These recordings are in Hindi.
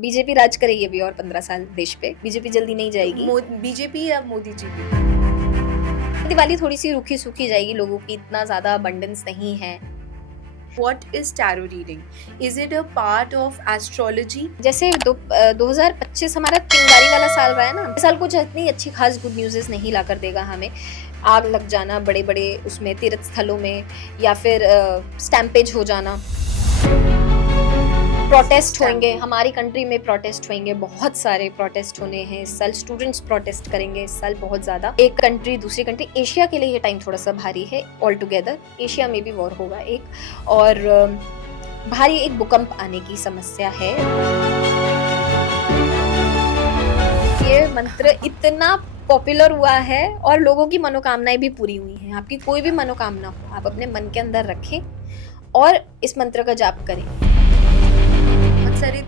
बीजेपी राज करेगी अभी और 15 साल देश पे। बीजेपी जल्दी नहीं जाएगी। बीजेपी या मोदी जी? दिवाली थोड़ी सी रूखी सूखी जाएगी, लोगों की इतना ज्यादा अबंडेंस नहीं है। What is tarot reading? Is it a part of astrology? जैसे 2025 हमारा चिंगारी वाला साल रहा है ना, इस साल कुछ इतनी अच्छी खास गुड न्यूज़ नहीं ला कर देगा हमें। आग लग जाना बड़े बड़े उसमें तीर्थ स्थलों में, या फिर स्टैम्पेज हो जाना, प्रोटेस्ट होंगे। हमारी कंट्री में प्रोटेस्ट होंगे, बहुत सारे प्रोटेस्ट होने हैं इस साल। स्टूडेंट्स प्रोटेस्ट करेंगे इस साल बहुत ज्यादा। एक कंट्री दूसरी कंट्री, एशिया के लिए ये टाइम थोड़ा सा भारी है। ऑल टुगेदर एशिया में भी वॉर होगा एक, और भारी एक भूकंप आने की समस्या है। ये मंत्र इतना पॉपुलर हुआ है और लोगों की मनोकामनाएं भी पूरी हुई हैं। आपकी कोई भी मनोकामना हो, आप अपने मन के अंदर रखें और इस मंत्र का जाप करें। बहुत सारे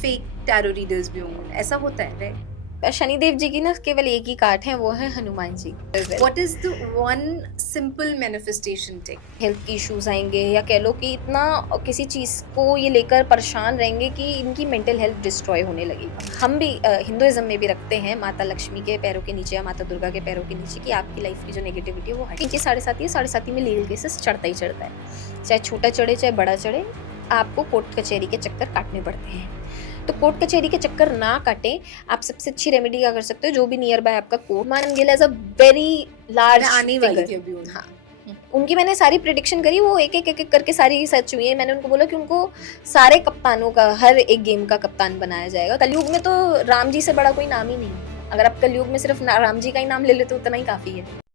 फेक टैरो रीडर्स भी होंगे, ऐसा होता है राइट? शनिदेव जी की ना केवल एक ही कार्ड है, वो है Hanuman ji. What is the one simple manifestation take? Health की इश्यूज आएंगे, या कह लो कि इतना किसी चीज़ को ये लेकर परेशान रहेंगे कि इनकी मेंटल हेल्थ डिस्ट्रॉय होने लगेगी। हम भी हिंदुइज्म में भी रखते हैं माता लक्ष्मी के पैरों के नीचे या माता दुर्गा के पैरों के नीचे कि आपकी लाइफ की जो नेगेटिविटी है वो हटे। नीचे 7.5 है, 7.5 में लीगल केसेस चढ़ता ही चढ़ता है, चाहे छोटा चढ़े चाहे बड़ा चढ़े, आपको कोर्ट कचहरी के चक्कर काटने पड़ते हैं। तो कोर्ट कचहरी के चक्कर ना काटें, आप सबसे अच्छी रेमेडी क्या कर सकते हो, जो भी नियर बाय आपका कोर्ट। मान गेल एज अ वेरी लार्ज आने वाली थी अभी हाँ, उनकी मैंने सारी प्रिडिक्शन करी, वो एक एक करके सारी सच हुई है। मैंने उनको बोला कि उनको सारे कप्तानों का, हर एक गेम का कप्तान बनाया जाएगा। कलयुग में तो राम जी से बड़ा कोई नाम ही नहीं। अगर आप कलयुग में सिर्फ राम जी का ही नाम ले लेते हो उतना ही काफी है।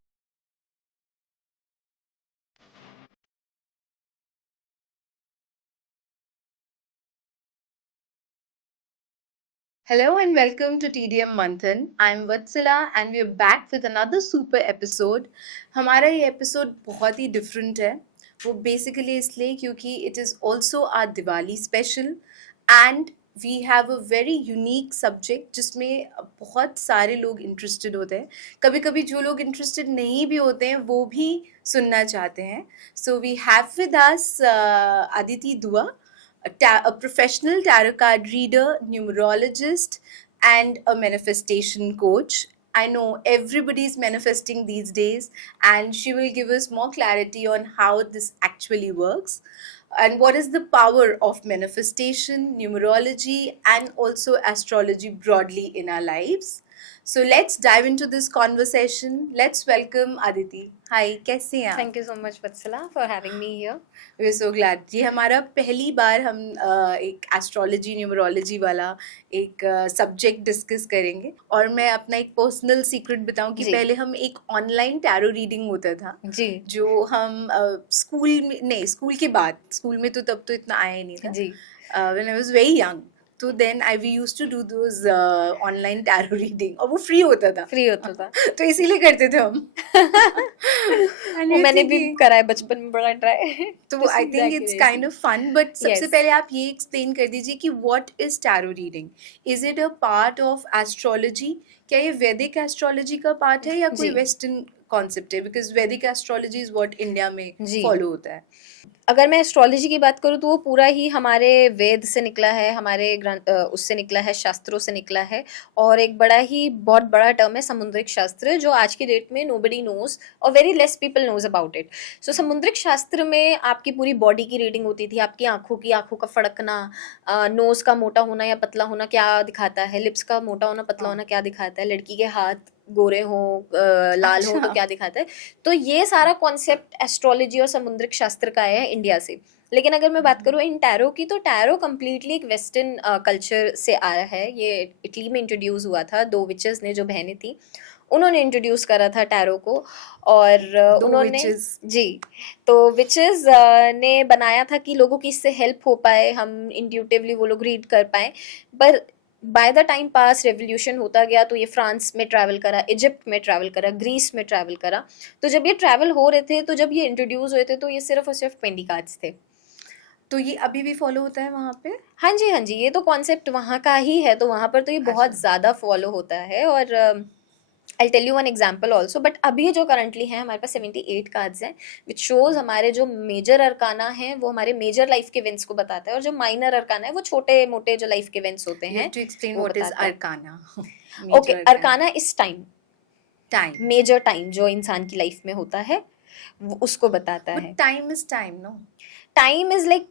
Hello and welcome to TDM Manthan. I'm Vatsala and we're back with another super episode. हमारा ये episode बहुत ही different है। वो basically इसलिए क्योंकि it is also our Diwali special and we have a very unique subject जिसमें बहुत सारे लोग interested होते हैं। कभी कभी जो लोग interested नहीं भी होते हैं वो भी सुनना चाहते हैं। So we have with us Aditi Dua, a professional tarot card reader, numerologist, and a manifestation coach. I know everybody's manifesting these days, and she will give us more clarity on how this actually works and what is the power of manifestation, numerology, and also astrology broadly in our lives. So let's dive into this conversation. Let's welcome Aditi. Hi, कैसे हैं आप? Thank you so much Vatsala for having me here. We are so glad. ये हमारा पहली बार हम एक एस्ट्रोलॉजी न्यूमरोलॉजी वाला एक सब्जेक्ट डिस्कस करेंगे। और मैं अपना एक पर्सनल सीक्रेट बताऊं कि जी। पहले हम एक ऑनलाइन टैरो रीडिंग होता था जी जो हम स्कूल में, नहीं स्कूल के बाद, स्कूल में तो तब तो इतना आया ही नहीं था, जी when I was very young. तो then we used to do those online tarot reading और वो फ्री होता था। तो इसीलिए करते थे हम। वो मैंने भी करा है बचपन में बड़ा ट्राई। तो I think it's kind of fun. But सबसे पहले आप ये एक्सप्लेन कर दीजिए कि what is tarot reading? Is it a part of astrology? क्या ये वैदिक एस्ट्रोलॉजी का पार्ट है या कोई वेस्टर्न कॉन्सेप्ट है? Because Vedic astrology is what India में फॉलो होता है। अगर मैं एस्ट्रोलॉजी की बात करूँ तो वो पूरा ही हमारे वेद से निकला है, हमारे ग्रंथ उससे निकला है, शास्त्रों से निकला है। और एक बड़ा ही बहुत बड़ा टर्म है समुद्रिक शास्त्र, जो आज की डेट में नोबडी नोज और very less people knows about it. So Samudrik Shastra में आपकी पूरी बॉडी की रीडिंग होती थी। आपकी आंखों का फड़कना, नोज का मोटा होना या पतला होना क्या दिखाता है, लिप्स का मोटा होना पतला होना क्या दिखाता है, लड़की के हाथ गोरे हो लाल हो तो क्या दिखाता है। तो ये सारा कॉन्सेप्ट एस्ट्रोलॉजी और समुद्रिक शास्त्र का है इंडिया से। लेकिन अगर मैं बात करूँ इन टैरो की, तो टैरो कम्प्लीटली एक वेस्टर्न कल्चर से आया है। ये इटली में इंट्रोड्यूस हुआ था, 2 विचेस ने, जो बहनें थी, उन्होंने इंट्रोड्यूस करा था टैरो को। और उन्होंने जी, तो विचेस ने बनाया था कि लोगों की इससे हेल्प हो पाए, हम इंट्यूटिवली वो लोग रीड कर पाए। पर by the time pass revolution होता गया, तो ये फ्रांस में ट्रैवल करा, इजिप्ट में ट्रैवल करा, ग्रीस में ट्रैवल करा। तो जब ये ट्रैवल हो रहे थे, तो जब ये इंट्रोड्यूस हुए थे, तो ये सिर्फ और सिर्फ 20 कार्ड्स थे। तो ये अभी भी फॉलो होता है वहाँ पे? हाँ जी, ये तो कॉन्सेप्ट वहाँ का ही है, तो वहाँ पर तो ये बहुत ज़्यादा फॉलो होता है। और I tell you one example also, but अभी जो करंटली है हमारे पास 78 कार्ड्स हैं, विच शोज हमारे जो मेजर अरकाना है वो हमारे मेजर लाइफ के इवेंट्स को बताता है, और जो माइनर अरकाना है वो छोटे मोटे जो लाइफ के इवेंट्स होते You हैं have to explain वो what is बताता है. arcana. Okay, Major arcana. Arcana is time, Time. Major time जो इंसान की लाइफ में होता है वो उसको बताता है. But time is time, no? Time is like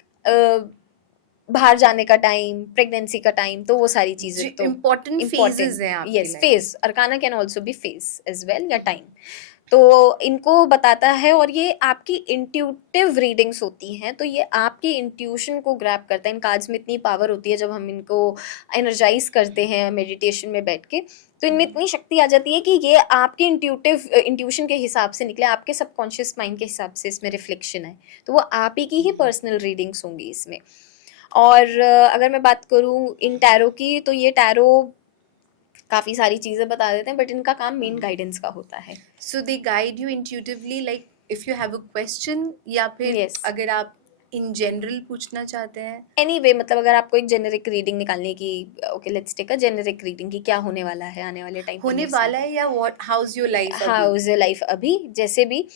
बाहर जाने का टाइम, प्रेगनेंसी का टाइम, तो वो सारी चीजें जो तो important phases हैं आपकी yes, life phase, arcana can also be phase as well, या टाइम. तो इनको बताता है, और ये आपकी इंट्यूटिव रीडिंग्स होती हैं, तो ये आपकी इंट्यूशन को ग्रैब करता है. इन कार्ड्स में इतनी पावर होती है, जब हम इनको एनर्जाइज करते हैं मेडिटेशन में बैठ के, तो इनमें इतनी शक्ति आ जाती है कि ये आपके इंट्यूशन के हिसाब से निकले, आपके सबकॉन्शियस माइंड के हिसाब से इसमें रिफ्लेक्शन है. तो वो आप ही की ही पर्सनल रीडिंग्स होंगी इसमें. और अगर मैं बात करूँ इन टैरो की, तो ये टैरो काफ़ी सारी चीज़ें बता देते हैं, बट इनका काम मेन गाइडेंस का होता है. So they guide you intuitively, like if you have a question, या फिर Yes. अगर आप in general पूछना चाहते हैं. एनीवे मतलब अगर आपको एक जेनेरिक रीडिंग निकालने की, okay let's take a generic reading की क्या होने वाला है आने वाले टाइम होने वाला है, या what how's your life how अभी? इज योर लाइफ अभी, जैसे भी,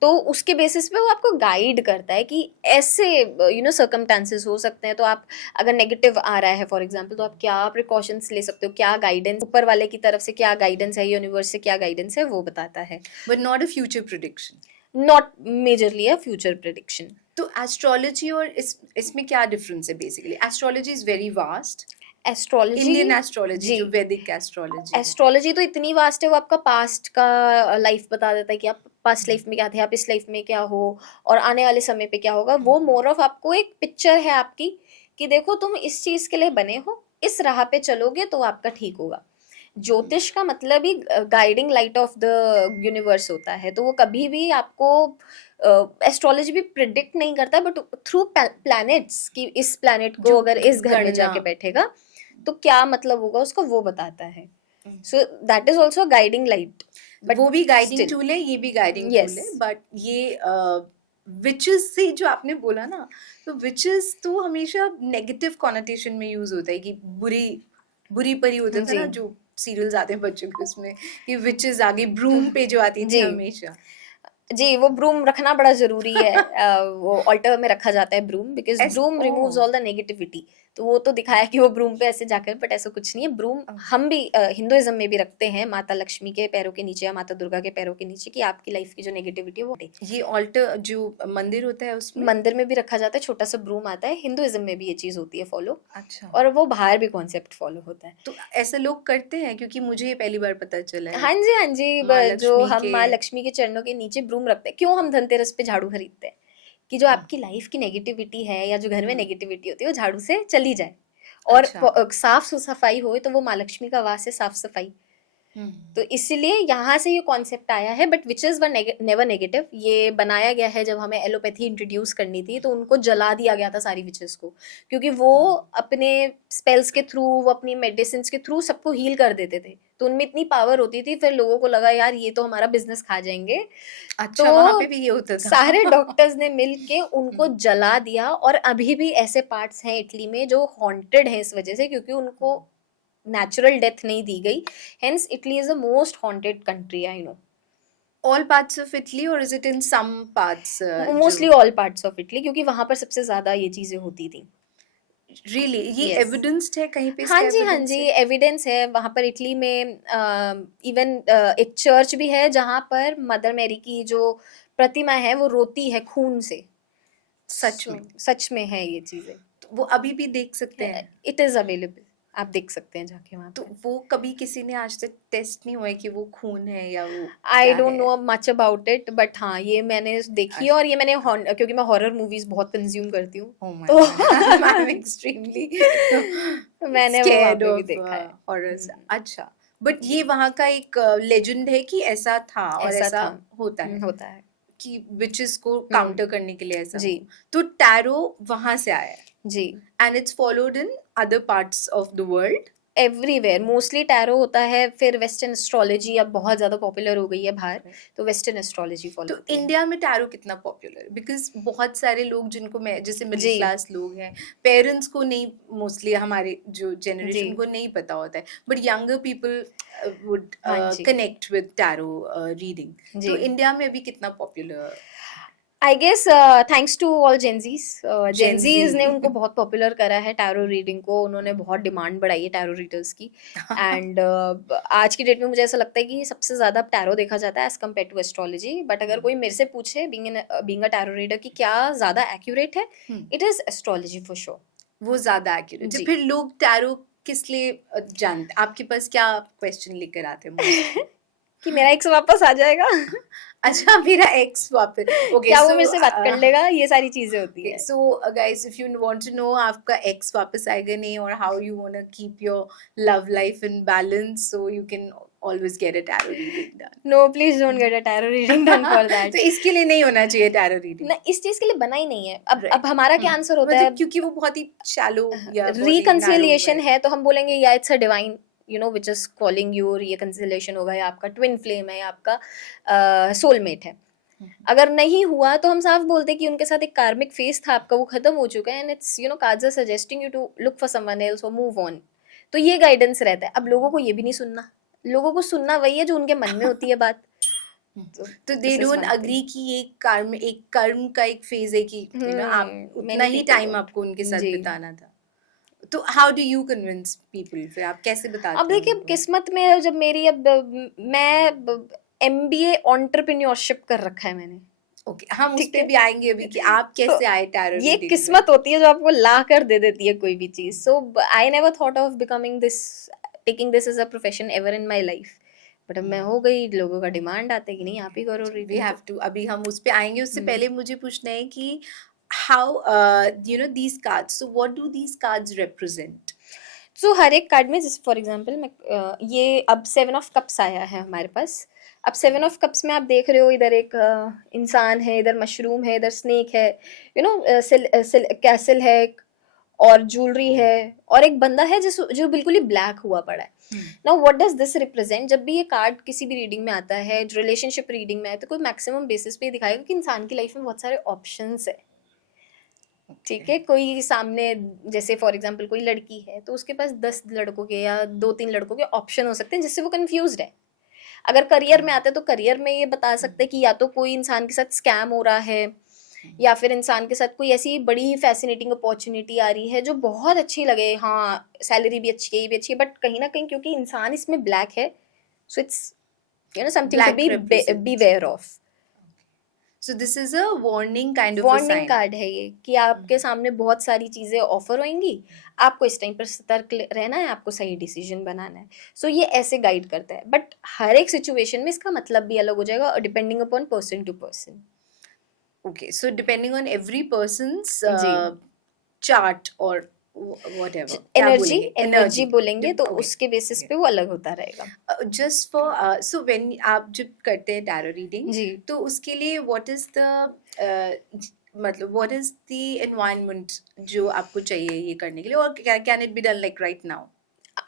तो उसके बेसिस पे वो आपको गाइड करता है कि ऐसे सर्कमस्टांसेस हो सकते हैं, तो आप अगर नेगेटिव आ रहा है फॉर एग्जांपल, तो आप क्या प्रिकॉशंस ले सकते हो, क्या गाइडेंस ऊपर वाले की तरफ से क्या गाइडेंस है, यूनिवर्स से क्या गाइडेंस है, वो बताता है. But not a future prediction. Not majorly a future prediction. तो एस्ट्रोलॉजी और इसमें क्या डिफरेंस है? Basically astrology is very vast. Astrology, Indian astrology, जी, जो वैदिक एस्ट्रोलॉजी है. एस्ट्रोलॉजी तो इतनी वास्ट है, वो आपका पास्ट का लाइफ बता देता है कि आप पास्ट लाइफ में क्या थे, आप इस लाइफ में क्या हो, और आने वाले समय पे क्या होगा. वो मोर ऑफ आपको एक पिक्चर है आपकी, कि देखो तुम इस चीज के लिए बने हो, इस राह पे चलोगे तो आपका ठीक होगा. ज्योतिष का मतलब ही guiding light of the universe होता है, तो वो कभी भी आपको एस्ट्रोलॉजी भी प्रिडिक्ट नहीं करता, बट थ्रू प्लैनेट्स, कि इस प्लैनेट को जो अगर इस घर में गणना- जाके बैठेगा तो क्या मतलब होगा उसका, वो बताता है. So that is also guiding light. वो भी गाइडिंग still- टूल है, ये भी गाइडिंग Yes. टूल है. बट ये विचेस से जो आपने बोला ना, तो विचेस तो हमेशा नेगेटिव कॉनोटेशन में यूज होता है, कि बुरी बुरी परी होता था ना, जी. जो सीरियल्स आते हैं बच्चों के, उसमें कि विचेस आगे ब्रूम पे जो आती थी जी. हमेशा. जी, वो ब्रूम रखना बड़ा जरूरी है. वो ऑल्टर में रखा जाता है broom, because broom removes all the negativity. तो वो तो दिखाया कि वो ब्रूम पे ऐसे जाकर, बट ऐसा कुछ नहीं है. ब्रूम हम भी हिंदुइज्म में भी रखते हैं माता लक्ष्मी के पैरों के नीचे या माता दुर्गा के पैरों के नीचे, कि आपकी लाइफ की जो नेगेटिविटी है वो हटे. ये ऑल्टर जो मंदिर होता है उसमें. मंदिर में भी रखा जाता है, छोटा सा ब्रूम आता है. हिंदुइज्म में भी ये चीज होती है फॉलो, अच्छा. और वो बाहर भी कॉन्सेप्ट फॉलो होता है. तो ऐसा लोग करते हैं? क्योंकि मुझे ये पहली बार पता चला है. हाँ जी, हाँ जी. माँ जो लक्ष्मी हम के- माँ लक्ष्मी के चरणों के नीचे ब्रूम रखते हैं. क्यों हम धनतेरस पे झाड़ू खरीदते हैं? कि जो आपकी लाइफ की नेगेटिविटी है, या जो घर में नेगेटिविटी होती है, वो झाड़ू से चली जाए, और अच्छा. साफ सफाई हो, तो वो माँ लक्ष्मी का वास है, साफ सफाई. तो इसीलिए यहाँ से ये कॉन्सेप्ट आया है. But witches were never negative. ये बनाया गया है जब हमें एलोपैथी इंट्रोड्यूस करनी थी, तो उनको जला दिया गया था सारी विचेस को, क्योंकि वो अपने स्पेल्स के थ्रू, वो अपनी मेडिसिन के थ्रू सबको हील कर देते थे. तो उनमें इतनी पावर होती थी, फिर लोगों को लगा यार ये तो हमारा बिजनेस खा जाएंगे. अच्छा, तो वहाँ पे भी ये होता था. सारे डॉक्टर्स ने मिल के उनको जला दिया, और अभी भी ऐसे पार्ट्स हैं इटली में जो हॉन्टेड हैं इस वजह से, क्योंकि उनको नेचुरल डेथ नहीं दी गई. Hence Italy is the most haunted country, I know. All parts of Italy, or is it in some parts? Mostly all parts of Italy, क्योंकि वहां पर सबसे ज्यादा ये चीजें होती थी. Really, ये Yes. evidenced है कहीं पे? हाँ इसका जी, हाँ evidence जी, है? एविडेंस है वहां पर इटली में. इवन एक चर्च भी है जहां पर मदर मैरी की जो प्रतिमा है वो रोती है खून से. सच में? सच में है ये चीजें. तो वो अभी भी देख सकते हैं? इट इज अवेलेबल, आप देख सकते हैं जाके वहां तो पे. वो कभी किसी ने आज तक टेस्ट नहीं हुआ है कि वो खून है या वो आई क्या डोंट है? Know much about it, but हाँ ये मैंने देखी है, और ये मैंने क्योंकि मैं हॉरर मूवीज बहुत कंज्यूम करती हूँ, Oh my तो God. I'm extremely मैंने वो वहाँ scared पे भी of देखा है. horrors. अच्छा, बट ये वहाँ का एक लेजेंड है कि ऐसा था और ऐसा ऐसा था. होता है होता है. कि विचेस को काउंटर करने के लिए ऐसा जी. हो. तो टैरो वहां से आया है, जी. and it's followed in other parts of the world. Everywhere mostly tarot होता है, फिर वेस्टर्न एस्ट्रोलॉजी अब बहुत ज़्यादा पॉपुलर हो गई है बाहर, तो वेस्टर्न एस्ट्रोलॉजी तो फॉलो होती है। इंडिया में टैरो कितना पॉपुलर है? बिकॉज बहुत सारे लोग जिनको मैं जैसे मिडिल जी, क्लास लोग हैं, पेरेंट्स को नहीं, मोस्टली हमारे जो जी, जनरेशन को नहीं पता होता है, बट यंगर पीपल वुड हाँ जी, कनेक्ट विद टैरो रीडिंग। जी। तो इंडिया में अभी कितना popular I guess thanks to all Gen Zs, Gen Z? Gen Zs ने उनको बहुत पॉपुलर करा है टैरो रीडिंग को, उन्होंने बहुत डिमांड बढ़ाई है टैरो रीडर्स की। एंड आज की डेट में मुझे ऐसा लगता है कि सबसे ज़्यादा अब टैरो देखा जाता है as compared to astrology, but अगर कोई मेरे से पूछे बीइंग अ टैरो रीडर कि क्या ज़्यादा एक्यूरेट है, it is astrology for sure. वो ज्यादा एक्यूरेट। जब जी। फिर लोग टैरो किस लिए जानते, आपके पास क्या क्वेश्चन लेकर आते हैं मोस्टली? कि मेरा एक्स वापस आ जाएगा। अच्छा, मेरा एक्स वापस। ओके, क्या वो सो मेरे से बात कर लेगा, ये सारी चीज़ें होती okay, है। so guys, if you want to know आपका ex वापस आएगा नहीं, और how you wanna keep your love life in balance, so you can always get a tarot reading done. No please don't get a tarot reading done for that. तो इसके लिए नहीं होना चाहिए tarot reading. ना, इस चीज के लिए बना ही नहीं है। Right. अब हमारा क्या आंसर होता मतलब है? क्योंकि वो बहुत ही shallow या बहुत ही narrow रिकंसिलिएशन है. है तो हम बोलेंगे या it's a divine, which is calling you, और ये कंसिलिएशन होगा, या आपका ट्विन फ्लेम है, या आपका सोलमेट है। अगर नहीं हुआ तो हम साफ बोलते हैं कि उनके साथ एक कार्मिक फेस था आपका, वो खत्म हो चुका है, and it's cards are suggesting you to look for someone else और मूव ऑन। तो ये गाइडेंस रहता है। अब लोगों को ये भी नहीं सुनना, लोगों को सुनना वही है जो उनके मन में होती है बात। तो they this is don't one agree कि ये कर्म का एक फेज है कि आप उतना many he people time don't. आपको उनके साथ जी। बिताना था। तो how do you convince people, फिर आप कैसे अब बताते हो देखिए, अब उनको? किस्मत में जब मेरी, अब मैं एमबीए एंटरप्रेन्योरशिप कर रखा है मैंने, ओके, हम उस ठीक पे है। भी आएंगे अभी कि आप तो कैसे आए टैरो ये रीडिंग में। किस्मत होती है जो आपको ला कर दे देती है कोई भी चीज। So I never thought of becoming this, taking this as a profession ever in my life, but अब मैं हो गई, लोगों का डिमांड आता है कि नहीं आप ही करो वी रीडिंग। हैव टू, अभी हम उस पे आएंगे, उससे तो पहले मुझे पूछना है कि how these cards, so what do these cards represent? So हर एक कार्ड में, जैसे फॉर एग्जांपल मैं ये अब 7 ऑफ कप्स आया है हमारे पास। अब 7 ऑफ कप्स में आप देख रहे हो, इधर एक इंसान है, इधर मशरूम है, इधर स्नेक है, कैसल है, और ज्वेलरी है, और एक बंदा है जो बिल्कुल ही ब्लैक हुआ पड़ा है। Now what does this represent? जब भी ये कार्ड किसी भी रीडिंग में आता है, रिलेशनशिप रीडिंग में आए, तो कोई मैक्सिमम बेसिस पे ये दिखाएगा कि इंसान की लाइफ में बहुत सारे ऑप्शंस है। ठीक है, कोई सामने, जैसे फॉर एग्जांपल कोई लड़की है तो उसके पास 10 लड़कों के या 2-3 लड़कों के ऑप्शन हो सकते हैं जिससे वो कंफ्यूज्ड है। अगर करियर में आते हैं तो करियर में ये बता सकते हैं कि या तो कोई इंसान के साथ स्कैम हो रहा है, या फिर इंसान के साथ कोई ऐसी बड़ी फैसिनेटिंग अपॉर्चुनिटी आ रही है जो बहुत अच्छी लगे, हाँ सैलरी भी अच्छी है, ये भी अच्छी है, बट कहीं ना कहीं क्योंकि इंसान इसमें ब्लैक है, so it's something to black be represent, where of. So this is a warning kind of a warning sign. Card है ये कि आपके सामने बहुत सारी चीजें ऑफर होंगी, आपको इस टाइम पर सतर्क रहना है, आपको सही डिसीजन बनाना है। सो ये ऐसे गाइड करता है, बट हर एक सिचुएशन में इसका मतलब भी अलग हो जाएगा, depending upon person to person. Okay, so depending on every persons जी। चार्ट और whatever, क्या एनर्जी, बोलेंगे, एनर्जी एनर्जी। बोलेंगे तो ओके, उसके बेसिस पे वो अलग होता रहेगा। जस्ट फॉर, सो व्हेन आप जब करते हैं टैरो रीडिंग, जी। तो उसके लिए व्हाट इज द मतलब व्हाट इज द एनवायरनमेंट जो आपको चाहिए ये करने के लिए, और can it be done like right now?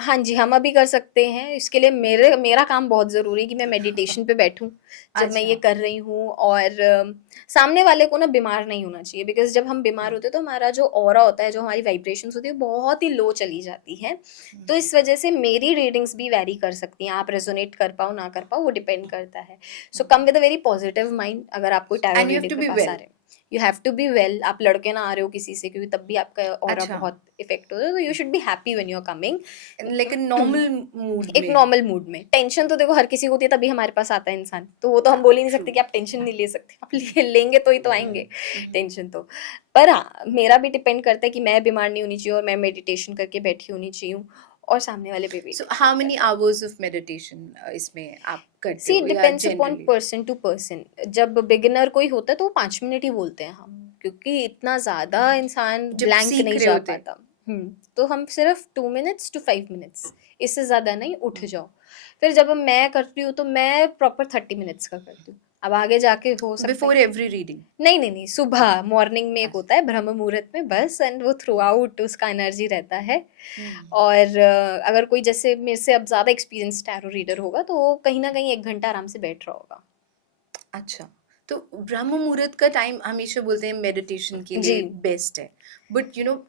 हाँ जी, हम अभी कर सकते हैं। इसके लिए मेरा काम बहुत ज़रूरी है कि मैं मेडिटेशन पे बैठूँ, जब मैं ये अच्छा। कर रही हूँ, और सामने वाले को ना बीमार नहीं होना चाहिए, बिकॉज़ जब हम बीमार होते हैं तो हमारा जो ऑरा होता है, जो हमारी वाइब्रेशंस होती है, वो बहुत ही लो चली जाती है। तो इस वजह से मेरी रीडिंग्स भी वैरी कर सकती हैं, आप रेज़ोनेट कर पाओ, ना कर पाओ, वो डिपेंड करता है। So come with a very positive mind अगर आप कोई tarot and you have reading to के बी पास आ वेल। रहे हैं। You have to be well, आप लड़के ना आ रहे हो किसी से, क्योंकि तब भी आपका ऑरा अच्छा, बहुत इफ़ेक्ट होता है, तो you should be happy when you are coming. Like normal mood एक में। नॉर्मल मूड में। टेंशन तो देखो हर किसी को होती है, तभी हमारे पास आता है इंसान, तो वो तो हम बोल ही नहीं ट्रू। सकते कि आप टेंशन नहीं ले सकते, आप लेंगे तो ही तो आएंगे टेंशन तो। पर हाँ, मेरा भी डिपेंड करता है कि मैं बीमार नहीं होनी चाहिए, और मैं मेडिटेशन करके बैठी होनी चाहिए, और सामने वाले पे भी सो डिपेंड हाउ मेनी करता है। आवर्स ऑफ मेडिटेशन इसमें आप करते सी हो, या depends upon generally? Person to person. जब बिगिनर कोई होता है तो वो 5 मिनट ही बोलते हैं हम, क्योंकि इतना ज्यादा इंसान जब ब्लैंक सीख नहीं रहे जा होते। पाता। तो हम सिर्फ 2 मिनट्स to 5 मिनट्स, इससे ज्यादा नहीं, उठ जाओ। फिर जब मैं करती हूँ तो मैं प्रॉपर 30 मिनट्स का करती हूँ। अब आगे जाके हो सकता बिफोर है एवरी रीडिंग? नहीं, सुबह मॉर्निंग में एक होता है ब्रह्म मुहूर्त में बस, एंड वो थ्रू आउट उसका एनर्जी रहता है। और अगर कोई जैसे मेरे से अब ज़्यादा एक्सपीरियंस टैरो रीडर होगा तो वो कहीं ना कहीं 1 घंटा आराम से बैठ रहा होगा। अच्छा, तो ब्रह्म मुहूर्त का टाइम हमेशा बोलते हैं मेडिटेशन के जी लिए बेस्ट है, बट यू नो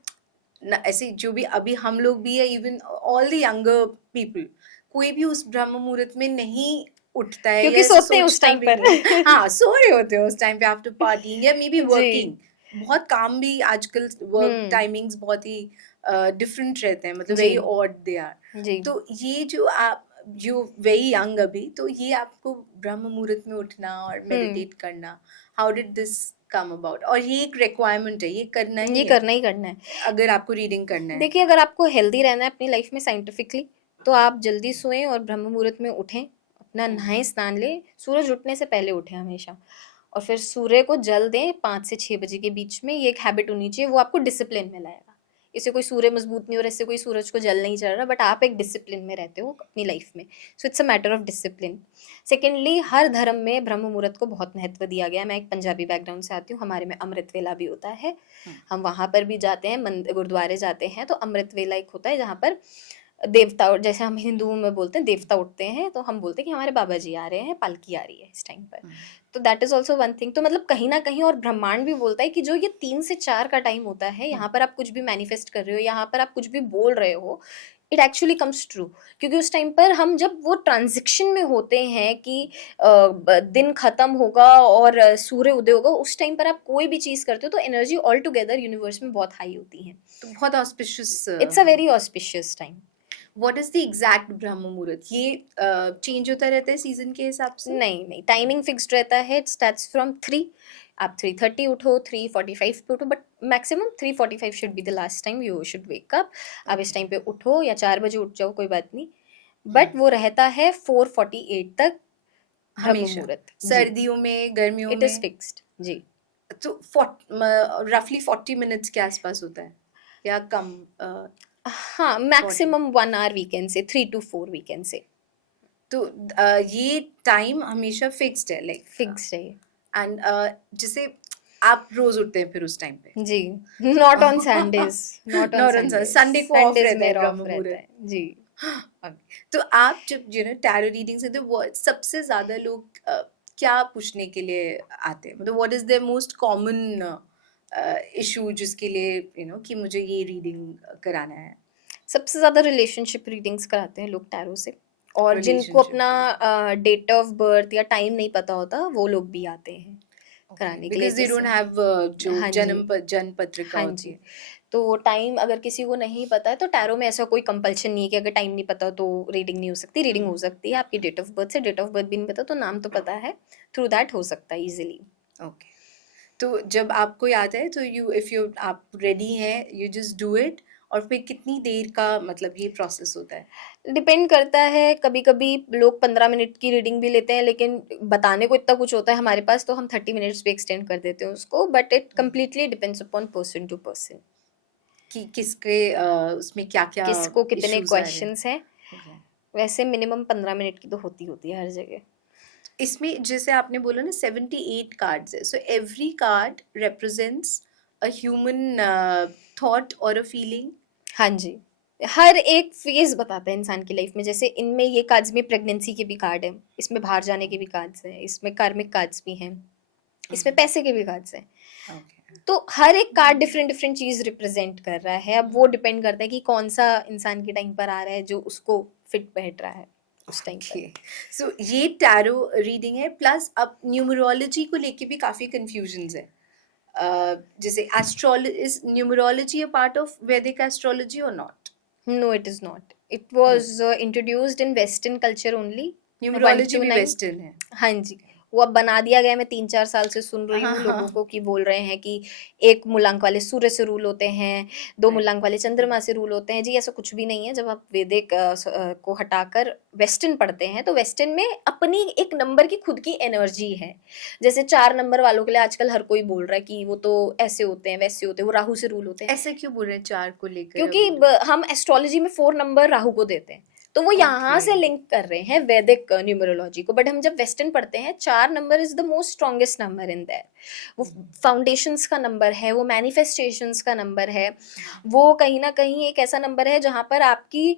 ऐसे जो भी अभी हम लोग भी है, even all the younger people, कोई भी उस ब्रह्म मुहूर्त में नहीं उठता है या क्योंकि ऐसे सोते हैं उस सोचता टाइम भी पर नहीं है। हाँ, सो रहे होते हो उस टाइम पे आफ्टर पार्टिंग या मे बी जी वर्किंग। बहुत काम भी आजकल वर्क हम्म टाइमिंग्स बहुत ही डिफरेंट रहते हैं, मतलब जी वेरी ऑड दे आर। जी तो ये जो आप यू वेरी यंग अभी, तो ये आपको ब्रह्म मुहूर्त में उठना और हम्म मेडिटेट करना, how did this come about? और ये एक रिक्वायरमेंट है, ये करना ये ही है करना ही करना है। अगर आपको रीडिंग करना है देखिए, तो? अगर आपको हेल्दी रहना है अपनी लाइफ में साइंटिफिकली, तो आप जल्दी सोएं और ब्रह्म मुहूर्त में उठें, अपना नहाएं स्नान लें, सूरज उठने से पहले उठें हमेशा, और फिर सूर्य को जल दें 5 से 6 बजे के बीच में। ये एक हैबिट होनी चाहिए, वो आपको डिसिप्लिन में लाएगा। इससे कोई सूर्य मजबूत नहीं हो रहा, इससे कोई सूरज को जल नहीं चढ़ रहा, बट आप एक डिसिप्लिन में रहते हो अपनी लाइफ में। So it's a matter of discipline. Secondly, हर धर्म में ब्रह्म मुहूर्त को बहुत महत्व दिया गया है। मैं एक पंजाबी बैकग्राउंड से आती हूँ, हमारे में अमृत वेला भी होता है, हम वहाँ पर भी जाते हैं, गुरुद्वारे जाते हैं, तो अमृत वेला एक होता है जहाँ पर देवता, जैसे हम हिंदुओं में बोलते हैं देवता उठते हैं, तो हम बोलते हैं कि हमारे बाबा जी आ रहे हैं, पालकी आ रही है इस टाइम पर। तो that is also one thing. तो मतलब कहीं ना कहीं, और ब्रह्मांड भी बोलता है कि जो ये 3 से 4 का टाइम होता है, यहाँ पर आप कुछ भी मैनिफेस्ट कर रहे हो, यहाँ पर आप कुछ भी बोल रहे हो, इट एक्चुअली कम्स ट्रू। क्योंकि उस टाइम पर हम जब वो ट्रांजिशन में होते हैं कि दिन खत्म होगा और सूर्य उदय होगा, उस टाइम पर आप कोई भी चीज करते हो तो एनर्जी ऑल टुगेदर यूनिवर्स में बहुत हाई होती है। तो बहुत auspicious. It's a very auspicious time. What is the exact ब्रह्म मुहूर्त? ये चेंज होता रहता है सीजन के हिसाब से? नहीं, टाइमिंग फिक्स्ड रहता है, इट स्टार्ट्स फ्रॉम 3। आप 3:30 उठो, 3:45 पे उठो, but maximum 3:45 should be the last time you should wake up. आप इस टाइम पे उठो, या 4 बजे उठ जाओ, कोई बात नहीं, बट वो रहता है 4:48 तक ब्रह्म हमेशा मुहूर्त जी। सर्दियों में, गर्मियों इट इज में? फिक्स्ड जी। तो रफली 40 मिनट्स के आसपास होता है या कम? हाँ, 40? मैक्सिमम 1 आवर वीकेंड से, 3 to 4 वीकेंड से तो ये टाइम हमेशा फिक्स्ड है लाइक? फिक्स्ड है ये। एंड जैसे आप रोज उठते हैं फिर उस टाइम पे? जी, not on Sundays, not on not on Sundays, Sunday को ऑफ संडेज रहता है मेरा ब्रह्म ऑफ रहता मुहूर्त? है जी। तो आप जब टैरो रीडिंग से, तो सबसे ज्यादा लोग क्या पूछने के लिए आते हैं? मतलब what is the most common issue जिसके लिए कि मुझे ये रीडिंग कराना है? सबसे ज़्यादा रिलेशनशिप रीडिंग्स कराते हैं लोग टैरो से, और जिनको रिलेशनशिप अपना रीडिंग? डेट ऑफ बर्थ या टाइम नहीं पता होता, वो लोग भी आते हैं ओके, कराने के लिए। बिकॉज दे डोंट जैसे हैव जो हाँ जी, जन्म पत्रिका हाँ होती जी। है। तो टाइम अगर किसी को नहीं पता है, तो टैरो में ऐसा कोई कंपल्शन नहीं है कि अगर टाइम नहीं पता तो रीडिंग नहीं हो सकती। रीडिंग हो सकती है, आपकी डेट ऑफ बर्थ से, डेट ऑफ बर्थ भी नहीं पता तो नाम तो पता है, थ्रू दैट हो सकता है इजीली। ओके, तो जब आपको याद है तो आप रेडी हैं, यू जस्ट डू इट? और फिर कितनी देर का मतलब ये प्रोसेस होता है? डिपेंड करता है, कभी कभी लोग 15 मिनट की रीडिंग भी लेते हैं, लेकिन बताने को इतना कुछ होता है हमारे पास, तो हम 30 मिनट्स भी एक्सटेंड कर देते हैं उसको, but it completely depends upon person to person, कि किसके उसमें क्या क्या किसको कितने इश्यूज आ रहे हैं? क्वेश्चंस हैं। Okay. वैसे मिनिमम 15 मिनट की तो होती है हर जगह। इसमें जैसे आपने बोला ना 78 कार्ड्स है, so every card represents a human thought और अ फीलिंग? हाँ जी, हर एक फेज बताता है इंसान की लाइफ में। जैसे इनमें ये कार्ड्स में प्रेगनेंसी के भी कार्ड है, इसमें बाहर जाने के भी कार्ड्स हैं, इसमें कार्मिक कार्ड्स भी हैं, इसमें पैसे के भी कार्ड्स हैं। ओके, तो हर एक कार्ड डिफरेंट डिफरेंट चीज रिप्रेजेंट कर रहा है। अब वो डिपेंड करता है कि कौन सा इंसान के टाइम पर आ रहा है जो उसको फिट बैठ रहा है उस टाइम पर। ओके। सो ये टैरो रीडिंग है, प्लस अब न्यूमरोलॉजी को लेके भी काफी कंफ्यूजन्स है। जैसे astrology, is numerology a part of Vedic astrology और not? No, it is not. It was introduced in western culture only. One numerology two भी नाइन वेस्टर्न है? हाँ जी, वो अब बना दिया गया है। मैं 3-4 साल से सुन रही हाँ हूँ लोगों हाँ, को कि बोल रहे हैं कि एक मूलांक वाले सूर्य से रूल होते हैं, 2 राइट। मूलांक वाले चंद्रमा से रूल होते हैं। जी, ऐसा कुछ भी नहीं है। जब आप वैदिक को हटाकर वेस्टर्न पढ़ते हैं, तो वेस्टर्न में अपनी एक नंबर की खुद की एनर्जी है। जैसे 4 नंबर वालों के लिए आजकल हर कोई बोल रहा है कि वो तो ऐसे होते हैं, वैसे होते हैं, वो राहु से रूल होते हैं। ऐसा क्यों बोल रहे हैं चार को लेकर क्योंकि अभी लोग? हम एस्ट्रोलॉजी में 4 नंबर राहु को देते हैं। तो वो यहाँ से Okay. लिंक कर रहे हैं वैदिक न्यूमरोलॉजी को। बट हम जब वेस्टर्न पढ़ते हैं, 4 number is the most strongest number in their. वो फाउंडेशंस का नंबर है, वो मैनिफेस्टेशंस का नंबर है, वो कहीं ना कहीं एक ऐसा नंबर है जहाँ पर आपकी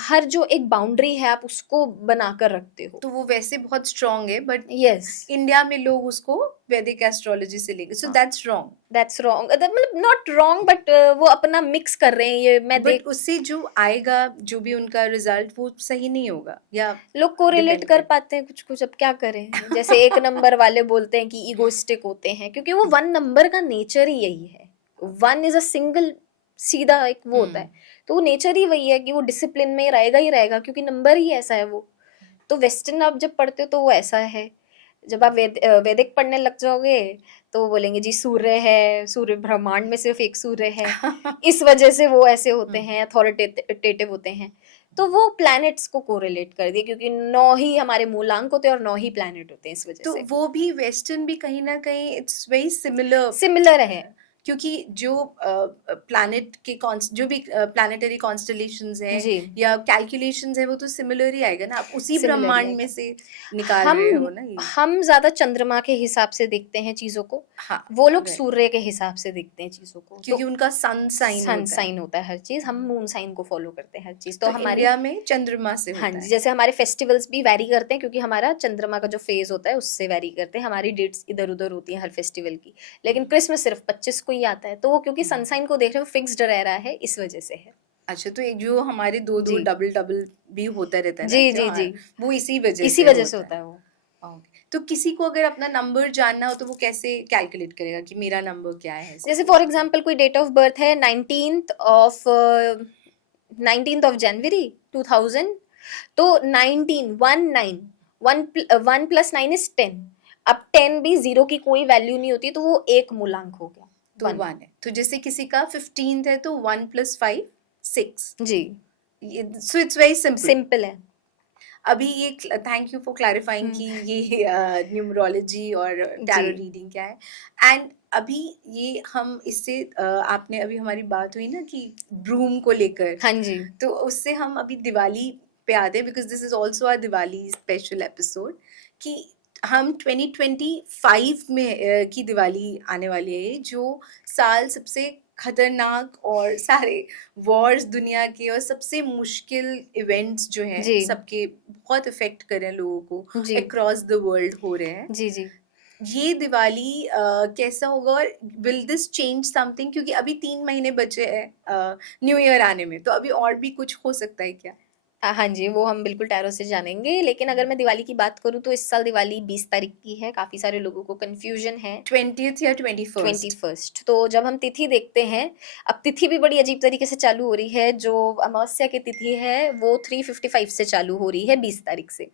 हर जो एक बाउंड्री है आप उसको बनाकर रखते हो। तो वो वैसे बहुत स्ट्रांग है, बट यस, इंडिया में लोग उसको वैदिक एस्ट्रोलॉजी से लेंगे, सो हाँ। That's wrong. दैट्स रॉन्ग, मतलब नॉट रॉन्ग, बट वो अपना मिक्स कर रहे हैं, ये मैं बट देख। उससे जो आएगा, जो भी उनका रिजल्ट, वो सही नहीं होगा, या लोग को रिलेट डिपेंड कर कर। पाते हैं कुछ कुछ, अब क्या करें। जैसे एक नंबर वाले बोलते हैं कि ईगोइस्टिक होते हैं, क्योंकि वो 1 नंबर का नेचर ही यही है। 1 इज अ सिंगल, सीधा एक वो होता है। तो वो नेचर ही वही है कि वो डिसिप्लिन में रहेगा ही रहेगा, क्योंकि नंबर ही ऐसा है वो। तो वेस्टर्न आप जब पढ़ते हो तो वो ऐसा है। जब आप वैदिक पढ़ने लग जाओगे तो वो बोलेंगे जी सूर्य है, सूर्य ब्रह्मांड में सिर्फ एक सूर्य है, इस वजह से वो ऐसे होते हैं, अथॉरिटेटिव होते हैं। तो वो प्लैनेट्स को कोरिलेट कर दिए, क्योंकि 9 ही हमारे मूलांक होते हैं और 9 ही प्लैनेट होते हैं, इस वजह तो से वो भी वेस्टर्न भी कहीं ना कहीं इट्स वेरी सिमिलर, सिमिलर है। क्योंकि जो प्लैनेट के जो भी प्लैनेटरी कॉन्स्टलेशंस हैं जी, या कैलकुलेशंस है, वो तो सिमिलर ही आएगा ना, आप उसी सिमिलर ही ब्रह्मांड में आएगा। से निकाल हम रहे हो ना ये। हम ज्यादा चंद्रमा के हिसाब से देखते हैं चीजों को, हाँ, वो लोग right. सूर्य के हिसाब से देखते हैं चीजों को। क्योंकि तो उनका सन साइन सन होता है, साइन होता है हर चीज, हम मून साइन को फॉलो करते हैं हर चीज। तो तो हमारी, इंडिया में चंद्रमा से हाँ होता जी, है। जैसे हमारे फेस्टिवल्स भी वैरी करते हैं, क्योंकि हमारा चंद्रमा का जो फेज होता है उससे वैरी करते हैं, हमारी डेट्स इधर उधर होती हैं हर फेस्टिवल की। लेकिन क्रिसमस सिर्फ 25 को ही आता है, तो वो क्योंकि सनसाइन को देख रहे हो फिक्स्ड रह रहा है, इस वजह से है। अच्छा, तो एक जो हमारे दो दो जी डबल डबल भी होता रहता है ना जी जी जी, त्योहार, वो इसी वजह इसी से वजह से होता होता है। है वो। ओके, तो किसी को अगर अपना नंबर जानना हो तो वो कैसे कैलकुलेट करेगा कि मेरा नंबर क्या है, ऐसे जैसे कुछ? फॉर एग्जाम्पल कोई डेट ऑफ बर्थ है 19th ऑफ जनवरी 2000, तो 19 1 प्लस 9 इज 10। अब 10 भी 0 की कोई वैल्यू नहीं होती, तो वो एक मूलांक हो गया, तो 1। 1 है, तो जैसे किसी का 15th है तो 1 + 5 6, जी, so it's very simple. Simple है। अभी ये थैंक यू फॉर क्लैरिफाइंग कि ये न्यूमरोलॉजी और जी टैरो रीडिंग क्या है। एंड अभी ये हम इससे आपने अभी हमारी बात हुई ना कि ब्रूम को लेकर, हाँ जी, तो उससे हम अभी दिवाली पे आते हैं, because this is also our Diwali special episode, कि हम 2025 में की दिवाली आने वाली है, जो साल सबसे खतरनाक और सारे वॉर्स दुनिया के और सबसे मुश्किल इवेंट्स जो हैं जी सबके बहुत इफेक्ट कर रहे हैं लोगों को, जी अक्रॉस द वर्ल्ड हो रहे हैं। जी जी। ये दिवाली कैसा होगा, और विल दिस चेंज समथिंग, क्योंकि अभी 3 महीने बचे हैं न्यू ईयर आने में, तो अभी और भी कुछ हो सकता है क्या? हाँ जी, वो हम बिल्कुल टैरो से जानेंगे। लेकिन अगर मैं दिवाली की बात करूँ तो इस साल दिवाली 20 तारीख की है, काफ़ी सारे लोगों को कन्फ्यूजन है। 20th या 21st? 21st, तो जब हम तिथि देखते हैं, अब तिथि भी बड़ी अजीब तरीके से चालू हो रही है। जो अमावस्या की तिथि है वो 3:55 से चालू हो रही है 20 तारीख से।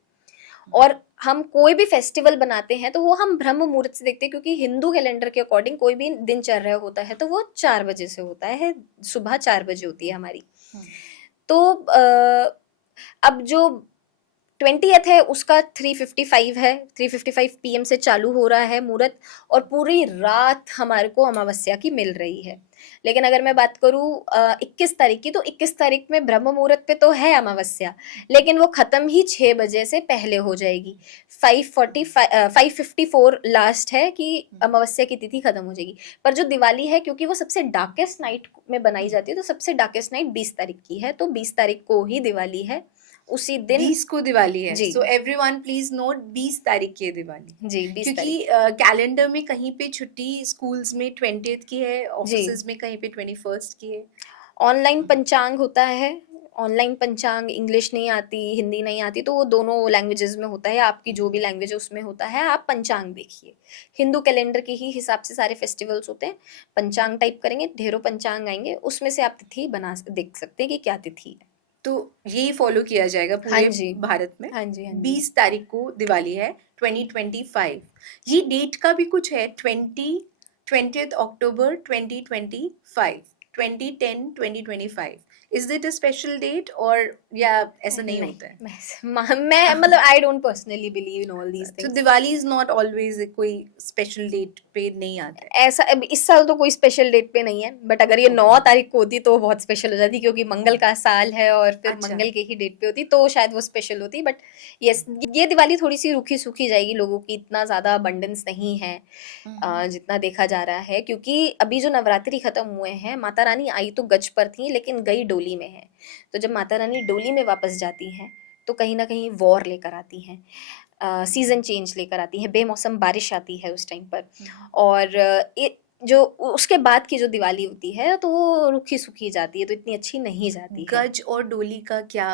और हम कोई भी फेस्टिवल बनाते हैं तो वो हम ब्रह्म मुहूर्त से देखते हैं, क्योंकि हिंदू कैलेंडर के अकॉर्डिंग कोई भी दिनचर्या होता है तो वो 4 बजे से होता है, सुबह 4 बजे होती है हमारी। तो अब जो 20th है उसका 3:55 है, 3:55 PM से चालू हो रहा है मुहूर्त, और पूरी रात हमारे को अमावस्या की मिल रही है। लेकिन अगर मैं बात करूँ 21 तारीख की, तो 21 तारीख में ब्रह्म मुहूर्त पे तो है अमावस्या, लेकिन वो खत्म ही 6 बजे से पहले हो जाएगी। 554 लास्ट है कि अमावस्या की तिथि खत्म हो जाएगी। पर जो दिवाली है, क्योंकि वो सबसे डार्केस्ट नाइट में बनाई जाती है, तो सबसे डार्केस्ट नाइट 20 तारीख की है, तो 20 तारीख को ही दिवाली है, उसी दिन। 20 को दिवाली है, जी सो एवरीवन प्लीज नोट 20 तारीख की है दिवाली, जी 20 क्योंकि तारीख कैलेंडर में कहीं पे छुट्टी, स्कूल्स में 20th की है, जी। ऑफिसेज में कहीं पे 21st की है। ऑनलाइन पंचांग होता है, ऑनलाइन पंचांग, इंग्लिश नहीं आती, हिंदी नहीं आती, तो वो दोनों लैंग्वेजेस में होता है, आपकी जो भी लैंग्वेज है उसमें होता है। आप पंचांग देखिए, हिंदू कैलेंडर के ही हिसाब से सारे फेस्टिवल्स होते हैं। पंचांग टाइप करेंगे, ढेरों पंचांग आएंगे, उसमें से आप तिथि देख सकते हैं कि क्या तिथि है। तो यही फॉलो किया जाएगा हाँ पूरे जी भारत में। हाँ जी हाँ जी 20 तारीख को दिवाली है 2025। ये डेट का भी कुछ है, 20th October 2025, 2010 2025, is it a special date और या ऐसा नहीं नहीं, होता है? मैं मतलब I don't personally believe in all these तो things. Diwali is not always कोई स्पेशल डेट पे नहीं आता है? ऐसा अब इस साल तो कोई स्पेशल डेट पे नहीं है, बट अगर ये 9 तारीख को होती तो बहुत स्पेशल हो जाती, क्योंकि मंगल का साल है और फिर अच्छा। मंगल के ही डेट पे होती तो शायद वो स्पेशल होती। बट यस, ये दिवाली थोड़ी सी रूखी सूखी जाएगी, लोगों की इतना ज्यादा अबंडेंस नहीं है जितना देखा जा रहा है, क्योंकि अभी जो नवरात्रि खत्म हुए हैं, माता रानी आई तो गज पर थी लेकिन गई डोली में है। तो जब माता रानी डोली में वापस जाती हैं तो कहीं ना कहीं वॉर लेकर आती हैं, सीजन चेंज लेकर आती हैं, बेमौसम बारिश आती है उस टाइम पर। और जो उसके बाद की जो दिवाली होती है तो वो रूखी सूखी जाती है, तो इतनी अच्छी नहीं जाती है। गज और डोली का क्या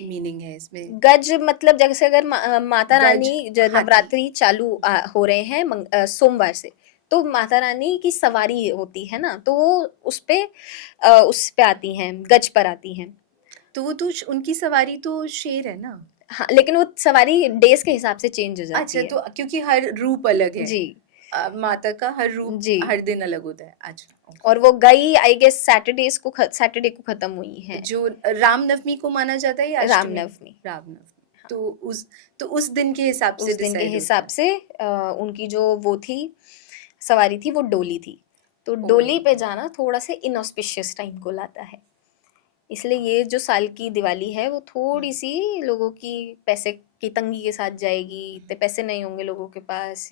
मीनिंग है इसमें? गज मतलब जैसे अगर माता गज रानी जो हाथी। नवरात्रि चालू हो रहे हैं सोमवार से, तो माता रानी की सवारी होती है ना, तो वो उस पे आती हैं, गज पर आती हैं। तो वो तो उनकी सवारी तो शेर है ना? हाँ, लेकिन वो सवारी डेज के हिसाब से चेंज हो जाती अच्छा, है। तो क्योंकि हर रूप अलग है, जी माता का हर रूप जी। हर दिन अलग होता है। अच्छा, और वो गई आई गेस सैटरडे को खत्म हुई है, जो रामनवमी को माना जाता है या अष्टमी? रामनवमी। रामनवमी। तो उस दिन के हिसाब से उस दिन के डिसाइड होता हिसाब है। से उनकी जो वो थी सवारी थी, वो डोली थी। तो ओ, डोली पे जाना थोड़ा सा इनऑस्पिशियस टाइम को लाता है, इसलिए ये जो साल की दिवाली है वो थोड़ी सी लोगों की पैसे की तंगी के साथ जाएगी। इतने पैसे नहीं होंगे लोगों के पास,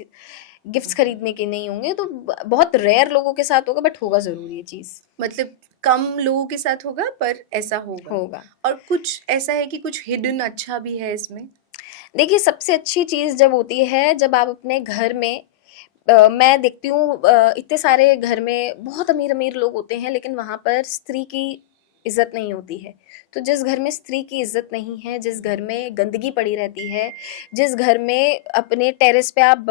गिफ्ट्स खरीदने के नहीं होंगे, तो बहुत रेयर लोगों के साथ होगा, बट होगा जरूर ये चीज। मतलब कम लोगों के साथ होगा पर ऐसा होगा। होगा। और कुछ ऐसा है कि कुछ हिडन अच्छा भी है इसमें? देखिए, सबसे अच्छी चीज जब होती है जब आप अपने घर में मैं देखती हूँ इतने सारे घर में बहुत अमीर अमीर लोग होते हैं, लेकिन वहां पर स्त्री की इज्जत नहीं होती है। तो जिस घर में स्त्री की इज्जत नहीं है, जिस घर में गंदगी पड़ी रहती है, जिस घर में अपने टेरेस पे आप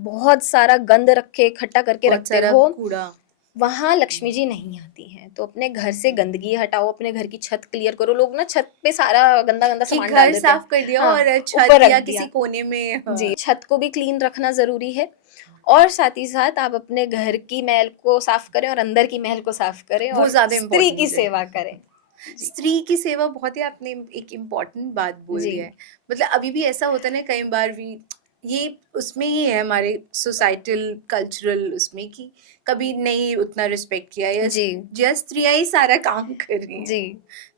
बहुत सारा गंद रख के इकट्ठा करके बहुत रखते सारा हो, कूड़ा। वहां लक्ष्मी जी नहीं आती हैं। तो अपने घर से गंदगी हटाओ, अपने घर की छत क्लियर करो। लोग ना छत पे सारा गंदा गंदा कि सामान डाल घर देते हैं, साफ कर दिया हाँ, और ऊपर छत रख या दिया। किसी कोने में जी, छत को भी क्लीन रखना ज़रूरी है, और साथ ही साथ आप अपने घर की महल को साफ करें और अंदर की महल को साफ करें वो और ज्यादा स्त्री की इम्पोर्टेंट है। सेवा करें। जी। स्त्री की सेवा बहुत ही आपने एक इम्पोर्टेंट बात बोल जी। दिया है। मतलब अभी भी ऐसा होता है ना कई बार भी, ये उसमें ही है हमारे सोसाइटल कल्चरल उसमें कि कभी नहीं उतना रिस्पेक्ट किया या जी। स्त्रियां ही सारा काम कर रही हैं। जी।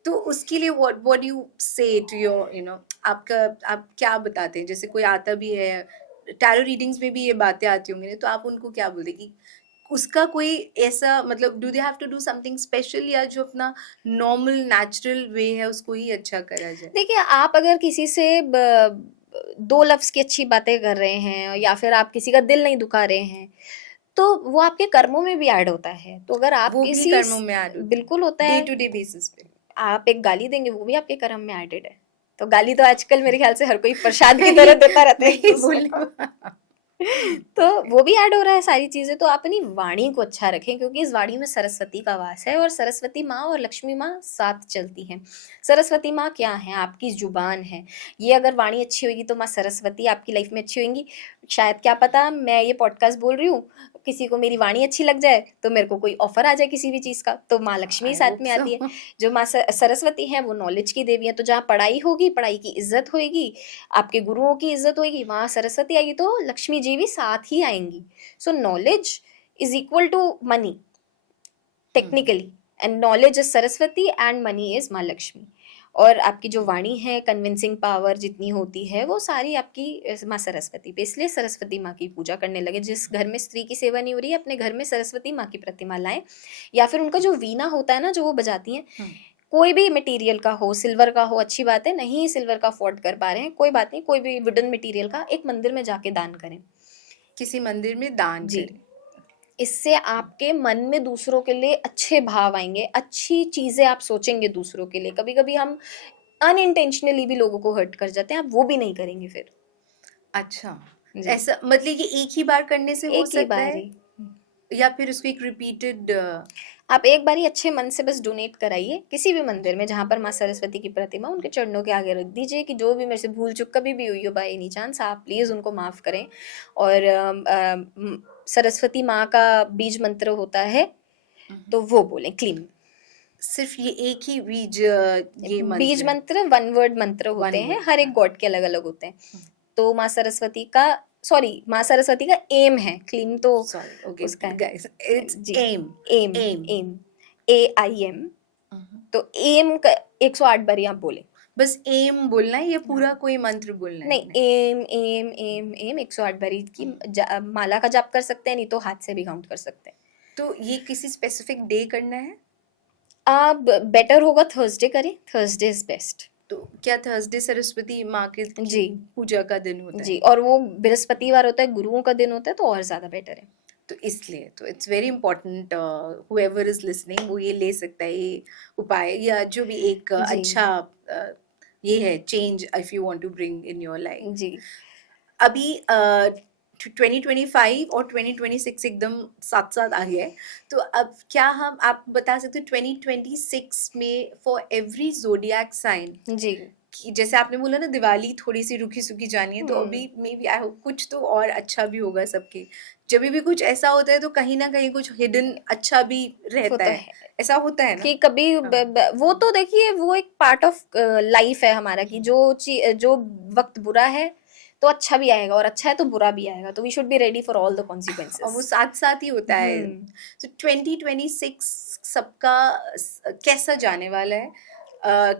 तो उसके लिए व्हाट यू से टू योर आपका आप क्या बताते हैं? जैसे कोई आता भी है, टैरो रीडिंग्स में भी ये बातें आती होंगी ना, तो आप उनको क्या बोलते कि उसका कोई ऐसा मतलब do they have to do something special, या जो अपना नॉर्मल नेचुरल वे है उसको ही अच्छा करा जाए? देखिए, आप अगर किसी से 2 लफ्ज़ की अच्छी बातें कर रहे हैं या फिर आप किसी का दिल नहीं दुखा रहे हैं, तो वो आपके कर्मों में भी ऐड होता है। तो अगर आप वो भी किसी कर्मों में ऐड होता बिल्कुल होता है डे है। टू डे बेसिस पे। आप एक गाली देंगे, वो भी आपके कर्म में एडेड है। तो गाली तो आजकल मेरे ख्याल से हर कोई प्रसाद की तरह देता रहता है नहीं किसी को। बोलने तो वो भी ऐड हो रहा है सारी चीजें। तो आप अपनी वाणी को अच्छा रखें, क्योंकि इस वाणी में सरस्वती का वास है, और सरस्वती माँ और लक्ष्मी माँ साथ चलती हैं। सरस्वती माँ क्या है? आपकी जुबान है। ये अगर वाणी अच्छी होगी तो माँ सरस्वती आपकी लाइफ में अच्छी होंगी। शायद क्या पता, मैं ये पॉडकास्ट बोल रही हूँ, किसी को मेरी वाणी अच्छी लग जाए तो मेरे को कोई ऑफर आ जाए किसी भी चीज का, तो माँ लक्ष्मी आई साथ होप में आती है। सो। जो माँ सरस्वती है वो नॉलेज की देवी है। तो जहाँ पढ़ाई होगी, पढ़ाई की इज्जत होगी, आपके गुरुओं की इज्जत होगी, वहाँ सरस्वती आएगी तो लक्ष्मी जी भी साथ ही आएंगी। So knowledge is equal to money technically, and knowledge is Saraswati and money is माँ लक्ष्मी। और आपकी जो वाणी है, कन्विंसिंग पावर जितनी होती है, वो सारी आपकी माँ सरस्वती पे। इसलिए सरस्वती माँ की पूजा करने लगे। जिस घर में स्त्री की सेवा नहीं हो रही है, अपने घर में सरस्वती माँ की प्रतिमा लाएं, या फिर उनका जो वीणा होता है ना, जो वो बजाती हैं, कोई भी मटेरियल का हो, सिल्वर का हो, अच्छी बात है। नहीं सिल्वर का अफोर्ड कर पा रहे हैं, कोई बात नहीं, कोई भी वुडन मटेरियल का एक मंदिर में जाके दान करें। किसी मंदिर में दान जी। करें। इससे आपके मन में दूसरों के लिए अच्छे भाव आएंगे, अच्छी चीजें आप सोचेंगे दूसरों के लिए। कभी कभी हम अनइंटेंशनली भी लोगों को हर्ट कर जाते हैं, आप वो भी नहीं करेंगे फिर। अच्छा, जी। ऐसा मतलब कि एक ही बार करने से हो एक ही सकता बार है ही। या फिर उसको एक रिपीटेड? आप एक बार ही अच्छे मन से बस डोनेट कराइए किसी भी मंदिर में जहाँ पर माँ सरस्वती की प्रतिमा, उनके चरणों के आगे रख दीजिए कि जो भी मेरे से भूल चूक कभी भी हुई हो बाय एनी चांस, आप प्लीज़ उनको माफ़ करें। और सरस्वती माँ का बीज मंत्र होता है, तो वो बोलें, क्लीम। सिर्फ ये एक ही बीज ये बीज मंत्र है, मंत्र 1 वर्ड मंत्र होते वन हैं, वर्ड। हर एक गॉड के अलग अलग होते हैं। तो माँ सरस्वती का, सॉरी, माँ सरस्वती का एम है, क्लीम तो सॉरी, ओके उसका है। गाइस, इट्स जी, एम। एम, एम। एम, AIM। तो एम का 108 बारी आप बोले। बस एम बोलना है या पूरा कोई मंत्र बोलना है? नहीं, एम एम एम एम 108 बारी की माला का जाप कर सकते हैं, नहीं तो हाथ से भी काउंट कर सकते हैं। तो ये किसी स्पेसिफिक डे करना है? आप बेटर होगा थर्सडे करें, थर्सडे इज बेस्ट। तो क्या थर्सडे सरस्वती माँ की जी, पूजा का दिन होता जी, है? और वो बृहस्पतिवार होता है, गुरुओं का दिन होता है, तो और ज्यादा बेटर है। तो इसलिए तो it's very important, whoever is listening वो ये ले सकता है, ये उपाय या जो भी एक जी, अच्छा ये है change if you want to bring in your life. जी, अभी 2025 और 2026 एकदम साथ साथ आ गया है, तो अब क्या हम आप बता सकते हो 2026 में फॉर एवरी जोडियाक साइन, जी। कि जैसे आपने बोला ना दिवाली थोड़ी सी रुकी सुकी जानी है, तो अभी मे बी आई होप कुछ तो और अच्छा भी होगा सबके। जब भी कुछ ऐसा होता है तो कहीं ना कहीं कुछ हिडन अच्छा भी वो रहता तो है, है ऐसा होता है ना? कि कभी वो तो देखिए, वो एक पार्ट ऑफ लाइफ है हमारा, कि जो वक्त बुरा है तो अच्छा भी आएगा, और अच्छा है तो बुरा भी आएगा, तो we should be ready for all the और वो कॉन्सिक्वेंसेस। साथ साथ ही होता है। तो 2026 सबका कैसा जाने वाला है?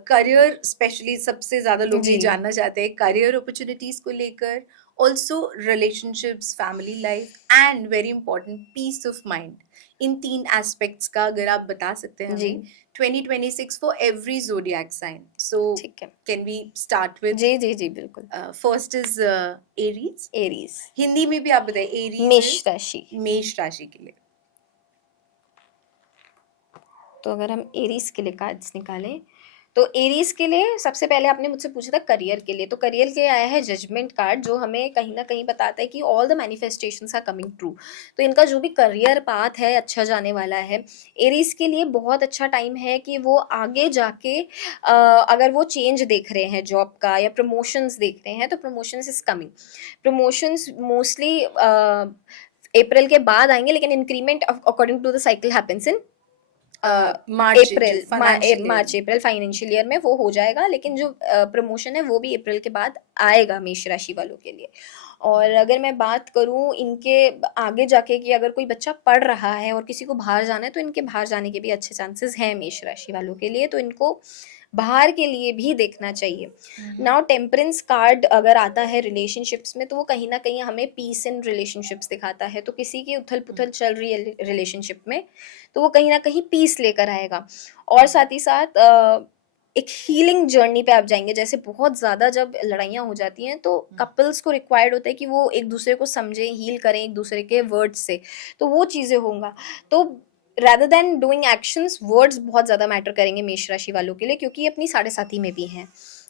करियर स्पेशली सबसे ज्यादा लोग ये जी, जानना चाहते हैं, करियर अपॉर्चुनिटीज को लेकर, also relationships, family life, and very important peace of mind. इन तीन एस्पेक्ट्स का अगर आप बता सकते हैं जी, हमें 2026 फॉर एवरी जोडियाक साइन, सो ठीक है। कैन वी स्टार्ट विद जी, जी, जी, बिल्कुल। First is Aries. Aries, Hindi में भी आप बताइए, एरीज मेष इज राशि। मेष राशि के लिए। तो अगर हम एरीज के लिए कार्ड्स निकालें, तो एरीज के लिए सबसे पहले आपने मुझसे पूछा था करियर के लिए, तो करियर के लिए आया है जजमेंट कार्ड, जो हमें कहीं ना कहीं बताता है कि all the manifestations are coming true. तो इनका जो भी करियर पाथ है अच्छा जाने वाला है। एरीज के लिए बहुत अच्छा टाइम है कि वो आगे जाके अगर वो चेंज देख रहे हैं जॉब का या प्रमोशंस देख रहे हैं, तो promotions is coming. Promotions mostly April के बाद आएंगे, लेकिन increment according to the cycle happens in March जो April, financial year March April financial year में वो हो जाएगा, लेकिन जो प्रमोशन है वो भी अप्रैल के बाद आएगा मेष राशि वालों के लिए। और अगर मैं बात करूं इनके आगे जाके कि अगर कोई बच्चा पढ़ रहा है और किसी को बाहर जाना है, तो इनके बाहर जाने के भी अच्छे चांसेस हैं मेष राशि वालों के लिए, तो इनको बाहर के लिए भी देखना चाहिए। नाउ टेम्परेंस कार्ड अगर आता है रिलेशनशिप्स में, तो वो कहीं ना कहीं हमें पीस इन रिलेशनशिप्स दिखाता है, तो किसी की उथल पुथल चल रही है रिलेशनशिप में, तो वो कहीं ना कहीं पीस लेकर आएगा। और साथ ही साथ एक हीलिंग जर्नी पे आप जाएंगे, जैसे बहुत ज़्यादा जब लड़ाइयाँ हो जाती हैं, तो कपल्स को रिक्वायर्ड होता है कि वो एक दूसरे को समझें, हील करें एक दूसरे के वर्ड्स से, तो वो चीज़ें होंगी। तो rather than doing actions, words बहुत ज़्यादा मैटर करेंगे मेष राशि वालों के लिए, क्योंकि ये अपनी 7.5 में भी हैं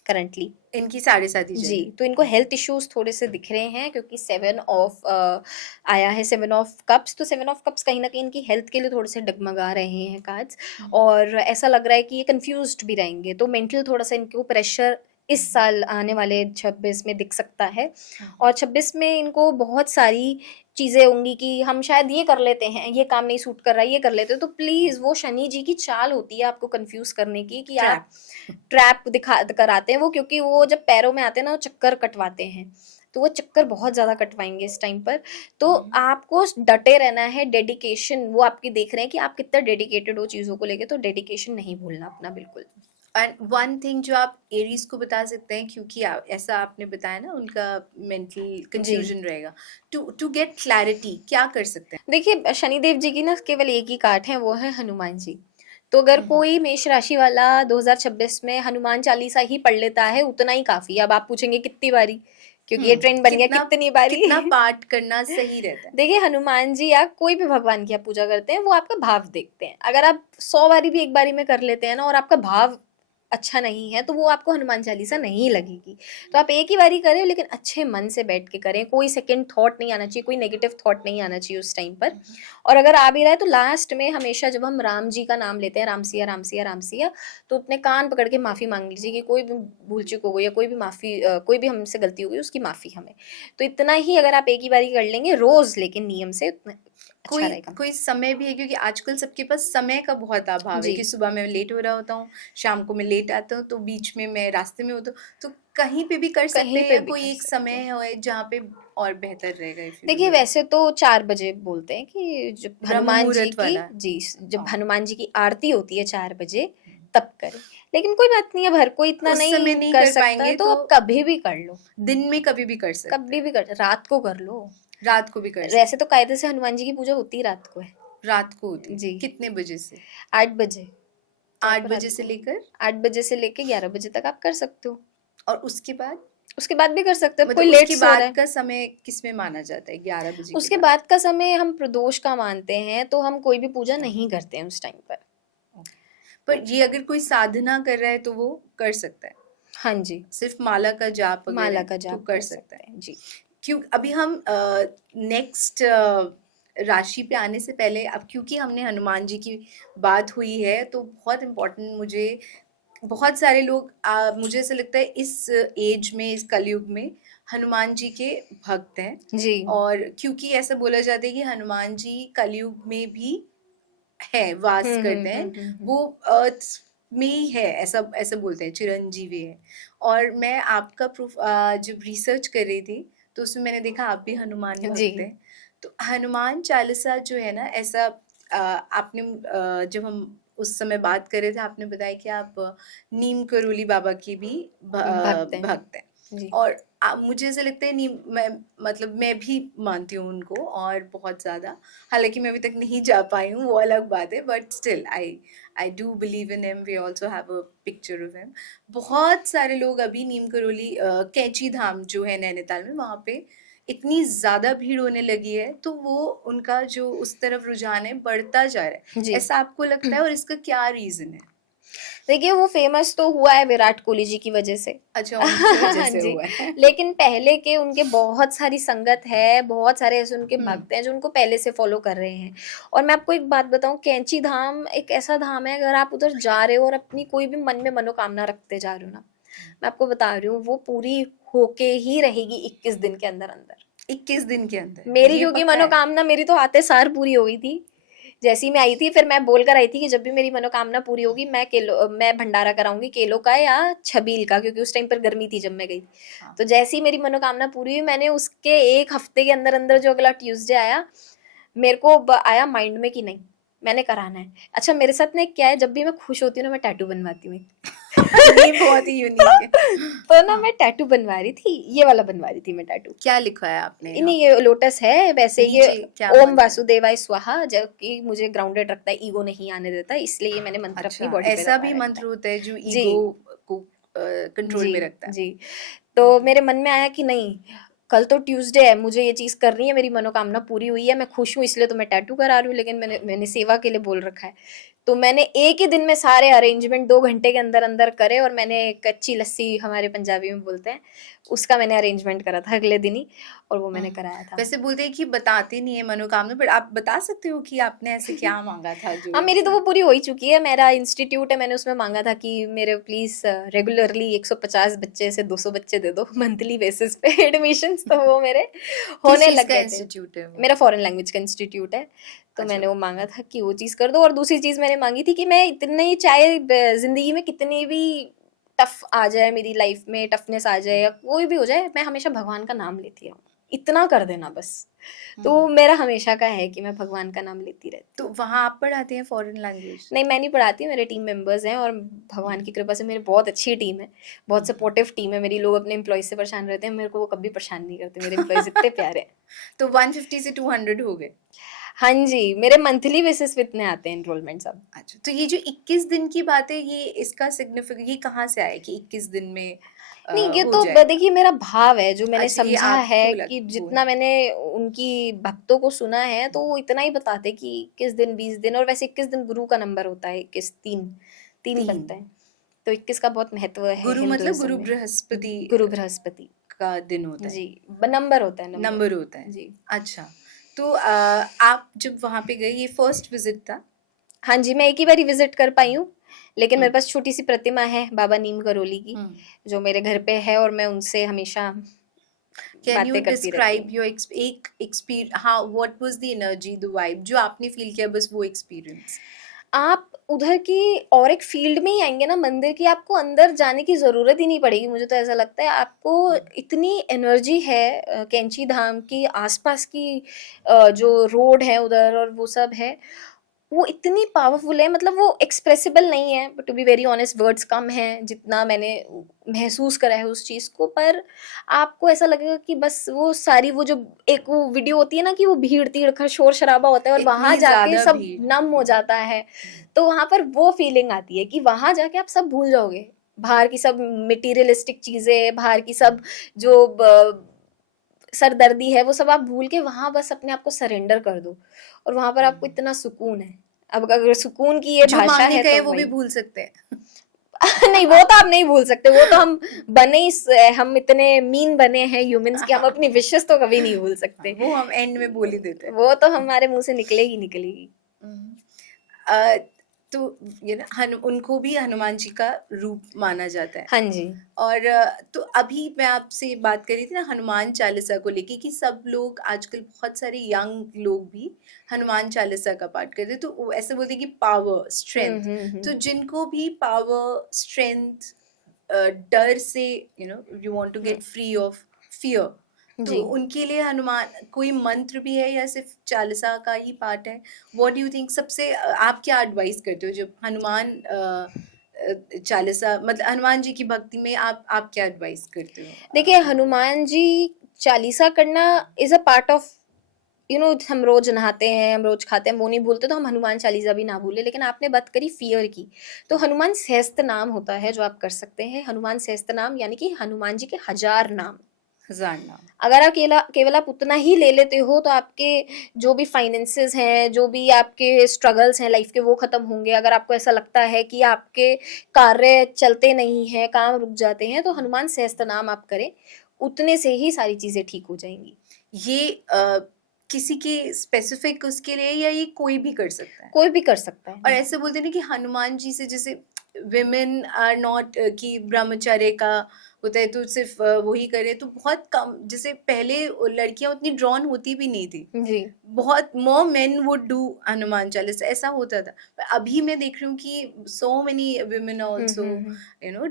करंटली। इनकी 7.5 जी, चली। तो इनको हेल्थ इश्यूज थोड़े से दिख रहे हैं, क्योंकि 7 ऑफ आया है, 7 ऑफ कप्स, तो 7 ऑफ कप्स कहीं ना कहीं इनकी हेल्थ के लिए थोड़े से डगमगा रहे हैं कार्ड्स। और ऐसा लग रहा है कि ये कंफ्यूज्ड भी रहेंगे, तो मेंटल थोड़ा सा इनको प्रेशर इस साल आने वाले 26 में दिख सकता है। और 26 में इनको बहुत सारी चीज़ें होंगी कि हम शायद ये कर लेते हैं, ये काम नहीं सूट कर रहा है, ये कर लेते हैं, तो प्लीज़, वो शनि जी की चाल होती है आपको कंफ्यूज करने की, कि आप ट्रैप दिखा कराते हैं वो, क्योंकि वो जब पैरों में आते हैं ना, वो चक्कर कटवाते हैं, तो वो चक्कर बहुत ज़्यादा कटवाएंगे इस टाइम पर। तो आपको डटे रहना है, डेडिकेशन वो आपकी देख रहे हैं कि आप कितना डेडिकेटेड हो चीज़ों को लेके, तो डेडिकेशन नहीं भूलना अपना बिल्कुल। एंड वन थिंग जो आप एरीज को बता सकते हैं, क्योंकि ऐसा आपने बताया ना उनका मेंटल कंफ्यूजन रहेगा, टू गेट क्लैरिटी क्या कर सकते हैं? देखिए, शनिदेव जी की ना केवल एक ही कार्ड है, वो है हनुमान जी। तो अगर कोई मेष राशि वाला 2026 में हनुमान चालीसा ही पढ़ लेता है, उतना ही काफी है। अब आप पूछेंगे कितनी बारी, क्योंकि ये ट्रेंड बन गया, कितनी बारी। कितना पाठ करना सही रहता है? देखिए, हनुमान जी या कोई भी भगवान की आप पूजा करते हैं, वो आपका भाव देखते हैं। अगर आप 100 बारी भी एक बारी में कर लेते हैं ना, और आपका भाव अच्छा नहीं है, तो वो आपको हनुमान चालीसा नहीं लगेगी। तो आप एक ही बारी करें, लेकिन अच्छे मन से बैठ के करें, कोई सेकंड थॉट नहीं आना चाहिए, कोई नेगेटिव थॉट नहीं आना चाहिए उस टाइम पर। और अगर आ भी रहा है, तो लास्ट में हमेशा जब हम राम जी का नाम लेते हैं, राम सिया राम सिया राम सिया, तो अपने कान पकड़ के माफ़ी मांग लीजिए कि कोई भी भूल चूक हो गई, या कोई भी हमसे गलती हो गई, उसकी माफ़ी हमें। तो इतना ही अगर आप एक ही बारी कर लेंगे रोज़, लेकिन नियम से, अच्छा कोई रहेगा। कोई समय भी है, क्योंकि आजकल सबके पास समय का बहुत अभाव है जी। कि सुबह मैं लेट हो रहा होता हूँ, शाम को मैं लेट आता हूँ, तो बीच में मैं रास्ते में होता हूँ, तो कहीं पे भी कर सकते कहीं हैं पे या भी कर कोई एक सकते समय हैं। है जहाँ पे और बेहतर रहेगा इफ यू देखिए विल? वैसे तो 4 बजे बोलते हैं कि जब ब्रह्म हनुमान जी मुहूर्त की वाला। जी, जब हाँ। हनुमान जी की आरती होती है 4 बजे तब करें। लेकिन कोई बात नहीं है, अब हर कोई इतना उस समय नहीं नहीं कर कर सकता है पाएंगे तो तो आप कभी भी कर लो, दिन में कभी भी कर सकते कभी हैं, भी कर रात को कर लो। रात को भी कर वैसे सकते तो कायदे से हनुमान जी की पूजा होती ही रात को है। हैं। रात को होती है जी, कितने बजे से? 8 बजे, 8 प्रॉपर बजे रात से को। लेकर 8 बजे से लेके 11 बजे तक आप कर सकते हो। और उसके बाद? उसके बाद भी कर सकते हो, अब कोई मतलब लेट उसके सो रहा बाद है। का समय किस में माना जाता है, 11 बजे के उसके बाद? बाद का समय हम प्रदोष का मानते हैं, तो हम कोई भी पूजा अच्छा। नहीं करते हैं उस टाइम पर। ओके। पर ये अगर कोई साधना कर रहा है तो वो कर सकता है, हाँ जी, सिर्फ माला का जाप अगर माला है का तो जाप कर कर सकता है। सकते हैं। जी। क्यों अभी हम नेक्स्ट राशि पे आने से पहले, अब क्योंकि हमने हनुमान जी की बात हुई है तो बहुत इम्पोर्टेंट, मुझे बहुत सारे लोग मुझे ऐसा लगता है इस एज में, इस कलयुग में हनुमान जी के भक्त हैं। जी। और क्योंकि ऐसा बोला जाता है कि हनुमान जी कलयुग में भी है, वास करते हैं, हुँ। वो अर्थ में ही है, ऐसा ऐसा बोलते हैं, चिरंजीवी है। और मैं आपका प्रूफ जब रिसर्च कर रही थी तो उसमें मैंने देखा आप भी हनुमान जी। भक्त हैं। तो हनुमान चालीसा जो है ना, ऐसा आपने जब हम उस समय बात कर रहे थे आपने बताया कि आप नीम करोली बाबा की भी भक्त हैं। भक्त हैं। जी। और मुझे ऐसा लगता है नीम, मैं मतलब मैं भी मानती हूँ उनको और बहुत ज़्यादा। हालाँकि मैं अभी तक नहीं जा पाई हूँ, वो अलग बात है, but still I do believe in him, we also have a picture of him. बहुत सारे लोग अभी नीम करोली कैंची धाम जो है नैनीताल में, वहाँ पे इतनी ज़्यादा भीड़ होने लगी है, तो वो उनका जो उस तरफ रुझान है बढ़ता जा रहा है। जी। ऐसा आपको लगता है और इसका क्या रीज़न है? देखिए वो फेमस तो हुआ है विराट कोहली जी की वजह से। अच्छा, उनकी वजह हाँ से जी, हुआ है। लेकिन पहले के उनके बहुत सारी संगत है, बहुत सारे ऐसे उनके हुँ। भक्त हैं जो उनको पहले से फॉलो कर रहे हैं। और मैं आपको एक बात बताऊँ, कैंची धाम एक ऐसा धाम है, अगर आप उधर जा रहे हो और अपनी कोई भी मन में मनोकामना रखते जा रहे हो ना, मैं आपको बता रही हूँ वो पूरी होके ही रहेगी 21 दिन के अंदर-अंदर। 21 दिन के अंदर, मेरी ये क्योंकि पक्का है? मनोकामना मेरी तो आते सार पूरी हो गई थी। जैसे ही मैं आई थी फिर मैं बोल कर आई थी कि जब भी मेरी मनोकामना पूरी होगी मैं भंडारा कराऊँगी केलों का या छबील का, क्योंकि उस टाइम पर गर्मी थी जब मैं गई। हाँ। तो जैसे ही मेरी मनोकामना पूरी हुई, मैंने उसके 1 हफ्ते के अंदर-अंदर जो अगला ट्यूसडे आया, मेरे को ब आया माइंड में कि नहीं, मैंने कराना है। अच्छा मेरे साथ ना क्या है, जब भी मैं खुश होती हूँ ना मैं टैटू बनवाती हूँ एक। ये बहुत ही यूनिक है। तो ना हाँ। मैं टैटू बनवा रही थी, ये वाला बनवा रही थी मैं टैटू। क्या लिखा है आपने यहाँ नहीं पे? ये लोटस है, वैसे ये नीचे क्या ओम मंत्र है? वासुदेवाय स्वाहा, जो कि मुझे ग्राउंडेड रखता है, ईगो नहीं आने देता, इसलिए ये मैंने मंत्र अपनी अच्छा, बॉडी पे ऐसा लगवा भी रखा मंत्र है। होता है जो जी, ईगो को कंट्रोल जी, में रखता है? जी। तो ओके। मेरे मन में आया कि नहीं, कल तो ट्यूसडे है, मुझे ये चीज़ करनी है, मेरी मनोकामना पूरी हुई है, मैं खुश हूँ इसलिए तो मैं टैटू करा रही हूँ, लेकिन मैंने मैंने सेवा के लिए बोल रखा है। तो मैंने एक ही दिन में सारे अरेंजमेंट 2 घंटे के अंदर-अंदर करे, और मैंने कच्ची लस्सी हमारे पंजाबी में बोलते हैं, उसका मैंने अरेंजमेंट करा था अगले दिन ही, और वो मैंने कराया था। वैसे बोलते हैं कि बताते नहीं है मनोकामना, बट आप बता सकते हो कि आपने ऐसे क्या मांगा था जो हाँ, मेरी तो इंसान? वो पूरी हो ही चुकी है। मेरा इंस्टीट्यूट है, मैंने उसमें माँगा था कि मेरे प्लीज़ रेगुलरली 150 बच्चे से 200 बच्चे दे दो मंथली बेसिस पे एडमिशन्स, तो वो मेरे किस होने चीज़ लग का गए थे। इंस्टीट्यूट है वो? मेरा फॉरेन लैंग्वेज का इंस्टीट्यूट है, तो अच्छा। मैंने वो माँगा था कि वो चीज़ कर दो, और दूसरी चीज़ मैंने माँगी थी कि मैं इतने चाहे ज़िंदगी में कितनी भी टफ़ आ जाए मेरी लाइफ़ में, टफ़नेस आ जाए या कोई भी हो जाए, मैं हमेशा भगवान का नाम लेती रहूँ। इतना कर देना बस। तो हुँ। मेरा हमेशा का है कि मैं भगवान का नाम लेती रहती तो हूँ। वहाँ आप पढ़ाते हैं फॉरेन लैंग्वेज? नहीं, मैं नहीं पढ़ाती, मेरे टीम मेंबर्स हैं, और भगवान की कृपा से मेरी बहुत अच्छी टीम है, बहुत सपोर्टिव टीम है मेरी। लोग अपने एम्प्लॉइज़ से परेशान रहते हैं, मेरे को वो कभी परेशान नहीं करते, मेरे एम्प्लॉइज़ इतने प्यारे हैं। तो 150 से 200 हो गए। हाँ जी, मेरे मंथली बेसिस पे इतने आते हैं एनरोलमेंट्स अब। अच्छा, तो ये जो 21 दिन की बात है, ये इसका ये कहाँ से आया कि 21 दिन में नहीं, ये हो तो जाएगा? देखिए मेरा भाव है, जो मैंने अच्छा, ये समझा आपको है लग कि वो जितना है। मैंने उनकी भक्तों को सुना है, तो वो इतना ही बताते कि 21 दिन, 20 दिन, और वैसे 21 दिन गुरु का नंबर होता है, 21 3 3 बनता है। तो 21 का बहुत महत्व है गुरु मतलब हिंदुइज़्म गुरु में। बृहस्पति गुरु बृहस्पति। का दिन होता है। जी, नंबर होता है, नंबर। नंबर होता है। जी। अच्छा, तो आप जब वहाँ पे गए, ये फर्स्ट विज़िट था? हाँ जी, मैं एक ही बारी विज़िट कर पाई हूँ, लेकिन हुँ, मेरे पास छोटी-सी प्रतिमा है बाबा नीम करोली की, हुँ। जो मेरे घर पे है, और मैं उनसे हमेशा कैन यू बातें करती रहती डिस्क्राइब हूँ। योर एक experience, how what was the energy, the vibe जो आपने फील किया, बस वो एक्सपीरियंस? आप उधर की और एक फ़ील्ड में ही आएँगे ना मंदिर की, आपको अंदर जाने की ज़रूरत ही नहीं पड़ेगी, मुझे तो ऐसा लगता है। आपको इतनी एनर्जी है कैंची धाम की, आस-पास की जो रोड है उधर और वो सब है, वो इतनी पावरफुल है, मतलब वो एक्सप्रेसिबल नहीं है, to be very honest words कम हैं जितना मैंने महसूस करा है उस चीज़ को। पर आपको ऐसा लगेगा कि बस वो सारी वो जो एक वो वीडियो होती है ना कि वो भीड़-तीड़ का शोर-शराबा होता है और वहाँ इतनी जाके ज्यादा सब भीड़। नम हो जाता है। तो वहाँ पर वो फीलिंग आती है कि वहाँ जाके आप सब भूल जाओगे। बाहर की सब मटेरियलिस्टिक चीज़ें, बाहर की सब जो सरदर्दी है, वो सब आप भूल के वहाँ बस अपने आप को सरेंडर कर दो और वहाँ पर आपको इतना सुकून है। अब अगर सुकून की ये जो भाषा मांगने है गए तो वो भी वही। भूल सकते हैं। नहीं, वो तो आप नहीं भूल सकते, वो तो हम बने ही हम इतने मीन बने हैं ह्यूमंस कि हम अपनी विशेस तो कभी नहीं भूल सकते। वो हम एंड में बोल ही देते हैं। वो तो हमारे मुँह से निकलेगी निकलेगी। अ, तो ये ना उनको भी हनुमान जी का रूप माना जाता है। हाँ जी। और तो अभी मैं आपसे बात कर रही थी ना हनुमान चालीसा को लेके कि सब लोग आजकल बहुत सारे यंग लोग भी हनुमान चालीसा का पाठ करते हैं, तो वो ऐसे बोलते हैं कि पावर स्ट्रेंथ। तो जिनको भी पावर स्ट्रेंथ डर से you want to get free of fear, तो जी। उनके लिए हनुमान कोई मंत्र भी है या सिर्फ चालीसा का ही पाठ है? व्हाट डू यू थिंक सबसे आप क्या एडवाइस करते हो जब हनुमान चालीसा, मतलब हनुमान जी की भक्ति में आप क्या एडवाइस करते हो? देखिए, हनुमान जी चालीसा करना इज़ अ पार्ट ऑफ हम रोज़ नहाते हैं, हम रोज़ खाते हैं, वो नहीं भूलते, तो हम हनुमान चालीसा भी ना भूलें। लेकिन आपने बात करी फ़ियर की, तो हनुमान सहस्त्रनाम होता है जो आप कर सकते हैं। हनुमान सहस्त्रनाम यानी कि हनुमान जी के 1000 नाम। हजार नाम। अगर आप केवल आप उतना ही ले लेते हो तो आपके जो भी फाइनेंसेस हैं, जो भी आपके स्ट्रगल्स हैं लाइफ के, वो खत्म होंगे। अगर आपको ऐसा लगता है कि आपके कार्य चलते नहीं हैं, काम रुक जाते हैं, तो हनुमान सहस्त्रनाम आप करें, उतने से ही सारी चीज़ें ठीक हो जाएँगी। ये किसी के स्पेसिफिक उसके लिए या ये कोई भी कर सकता है? कोई भी कर सकता और है। ऐसे बोलते हैं ना कि हनुमान जी से जैसे विमेन आर नॉट कि ब्रह्मचर्य का होता है तो सिर्फ वही करे, तो बहुत कम, जैसे पहले लड़कियां उतनी ड्रॉन होती भी नहीं थी, जी। बहुत more men would do Hanuman Chalisa, ऐसा होता था। पर अभी मैं देख रही हूँ कि so many women also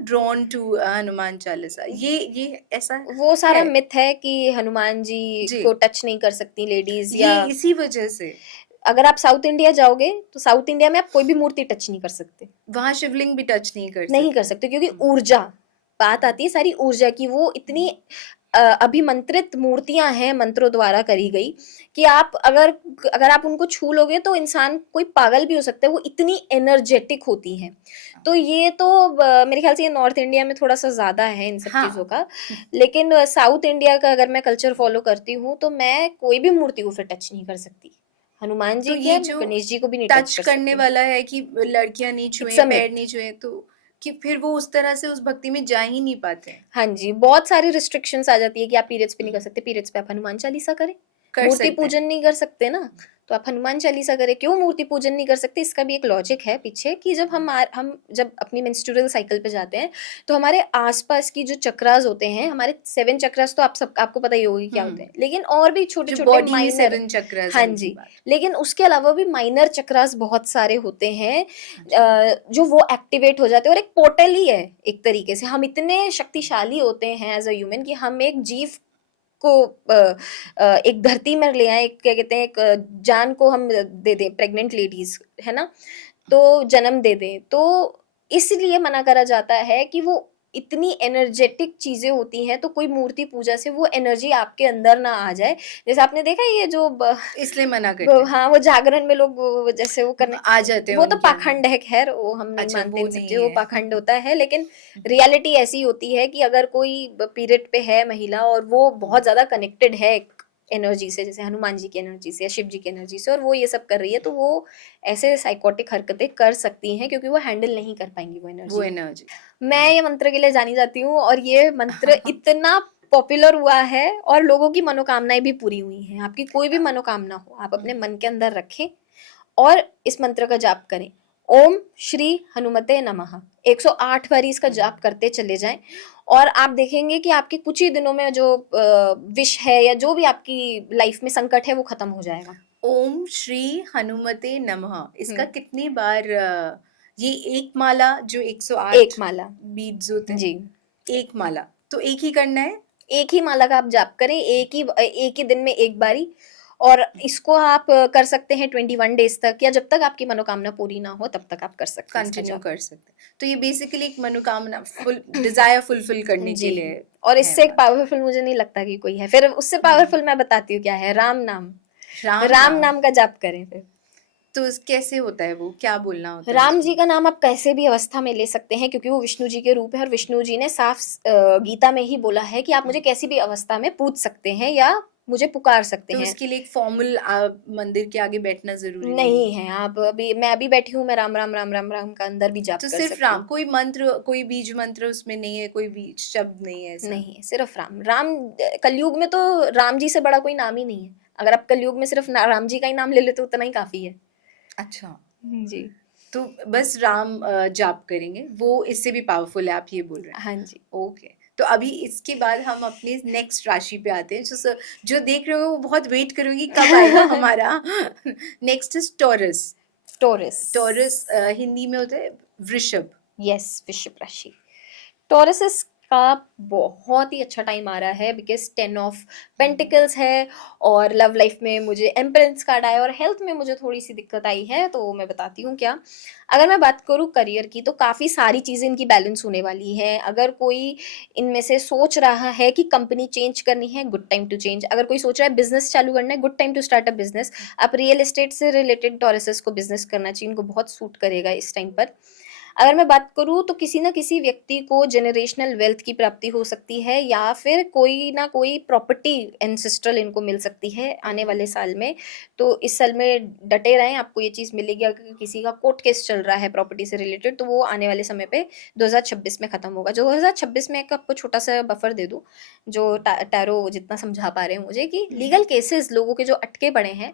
drawn to Hanuman Chalisa. ये ऐसा वो सारा है मिथ है कि हनुमान जी जी, को टच नहीं कर सकती लेडीज़, ये या इसी वजह से अगर आप साउथ इंडिया जाओगे, तो साउथ इंडिया में आप कोई भी मूर्ति टच नहीं कर सकते। वहां शिवलिंग भी टच नहीं कर नहीं कर सकते। सकते क्योंकि ऊर्जा, बात आती है सारी ऊर्जा की, वो इतनी अभिमंत्रित मूर्तियां हैं मंत्रों द्वारा करी गई कि आप अगर अगर आप उनको छू लोगे तो इंसान कोई पागल भी हो सकता है, वो इतनी एनर्जेटिक होती हैं। तो ये तो मेरे ख्याल से ये नॉर्थ इंडिया में थोड़ा सा ज़्यादा है इन सब चीज़ों हाँ, का। लेकिन साउथ इंडिया का अगर मैं कल्चर फॉलो करती हूँ तो मैं कोई भी मूर्ति को फिर टच नहीं कर सकती। हनुमान तो जी ये क्या, जो गणेश जी को भी नहीं टच टच कर करने सकती। वाला है कि लड़कियां नहीं इट्स छुए, अ पैर मिथ। नहीं छुए, तो कि फिर वो उस तरह से उस भक्ति में जा ही नहीं पाते हैं। हाँ जी, बहुत सारी रिस्ट्रिक्शंस आ जाती है कि आप पीरियड्स पे नहीं कर सकते, पीरियड्स पे आप हनुमान चालीसा करें। कर मूर्ति सकते हैं। पूजन नहीं कर सकते ना, तो आप हनुमान चालीसा करें। क्यों मूर्ति पूजन नहीं कर सकते? इसका भी एक लॉजिक है पीछे कि हम जब अपनी मेंस्ट्रुअल साइकिल पे जाते हैं, तो हमारे आस-पास की जो चक्रास होते हैं, हमारे 7 चक्रास तो आपको पता ही होगा कि क्या होते हैं। लेकिन और भी जो छोटे-छोटे बॉडी में माइनर, 7 चक्रास हाँ हैं उनकी जी, बात। लेकिन उसके अलावा भी माइनर चक्रास बहुत सारे होते हैं अच्छा। जो वो एक्टिवेट हो जाते हैं और एक पोर्टल ही है एक तरीके से। हम इतने शक्तिशाली होते हैं एज़ अ ह्यूमन कि हम एक जीव को एक धरती में ले आए, एक क्या कहते हैं, एक जान को हम दे दें, प्रेग्नेंट लेडीज़, है ना? तो जन्म दे दें। तो इसलिए मना करा जाता है कि वो इतनी एनर्जेटिक चीज़ें होती हैं, तो कोई मूर्ति पूजा से वो एनर्जी आपके अंदर ना आ जाए। जैसे आपने देखा है ये जो इसलिए मना करते हैं। हाँ, वो जागरण में लोग वो जैसे वो करने, आ जाते हैं वो तो उनके अंदर। पाखंड है, ख़ैर वो हम नहीं अच्छा, मानते वो इन सब नहीं चीज़ों, वो है। पाखंड होता है। लेकिन रियलिटी ऐसी होती है कि अगर कोई पीरियड पे है महिला और वो बहुत ज़्यादा कनेक्टेड है एक एनर्जी से, जैसे हनुमान जी की एनर्जी से या शिव जी की एनर्जी से, और वो ये सब कर रही है, तो वो ऐसे साइकोटिक हरकतें कर सकती हैं क्योंकि वो हैंडल नहीं कर पाएँगी वो वो एनर्जी को। एनर्जी। मैं ये मंत्र के लिए जानी जाती हूँ और ये मंत्र इतना पॉपुलर हुआ है और लोगों की मनोकामनाएँ भी पूरी हुई हैं। आपकी कोई भी मनोकामना हो, आप अपने मन के अंदर रखें और इस मंत्र का जाप करें। ओम श्री हनुमते नमः 108 बारी इसका जाप करते चले जाएं और आप देखेंगे कि आपके कुछ ही दिनों में जो विश है या जो भी आपकी लाइफ में संकट है वो खत्म हो जाएगा। ओम श्री हनुमते नमः, इसका हम्म, कितनी बार ये एक माला जो 108 एक माला बीट्स होते हैं, जी, एक माला तो एक ही करना है? एक ही माला का आप जाप करें, एक ही दिन में एक बारी। और इसको आप कर सकते हैं 21 डेज तक, या जब तक आपकी मनोकामना पूरी ना हो तब तक आप कर सकते हैं इसका कंटिन्यू जाप। कर सकते हैं। तो ये बेसिकली एक मनोकामना फुल डिजायर फुलफिल करने के जी, लिए और है इससे एक बात। पावरफुल मुझे नहीं लगता कि कोई है। फिर उससे पावरफुल मैं बताती हूँ क्या है, राम नाम। राम राम नाम, नाम का जाप करें फिर। तो कैसे होता है वो, क्या बोलना होता है राम उसमें? जी का नाम आप कैसे भी अवस्था में ले सकते हैं, क्योंकि वो विष्णु जी के रूप है, और विष्णु जी ने साफ गीता में ही बोला है कि आप मुझे कैसी भी अवस्था में पूछ सकते हैं या मुझे पुकार सकते तो हैं। उसके लिए एक फॉर्मल मंदिर के आगे बैठना जरूरी नहीं है, आप अभी, मैं अभी बैठी हूँ, मैं राम राम राम राम राम का अंदर भी जाप तो कर सिर्फ सकती राम, हूँ। कोई मंत्र, कोई बीज मंत्र उसमें नहीं है, कोई बीज शब्द नहीं है ऐसा? नहीं है, सिर्फ राम राम। कलयुग में तो राम जी से बड़ा कोई नाम ही नहीं है। अगर आप कलयुग में सिर्फ राम जी का ही नाम ले लेते हो उतना ही काफी है। अच्छा, जी, तो बस राम जाप करेंगे, वो इससे भी पावरफुल है, आप ये बोल रहे हैं? हाँ जी। ओके, तो अभी इसके बाद हम अपने नेक्स्ट राशि पे आते हैं। जो देख रहे हो वो बहुत वेट करोगी कब आएगा हमारा next is taurus. Taurus. Taurus Hindi में होता है वृषभ। यस, वृश्चिक राशि। टॉरस का बहुत ही अच्छा टाइम आ रहा है, बिकॉज 10 ऑफ पेंटिकल्स है, और लव लाइफ में मुझे एम्परेंस कार्ड आया, और हेल्थ में मुझे थोड़ी सी दिक्कत आई है, तो मैं बताती हूँ क्या। अगर मैं बात करूँ करियर की, तो काफ़ी सारी चीज़ें इनकी बैलेंस होने वाली हैं। अगर कोई इनमें से सोच रहा है कि कंपनी चेंज करनी है, गुड टाइम टू चेंज। अगर कोई सोच रहा है बिजनेस चालू करना है, good time to start a business. आप रियल एस्टेट से रिलेटेड टॉरसेस को बिजनेस करना चाहिए, इनको बहुत सूट करेगा इस टाइम पर। अगर मैं बात करूँ तो किसी ना किसी व्यक्ति को जनरेशनल वेल्थ की प्राप्ति हो सकती है, या फिर कोई ना कोई प्रॉपर्टी एंसेस्ट्रल इनको मिल सकती है आने वाले साल में। तो इस साल में डटे रहें, आपको ये चीज़ मिलेगी। अगर किसी का कोर्ट केस चल रहा है प्रॉपर्टी से रिलेटेड, तो वो आने वाले समय पे 2026 में खत्म होगा। 2026 में एक आपको छोटा सा बफर दे दूँ, जो टैरो जितना समझा पा रहे हैं मुझे, कि लीगल केसेस लोगों के जो अटके पड़े हैं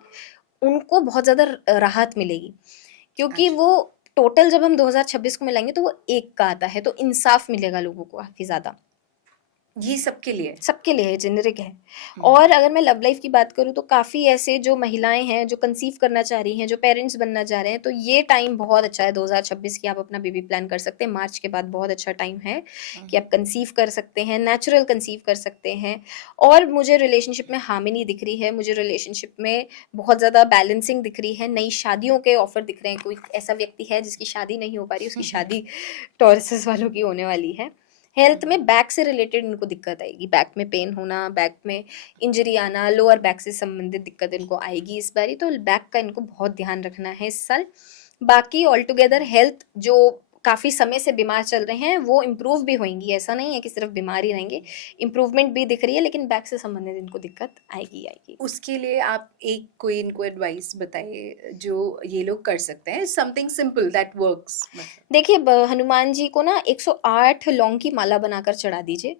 उनको बहुत ज़्यादा राहत मिलेगी, क्योंकि अच्छा, वो टोटल जब हम 2026 को मिलाएंगे तो वो एक का आता है, तो इंसाफ मिलेगा लोगों को काफ़ी ज़्यादा। ये सबके लिए? सबके लिए जेनरिक है। हम्म, और अगर मैं लव लाइफ की बात करूँ तो काफ़ी ऐसे जो महिलाएं हैं जो कंसीव करना चाह रही हैं, जो पेरेंट्स बनना चाह रहे हैं, तो ये टाइम बहुत अच्छा है 2026 की। आप अपना बेबी प्लान कर सकते हैं, मार्च के बाद बहुत अच्छा टाइम है कि आप कंसीव कर सकते हैं, नेचुरल कंसीव कर सकते हैं। और मुझे रिलेशनशिप में हार्मनी दिख रही है, मुझे रिलेशनशिप में बहुत ज़्यादा बैलेंसिंग दिख रही है, नई शादियों के ऑफर दिख रहे हैं। कोई ऐसा व्यक्ति है जिसकी शादी नहीं हो पा रही, उसकी शादी टॉरसेस वालों की होने वाली है। हेल्थ में बैक से रिलेटेड इनको दिक्कत आएगी, बैक में पेन होना, बैक में इंजरी आना, लोअर बैक से संबंधित दिक्कत इनको आएगी इस बारी, तो बैक का इनको बहुत ध्यान रखना है इस साल। बाकी ऑल टुगेदर हेल्थ, जो काफ़ी समय से बीमार चल रहे हैं, वो इम्प्रूव भी होंगी। ऐसा नहीं है कि सिर्फ बीमार ही रहेंगे, इम्प्रूवमेंट भी दिख रही है, लेकिन बैक से संबंधित इनको दिक्कत आएगी आएगी। उसके लिए आप एक कोई इनको एडवाइस बताइए जो ये लोग कर सकते हैं, समथिंग सिंपल दैट वर्क्स। मतलब देखिए, हनुमान जी को ना 108 लौंग की माला बनाकर चढ़ा दीजिए,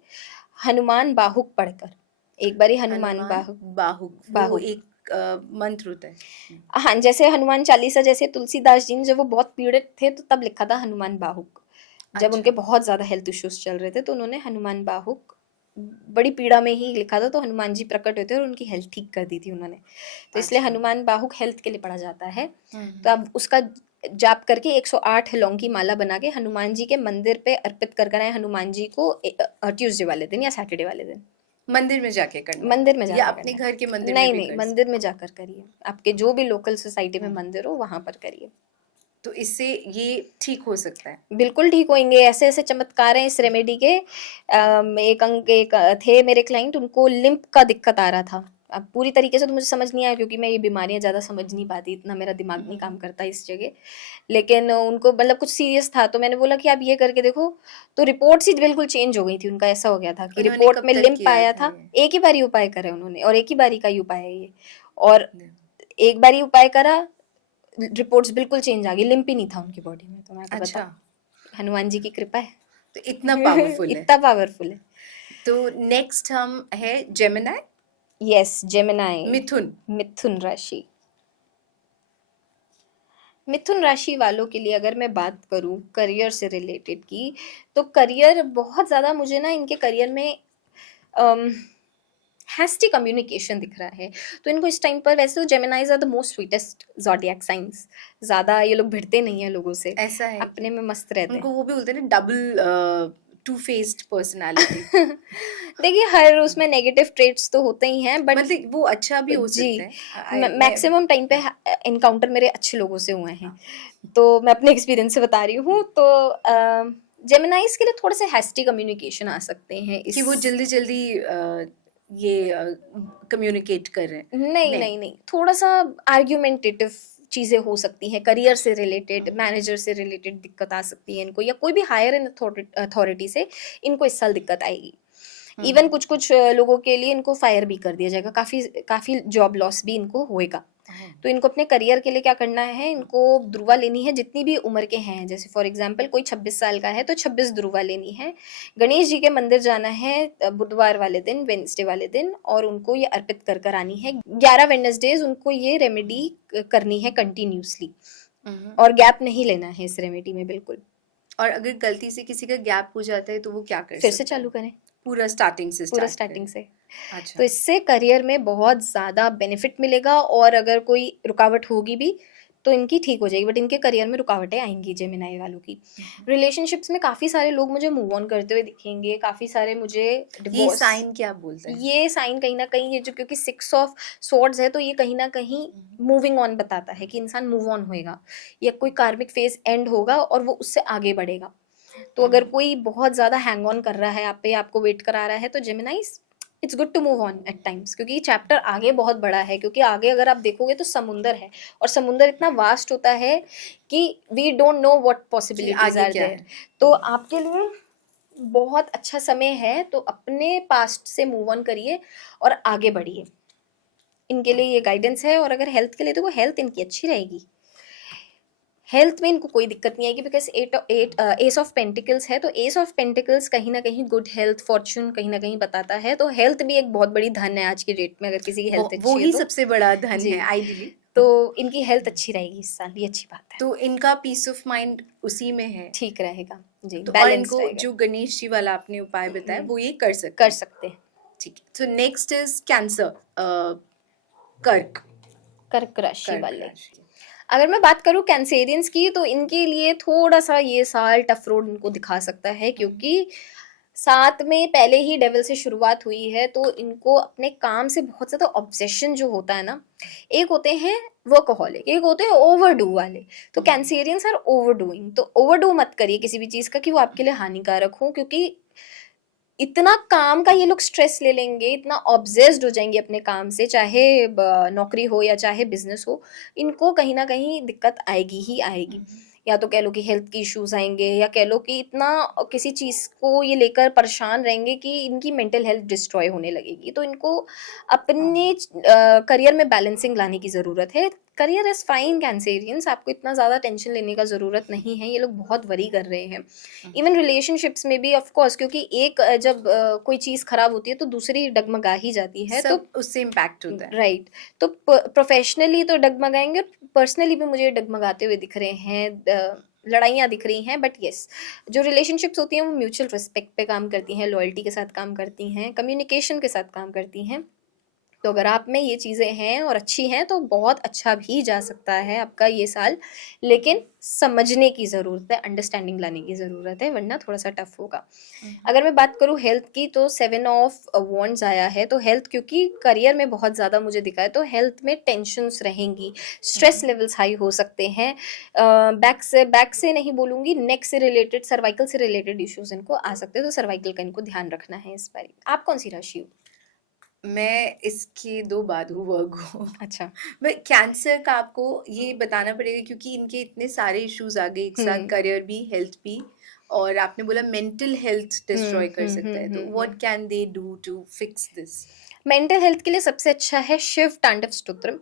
हनुमान बाहुक पढ़कर। एक बारी हनुमान हनुमान बाहुक, बाहुक, वो बाहुक। एक मंत्र होता है। हाँ, जैसे हनुमान चालीसा, जैसे तुलसीदास जी ने जब वो बहुत पीड़ित थे तो तब लिखा था हनुमान बाहुक। जब उनके अच्छा, बहुत ज़्यादा हेल्थ इश्यूज चल रहे थे तो उन्होंने हनुमान बाहुक, बड़ी पीड़ा में ही लिखा था, तो हनुमान जी प्रकट हुए थे और उनकी हेल्थ ठीक कर दी थी उन्होंने। तो इसलिए अच्छा। हनुमान बाहुक हेल्थ के लिए पढ़ा जाता है। हम्म, तो अब उसका जाप करके 108 लौंग की माला बना के हनुमान जी के मंदिर पे अर्पित कर कर आए, हनुमान जी को ट्यूसडे वाले दिन या सैटरडे वाले दिन। मंदिर में जाके करना है मंदिर में या जाके अपने करना घर के है। मंदिर में नहीं भी नहीं, कर मंदिर सकते में जाकर करिए, आपके जो भी लोकल सोसाइटी में हैं? मंदिर हो वहां पर करिए। तो इससे ये ठीक हो सकता है? बिल्कुल ठीक होंगे, ऐसे ऐसे चमत्कार हैं इस रेमेडी के। एक थे मेरे क्लाइंट, उनको लिम्प का दिक्कत आ रहा था। अब पूरी तरीके से तो मुझे समझ नहीं आया, क्योंकि मैं ये बीमारियां ज़्यादा समझ नहीं पाती, इतना मेरा दिमाग नहीं काम करता इस जगह। लेकिन उनको मतलब कुछ सीरियस था, तो मैंने बोला कि आप ये करके देखो। तो रिपोर्ट्स ही बिल्कुल चेंज हो गई थी उनका। ऐसा हो गया था कि उन्होंने रिपोर्ट कब में तक लिम्प किया आया था था। ये? एक ही बारी उपाय करे उन्होंने, और एक ही बारी का ही उपाय है ये। और एक बारी उपाय करा, रिपोर्ट्स बिल्कुल चेंज आ गई, लिम्प ही नहीं था उनकी बॉडी में। तो मैं कहा अच्छा, बताओ, हनुमान जी की कृपा है। तो इतना पावरफुल है। इतना पावरफुल है। तो नेक्स्ट हम है जेमिनाई, यस, जेमिनाई। मिथुन। मिथुन राशि। मिथुन राशि वालों के लिए अगर मैं बात करूँ करियर से रिलेटेड की, तो करियर बहुत ज़्यादा मुझे ना इनके करियर में हैस्टी कम्युनिकेशन दिख रहा है। तो इनको इस टाइम पर, वैसे तो Geminis are the most sweetest zodiac signs, ज़्यादा ये लोग भिड़ते नहीं हैं लोगों से, ऐसा है अपने क्या? में मस्त रहते हैं। उनको वो भी बोलते हैं ना, डबल टू फेस्ड पर्सनालिटी। देखिए, हर उसमें नेगेटिव ट्रेट्स तो होते ही हैं, बट मतलब वो अच्छा भी हो जी, सकता है। मैं मैक्सिमम टाइम पे एनकाउंटर मेरे अच्छे लोगों से हुए हैं, तो मैं अपने एक्सपीरियंस से बता रही हूँ। तो जेमिनाइज के लिए थोड़े से हैस्टी कम्युनिकेशन आ सकते हैं कि वो इस जल्दी जल्दी ये कम्युनिकेट कर रहे हैं। नहीं, नहीं। नहीं, नहीं, थोड़ा-सा आर्ग्यूमेंटेटिव चीज़ें हो सकती हैं, करियर से रिलेटेड, मैनेजर से रिलेटेड दिक्कत आ सकती है इनको, या कोई भी हायर इन अथॉरिटी से इनको इस साल दिक्कत आएगी। इवन कुछ-कुछ लोगों के लिए इनको फायर भी कर दिया जाएगा, काफ़ी काफ़ी जॉब लॉस भी इनको होएगा। तो इनको अपने करियर के लिए क्या करना है, इनको ध्रुवा लेनी है जितनी भी उम्र के हैं। जैसे फॉर एग्जांपल कोई 26 साल का है तो 26 ध्रुवा लेनी है। गणेश जी के मंदिर जाना है बुधवार वाले दिन, वेडनेसडे वाले दिन, और उनको ये अर्पित कर कर आनी है। 11 वेडनेसडेज उनको ये रेमेडी करनी है कंटिन्यूसली, और गैप नहीं लेना है इस रेमेडी में बिल्कुल। और अगर गलती से किसी का गैप हो जाता है तो वो क्या कर फिर से सकता है? चालू करें, पूरा स्टार्टिंग से पूरा स्टार्ट स्टार्टिंग करें। से। अच्छा। तो इससे करियर में बहुत ज़्यादा बेनिफिट मिलेगा, और अगर कोई रुकावट होगी भी तो इनकी ठीक हो जाएगी, बट इनके करियर में रुकावटें आएंगी जेमिनाई वालों की। रिलेशनशिप्स में काफ़ी सारे लोग मुझे मूव ऑन करते हुए दिखेंगे, काफ़ी सारे मुझे ये डिवोर्स। साइन क्या बोलता है? ये साइन कहीं ना कहीं, ये जो क्योंकि 6 ऑफ स्वॉर्ड्स है, तो ये कहीं ना कहीं मूविंग ऑन बताता है कि इंसान मूव ऑन होएगा, या कोई कार्मिक फेज एंड होगा और वो उससे आगे बढ़ेगा। तो अगर कोई बहुत ज़्यादा हैंग ऑन कर रहा है आप पे, आपको वेट करा रहा है, तो Geminis it's good to move on at times, क्योंकि ये चैप्टर आगे बहुत बड़ा है। क्योंकि आगे अगर आप देखोगे तो समुंदर है, और समुंदर इतना वास्ट होता है कि वी डोंट नो व्हाट कि पॉसिबिलिटीज आगे आर क्या देयर। है? तो आपके लिए बहुत अच्छा समय है, तो अपने पास्ट से मूव ऑन करिए और आगे बढ़िए। इनके लिए ये गाइडेंस है। और अगर हेल्थ के लिए, तो वो हेल्थ इनकी अच्छी रहेगी, हेल्थ में इनको कोई दिक्कत नहीं आएगी, बिकॉज एस ऑफ पेंटिकल्स है। तो एस ऑफ पेंटिकल्स कहीं ना कहीं गुड हेल्थ, फॉर्चून कहीं ना कहीं बताता है। तो हेल्थ भी एक बहुत बड़ी धन है आज की डेट में, अगर किसी की हेल्थ वो अच्छी है ही तो। सबसे बड़ा धन जी, है आई बिलीव। तो इनकी हेल्थ अच्छी रहेगी इस साल, ये अच्छी बात है। तो इनका पीस ऑफ माइंड उसी में है। ठीक रहेगा जी, तो और बैलेंस इनको रहेगा। जो गणेश जी वाला आपने उपाय बताया वो ये कर सकते कर हैं। सकते हैं। ठीक है। तो नेक्स्ट इज कैंसर, कर्क। कर्क राशि कर्क वाले, राशि। अगर मैं बात करूँ कैंसेरियंस की, तो इनके लिए थोड़ा सा ये साल टफ रोड इनको दिखा सकता है, क्योंकि 7 में पहले ही डेविल से शुरुआत हुई है। तो इनको अपने काम से बहुत ज़्यादा ऑब्सेशन जो होता है ना, एक होते हैं वर्कहोलिक, एक होते हैं ओवरडू वाले। तो कैंसेरियंस आर ओवरडूइंग, तो ओवरडू मत करिए किसी भी चीज़ का कि वो आपके लिए हानिकारक हो, क्योंकि इतना काम का ये लोग स्ट्रेस ले लेंगे, इतना ऑब्सेस्ड हो जाएंगे अपने काम से, चाहे नौकरी हो या चाहे बिजनेस हो, इनको कहीं ना कहीं दिक्कत आएगी ही आएगी। या तो कह लो कि हेल्थ के इश्यूज आएंगे, या कह लो कि इतना किसी चीज़ को ये लेकर परेशान रहेंगे कि इनकी मेंटल हेल्थ डिस्ट्रॉय होने लगेगी। तो इनको अपने करियर में बैलेंसिंग लाने की ज़रूरत है। करियर इज़ फाइन कैंसेरियंस, आपको इतना ज़्यादा टेंशन लेने का ज़रूरत नहीं है, ये लोग बहुत वरी कर रहे हैं। इवन रिलेशनशिप्स में भी ऑफ कोर्स, क्योंकि एक जब कोई चीज़ खराब होती है तो दूसरी डगमगा ही जाती है। तो सब उससे इम्पैक्ट होता है। राइट, तो प्रोफेशनली तो डगमगाएंगे, पर्सनली भी मुझे डगमगाते हुए दिख रहे हैं, लड़ाइयाँ दिख रही हैं। बट येस, जो रिलेशनशिप्स होती हैं वो म्यूचुअल रिस्पेक्ट पे काम करती हैं, लॉयल्टी के साथ काम करती हैं, कम्युनिकेशन के साथ काम करती हैं। तो अगर आप में ये चीज़ें हैं और अच्छी हैं, तो बहुत अच्छा भी जा सकता है आपका ये साल। लेकिन समझने की ज़रूरत है, अंडरस्टैंडिंग लाने की ज़रूरत है, वरना थोड़ा सा टफ होगा। अगर मैं बात करूँ हेल्थ की, तो 7 ऑफ वॉन्ड्स आया है। तो हेल्थ, क्योंकि करियर में बहुत ज़्यादा मुझे दिखा है, तो हेल्थ में टेंशन्स रहेंगी, स्ट्रेस लेवल्स हाई हो सकते हैं। बैक से नहीं बोलूँगी, नेक से रिलेटेड, सर्वाइकल से रिलेटेड इश्यूज इनको आ सकते हैं। तो सर्वाइकल का इनको ध्यान रखना है इस बार। आप कौन सी राशि हो? मैं इसके दो बाजू वर्ग हूँ। अच्छा। मैं कैंसर का आपको ये बताना पड़ेगा क्योंकि इनके इतने सारे इश्यूज आ गए एक साथ, करियर भी, हेल्थ भी, और आपने बोला मेंटल हेल्थ डिस्ट्रॉय कर सकता है। तो what can they do to fix this? Mental health के लिए सबसे अच्छा है शिव तांडव स्तोत्रम।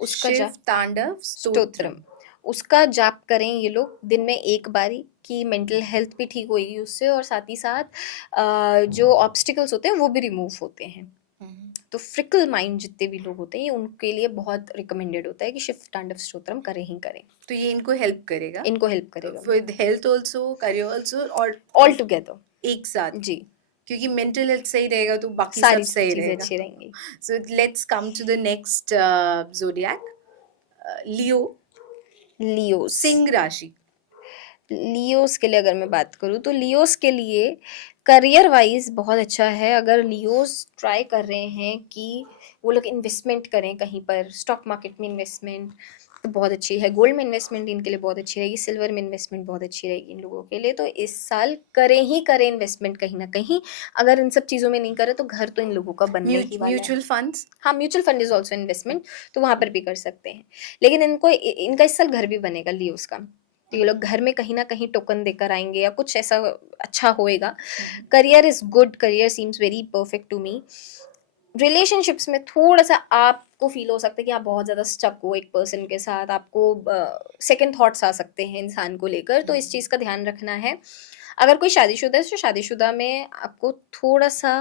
उसका शिव जाप, तांडव स्तोत्रम। स्तोत्रम, उसका जाप करें ये लोग दिन में एक बारी, कि मेंटल हेल्थ भी ठीक होगी उससे, और साथ ही साथ जो ऑब्स्टिकल्स होते हैं वो भी रिमूव होते हैं। तो फ्रिकल माइंड जितने भी लोग होते हैं, ये उनके लिए बहुत रिकमेंडेड होता है कि शिव तांडव स्तोत्रम करें ही करें। तो ये इनको हेल्प करेगा इनको हेल्प करेगा with health also, career also, और ऑल टुगेदर। एक साथ, जी, क्योंकि मेंटल हेल्थ सही रहेगा तो बाकी सब सारी सही चीजें रहेगा। अच्छी रहेंगी। So let's come to the next zodiac, Leo, Leos. सिंह राशि। लियोस के लिए अगर मैं बात करूँ तो लियोस के लिए करियर वाइज बहुत अच्छा है। अगर लियोस ट्राई कर रहे हैं कि वो लोग इन्वेस्टमेंट करें कहीं पर, स्टॉक मार्केट में इन्वेस्टमेंट तो बहुत अच्छी है, गोल्ड में इन्वेस्टमेंट इनके लिए बहुत अच्छी रहेगी, सिल्वर में इन्वेस्टमेंट बहुत अच्छी रहेगी इन लोगों के लिए। तो इस साल करें ही करें इन्वेस्टमेंट कहीं ना कहीं। अगर इन सब चीज़ों में नहीं करे तो घर तो इन लोगों का बनने ही वाला है। म्यूचुअल फंड्स, हाँ, mutual fund is also investment, तो वहाँ पर भी कर सकते हैं। लेकिन इनका इस साल घर भी बनेगा लियोस का, तो ये लोग घर में कहीं ना कहीं टोकन देकर आएंगे या कुछ ऐसा अच्छा होएगा। Career is good, career seems very perfect to me. Relationships में थोड़ा सा आपको फील हो सकता है कि आप बहुत ज़्यादा स्टक हो एक पर्सन के साथ, आपको सेकंड थॉट्स आ सकते हैं इंसान को लेकर, तो इस चीज़ का ध्यान रखना है। अगर कोई शादीशुदा है तो शादीशुदा में आपको थोड़ा सा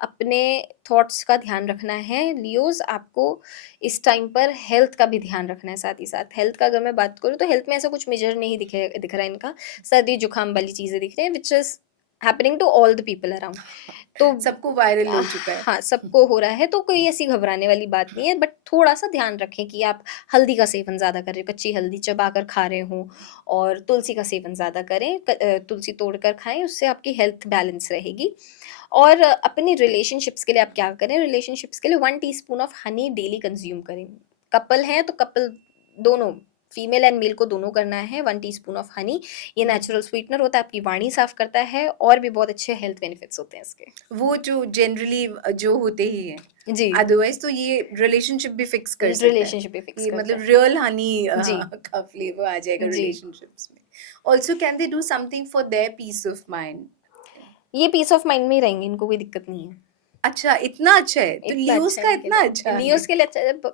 अपने थॉट्स का ध्यान रखना है। लियोज, आपको इस टाइम पर हेल्थ का भी ध्यान रखना है। साथ ही साथ हेल्थ का अगर मैं बात करूँ तो हेल्थ में ऐसा कुछ मेजर नहीं दिख रहा है इनका, सर्दी जुकाम वाली चीज़ें दिख रही हैं which is happening to all the people around. तो सबको वायरल हो चुका है। हाँ, सबको हो रहा है, तो कोई ऐसी घबराने वाली बात नहीं है, बट थोड़ा सा ध्यान रखें कि आप हल्दी का सेवन ज़्यादा कर रहे हो, कच्ची हल्दी चबा कर खा रहे हो, और तुलसी का सेवन ज़्यादा करें, तुलसी तोड़कर खाएं, उससे आपकी हेल्थ बैलेंस रहेगी। और अपनी रिलेशनशिप्स के लिए आप क्या करें, रिलेशनशिप्स के लिए 1 teaspoon of honey daily consume करें। कपल हैं तो कपल दोनों, फीमेल एंड मेल को दोनों करना है 1 टीस्पून ऑफ हनी। ये नेचुरल स्वीटनर होता है, आपकी वाणी साफ करता है, और भी बहुत अच्छे हेल्थ बेनिफिट्स होते हैं इसके। वो जो जनरली जो होते ही हैं, जी, अदरवाइज तो ये रिलेशनशिप भी फिक्स कर सकता है। रिलेशनशिप भी फिक्स ये करता मतलब है। रियल हनी जी, का फ्लेवर आ जाएगा जी। रिलेशनशिप्स में। Also can they do something for their peace of mind? ये पीस ऑफ माइंड में ही रहेंगे, इनको कोई दिक्कत नहीं है। अच्छा, इतना अच्छा है तो इतना लियोस अच्छा का है इनके इतना लिए, अच्छा है। लियोस के लिए अच्छा है।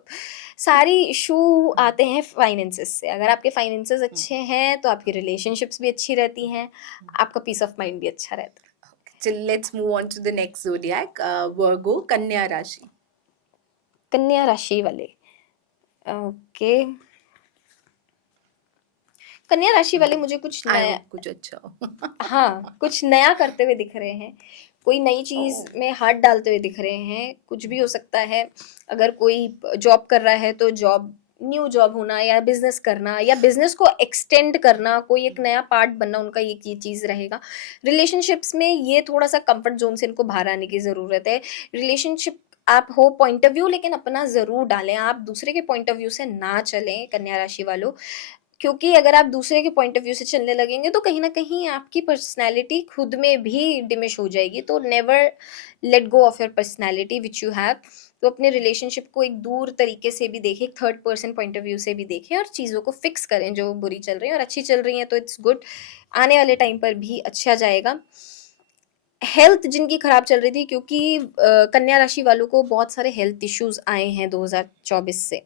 सारी इशू आते हैं फाइनेंसेस से। अगर आपके फाइनेंसेस अच्छे हैं तो आपकी रिलेशनशिप्स भी अच्छी रहती हैं, आपका पीस ऑफ माइंड भी अच्छा रहता है। So let's move on to the next zodiac, Virgo, कन्या राशि। कन्या राशि वाले, ओके, कन्या राशि वाले मुझे कुछ आई नया, होप कुछ अच्छा हो। हाँ, कुछ नया करते हुए दिख रहे हैं, कोई नई चीज़ में हाथ डालते हुए दिख रहे हैं। कुछ भी हो सकता है। अगर कोई जॉब कर रहा है तो जॉब, न्यू जॉब होना, या बिजनेस करना, या बिजनेस को एक्सटेंड करना, कोई एक नया पार्ट बनना, उनका ये चीज़ रहेगा। रिलेशनशिप्स में ये थोड़ा सा कंफर्ट जोन से इनको बाहर आने की ज़रूरत है। रिलेशनशिप आप हो पॉइंट ऑफ व्यू, लेकिन अपना ज़रूर डालें, आप दूसरे के पॉइंट ऑफ व्यू से ना चलें कन्या राशि वालों, क्योंकि अगर आप दूसरे के पॉइंट ऑफ व्यू से चलने लगेंगे तो कहीं ना कहीं आपकी पर्सनैलिटी खुद में भी डिमिश हो जाएगी। तो never let go of your personality which you have. तो अपने रिलेशनशिप को एक दूर तरीके से भी देखें, एक third person point of view से भी देखें, और चीज़ों को फिक्स करें जो बुरी चल रही हैं, और अच्छी चल रही हैं तो इट्स गुड, आने वाले टाइम पर भी अच्छा जाएगा। हेल्थ जिनकी खराब चल रही थी, क्योंकि कन्या राशि वालों को बहुत सारे हेल्थ इश्यूज आए हैं 2024 से,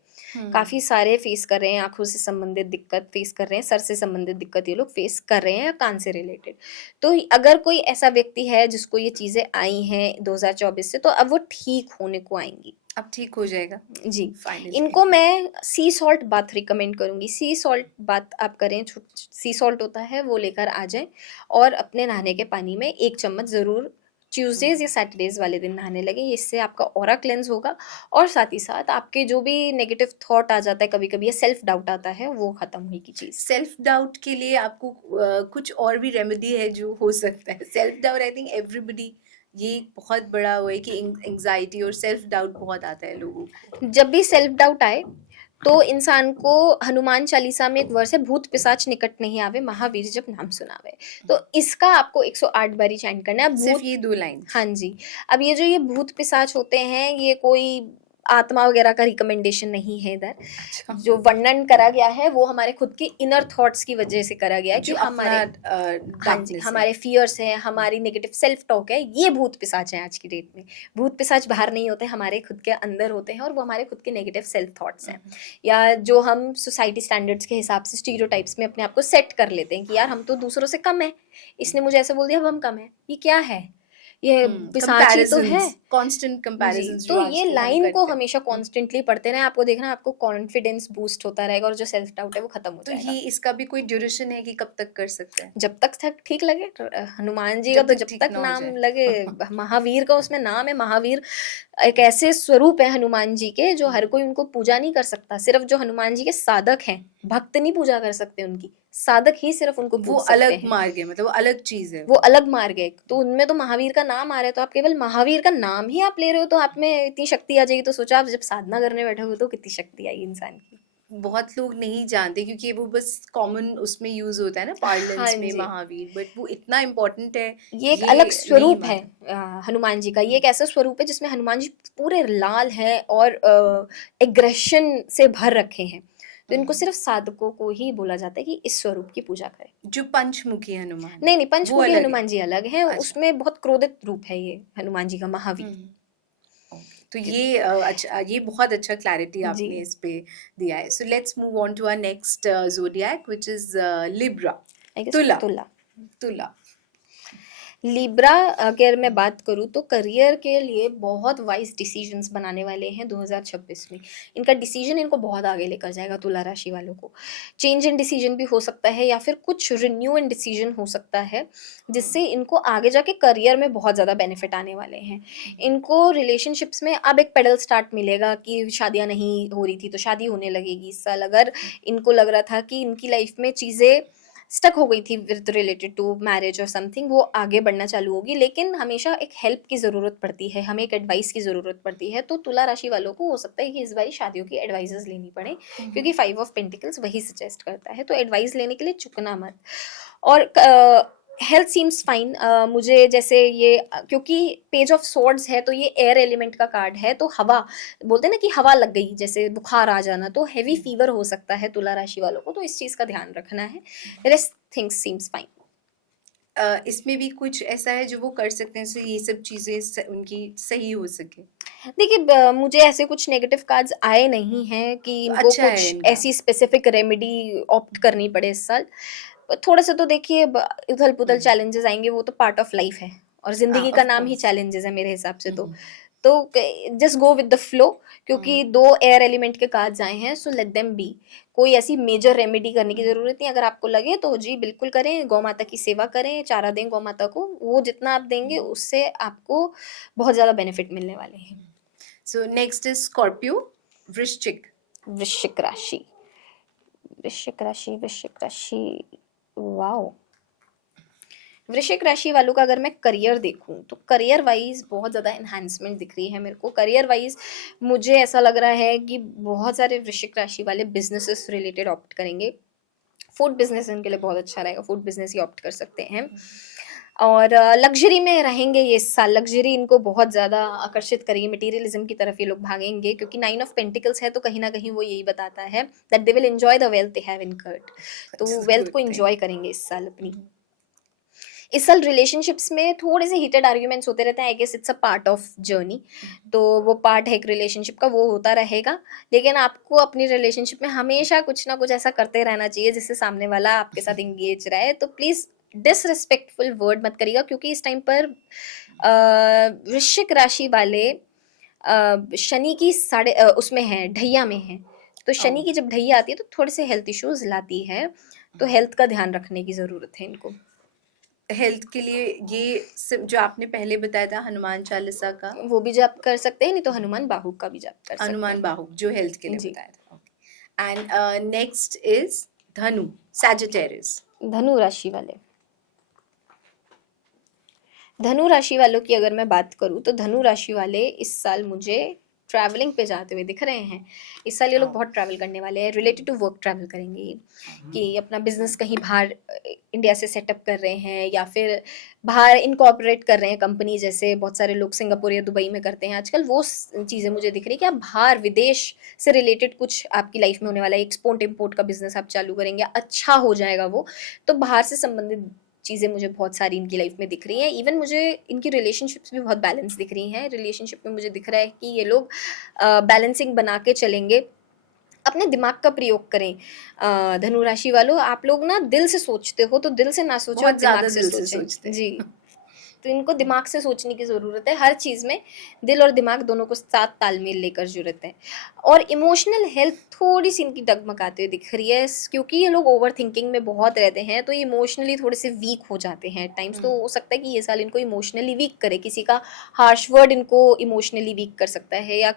काफ़ी सारे फेस कर रहे हैं। आंखों से संबंधित दिक्कत फेस कर रहे हैं, सर से संबंधित दिक्कत ये लोग फेस कर रहे हैं, या कान से रिलेटेड। तो अगर कोई ऐसा व्यक्ति है जिसको ये चीज़ें आई हैं 2024 से, तो अब वो ठीक होने को आएंगी। अब ठीक हो जाएगा जी, फाइनली। इनको मैं सी सॉल्ट बाथ रिकमेंड करूँगी। सी सॉल्ट बाथ आप करें, सी सॉल्ट होता है वो लेकर आ जाएं, और अपने नहाने के पानी में 1 चम्मच ज़रूर ट्यूसडेज या सैटरडेज वाले दिन नहाने लगे। इससे आपका ऑरा क्लेंस होगा, और साथ ही साथ आपके जो भी नेगेटिव थॉट आ जाता है कभी कभी, या सेल्फ डाउट आता है, वो खत्म होगी चीज़। सेल्फ डाउट के लिए आपको कुछ और भी रेमेडी है जो हो सकता है? Self doubt I think everybody, ये एक बहुत बड़ा वो है कि एंग्जाइटी और सेल्फ डाउट बहुत आता है लोगों को। जब भी सेल्फ डाउट आए तो इंसान को हनुमान चालीसा में एक वर्स है, भूत पिशाच निकट नहीं आवे, महावीर जब नाम सुनावे। तो इसका आपको 108 बारी चैंट करना है। सिर्फ भूत, ये 2 लाइन? हाँ जी। अब ये जो ये भूत पिशाच होते हैं, ये कोई आत्मा वगैरह का रिकमेंडेशन नहीं है इधर। अच्छा। जो वर्णन करा गया है वो हमारे खुद के इनर थॉट्स की वजह से करा गया है, कि जो हमारे, हाँ जी, हमारे फियर्स हैं, हमारी नेगेटिव सेल्फ टॉक है, ये भूत पिशाच हैं आज की डेट में। भूत पिशाच बाहर नहीं होते, हमारे खुद के अंदर होते हैं, और वो हमारे खुद के नेगेटिव सेल्फ थॉट्स हैं, या जो हम सोसाइटी स्टैंडर्ड्स के हिसाब से स्टीरियोटाइप्स में अपने आप को सेट कर लेते हैं कि यार हम तो दूसरों से कम है, इसने मुझे ऐसे बोल दिया, अब हम कम है। ये क्या है? ये पिशाची तो है। कंपैरिजंस, कांस्टेंट जी, कंपैरिजंस तो जो ये आजकल हम लाइन को करते हैं। हमेशा कॉन्स्टेंटली पढ़ते रहें, आपको देखना आपको कॉन्फिडेंस बूस्ट होता रहेगा और जो सेल्फ डाउट है वो खत्म हो तो जाएगा। ये इसका भी कोई ड्यूरेशन है कि कब तक कर सकते हैं? जब तक ठीक लगे, हनुमान जी का जब तो तक जब ठीक तक ना हो नाम जाए। लगे। महावीर का उसमें नाम है, महावीर एक ऐसे स्वरूप है हनुमान जी के जो हर कोई उनको पूजा नहीं कर सकता, सिर्फ जो हनुमान जी के साधक हैं, भक्त नहीं पूजा कर सकते उनकी, साधक ही सिर्फ उनको वो पूज सकते अलग हैं। मार्ग है, मतलब वो अलग चीज है वो वो। अलग मार्ग है, तो उनमें तो महावीर का नाम आ रहा है, तो आप केवल महावीर का नाम ही आप ले रहे हो तो आप में इतनी शक्ति आ जाएगी, तो सोचो आप जब साधना करने बैठे हो तो कितनी शक्ति आएगी इंसान की। बहुत लोग नहीं जानते क्योंकि वो बस कॉमन उसमें यूज होता है ना, हाँ पार्लेंस में जी, महावीर, बट वो इतना इम्पोर्टेंट है, ये एक अलग ये नहीं स्वरूप है मालूम। हनुमान जी का। ये एक ऐसा स्वरूप है जिसमें हनुमान जी पूरे लाल हैं और एग्रेशन से भर रखे हैं, तो इनको सिर्फ साधकों को ही बोला जाता है कि इस स्वरूप की पूजा करें। जो पंचमुखी हनुमान है नहीं नहीं, वो पंचमुखी अलग है। हनुमान जी अलग हैं, अच्छा। उसमें बहुत क्रोधित रूप है ये हनुमान जी का, महावीर। हम्म। ओके, तो ये अच्छा, ये बहुत अच्छा क्लैरिटी जी, आपने इस पे दिया है। So let's move on to our next zodiac which is Libra. I guess तुला। तुला। तुला। लिब्रा, अगर मैं बात करूँ तो करियर के लिए बहुत वाइज डिसीजंस बनाने वाले हैं 2026 में। इनका डिसीजन इनको बहुत आगे लेकर जाएगा, तुला राशि वालों को। चेंज इन डिसीजन भी हो सकता है या फिर कुछ रिन्यू इन डिसीजन हो सकता है, जिससे इनको आगे जाके करियर में बहुत ज़्यादा बेनिफिट आने वाले हैं। इनको रिलेशनशिप्स में अब एक पेडल स्टार्ट मिलेगा कि शादियाँ नहीं हो रही थी तो शादी होने लगेगी इस साल। अगर इनको लग रहा था कि इनकी लाइफ में चीज़ें स्टक हो गई थी विद रिलेटेड टू मैरिज और समथिंग, वो आगे बढ़ना चालू होगी, लेकिन हमेशा एक हेल्प की ज़रूरत पड़ती है, हमें एक एडवाइस की ज़रूरत पड़ती है। तो तुला राशि वालों को हो सकता है कि इस बारी शादियों की एडवाइजेस लेनी पड़े, क्योंकि 5 ऑफ पेंटिकल्स वही सजेस्ट करता है, तो एडवाइस लेने के लिए चुकना मत। और हेल्थ सीम्स फाइन मुझे, जैसे ये क्योंकि पेज ऑफ स्वॉर्ड्स है तो ये एयर एलिमेंट का कार्ड है, तो हवा बोलते हैं ना कि हवा लग गई, जैसे बुखार आ जाना, तो हैवी फीवर हो सकता है तुला राशि वालों को, तो इस चीज़ का ध्यान रखना है। Rest things seems fine. इसमें भी कुछ ऐसा है जो वो कर सकते हैं, so ये सब चीजें उनकी सही हो सके? देखिए मुझे ऐसे कुछ नेगेटिव कार्ड्स आए नहीं हैं कि तो इनको अच्छा है कुछ इनका। ऐसी स्पेसिफिक रेमेडी ऑप्ट करनी पड़े इस साल। थोड़ा सा तो देखिए उथल पुथल हम्म। चैलेंजेस आएंगे, वो तो पार्ट ऑफ लाइफ है, और जिंदगी का ऑफ नाम ही कोर्स। चैलेंजेस है मेरे हिसाब से। तो just go with the flow, क्योंकि हम्म। 2 एयर एलिमेंट के कार्ड्स आए हैं, सो लेट देम बी। कोई ऐसी मेजर रेमेडी करने की जरूरत नहीं, अगर आपको लगे तो जी बिल्कुल करें, गौ माता की सेवा करें, चारा दें गौ माता को, वो जितना आप देंगे उससे आपको बहुत ज्यादा बेनिफिट मिलने वाले हैं। सो नेक्स्ट इज स्कॉर्पियो, वृश्चिक। वृश्चिक राशि, वृश्चिक राशि, वृश्चिक राशि, वाओ। वृश्चिक राशि वालों का अगर मैं करियर देखूं तो करियर वाइज बहुत ज़्यादा एनहांसमेंट दिख रही है मेरे को। करियर वाइज मुझे ऐसा लग रहा है कि बहुत सारे वृश्चिक राशि वाले बिजनेसेस रिलेटेड ऑप्ट करेंगे। फूड बिजनेस इनके लिए बहुत अच्छा रहेगा, फूड बिजनेस ही ऑप्ट कर सकते हैं। और लग्जरी में रहेंगे ये इस साल, लग्जरी इनको बहुत ज़्यादा आकर्षित करेगी, मटेरियलिज्म की तरफ ये लोग भागेंगे, क्योंकि 9 ऑफ पेंटिकल्स है तो कहीं ना कहीं वो यही बताता है that they will enjoy the wealth they have incurred. तो वो वेल्थ गुड को थिंग। एंजॉय करेंगे इस साल अपनी। इस साल रिलेशनशिप्स में थोड़े से हीटेड आर्ग्यूमेंट्स होते रहते हैं, I guess it's a part of journey, तो वो पार्ट है एक रिलेशनशिप का, वो होता रहेगा। लेकिन आपको अपनी रिलेशनशिप में हमेशा कुछ ना कुछ ऐसा करते रहना चाहिए जिससे सामने वाला आपके साथ इंगेज रहे। तो प्लीज़ डिसरिस्पेक्टफुल वर्ड मत करिएगा, क्योंकि इस टाइम पर वृश्चिक राशि वाले शनि की उसमें है, ढैया में है, तो शनि की जब ढैया आती है तो थोड़े से हेल्थ इश्यूज लाती है, तो हेल्थ का ध्यान रखने की ज़रूरत है इनको। हेल्थ के लिए ये जो आपने पहले बताया था हनुमान चालीसा का, वो भी जाप कर सकते हैं, नहीं तो हनुमान बाहु का भी जाप कर सकते हनुमान बाहु जो हेल्थ के लिए जी। बताया था। एंड नेक्स्ट इज धनु, सैजिटेरियस। धनु राशि वाले, धनु राशि वालों की अगर मैं बात करूँ तो धनु राशि वाले इस साल मुझे ट्रैवलिंग पे जाते हुए दिख रहे हैं। इस साल ये लोग बहुत ट्रैवल करने वाले हैं, रिलेटेड टू वर्क ट्रैवल करेंगे ये, कि अपना बिजनेस कहीं बाहर इंडिया से सेटअप कर रहे हैं या फिर बाहर इनकॉर्पोरेट कर रहे हैं कंपनी, जैसे बहुत सारे लोग सिंगापुर या दुबई में करते हैं आजकल। वो चीज़ें मुझे दिख रही है कि आप बाहर विदेश से रिलेटेड कुछ आपकी लाइफ में होने वाला है, एक्सपोर्ट इम्पोर्ट का बिजनेस आप चालू करेंगे, अच्छा हो जाएगा वो। तो बाहर से संबंधित चीज़ें मुझे बहुत सारी इनकी लाइफ में दिख रही हैं। इवन मुझे इनकी रिलेशनशिप्स भी बहुत बैलेंस दिख रही हैं। रिलेशनशिप में मुझे दिख रहा है कि ये लोग बैलेंसिंग बना के चलेंगे, अपने दिमाग का प्रयोग करें। धनु राशि वालों, आप लोग ना दिल से सोचते हो तो दिल से ना सोचो, बहुत दिमाग ज्यादा से दिल से सोचें सोचते हैं। जी। तो इनको दिमाग से सोचने की ज़रूरत है, हर चीज़ में दिल और दिमाग दोनों को साथ तालमेल लेकर ज़रूरत है। और इमोशनल हेल्थ थोड़ी सी इनकी डगमगाते हुए दिख रही है, क्योंकि ये लोग ओवर थिंकिंग में बहुत रहते हैं, तो इमोशनली थोड़े से वीक हो जाते हैं एट टाइम्स। तो हो सकता है कि ये साल इनको इमोशनली वीक करे, किसी का हार्श वर्ड इनको इमोशनली वीक कर सकता है, या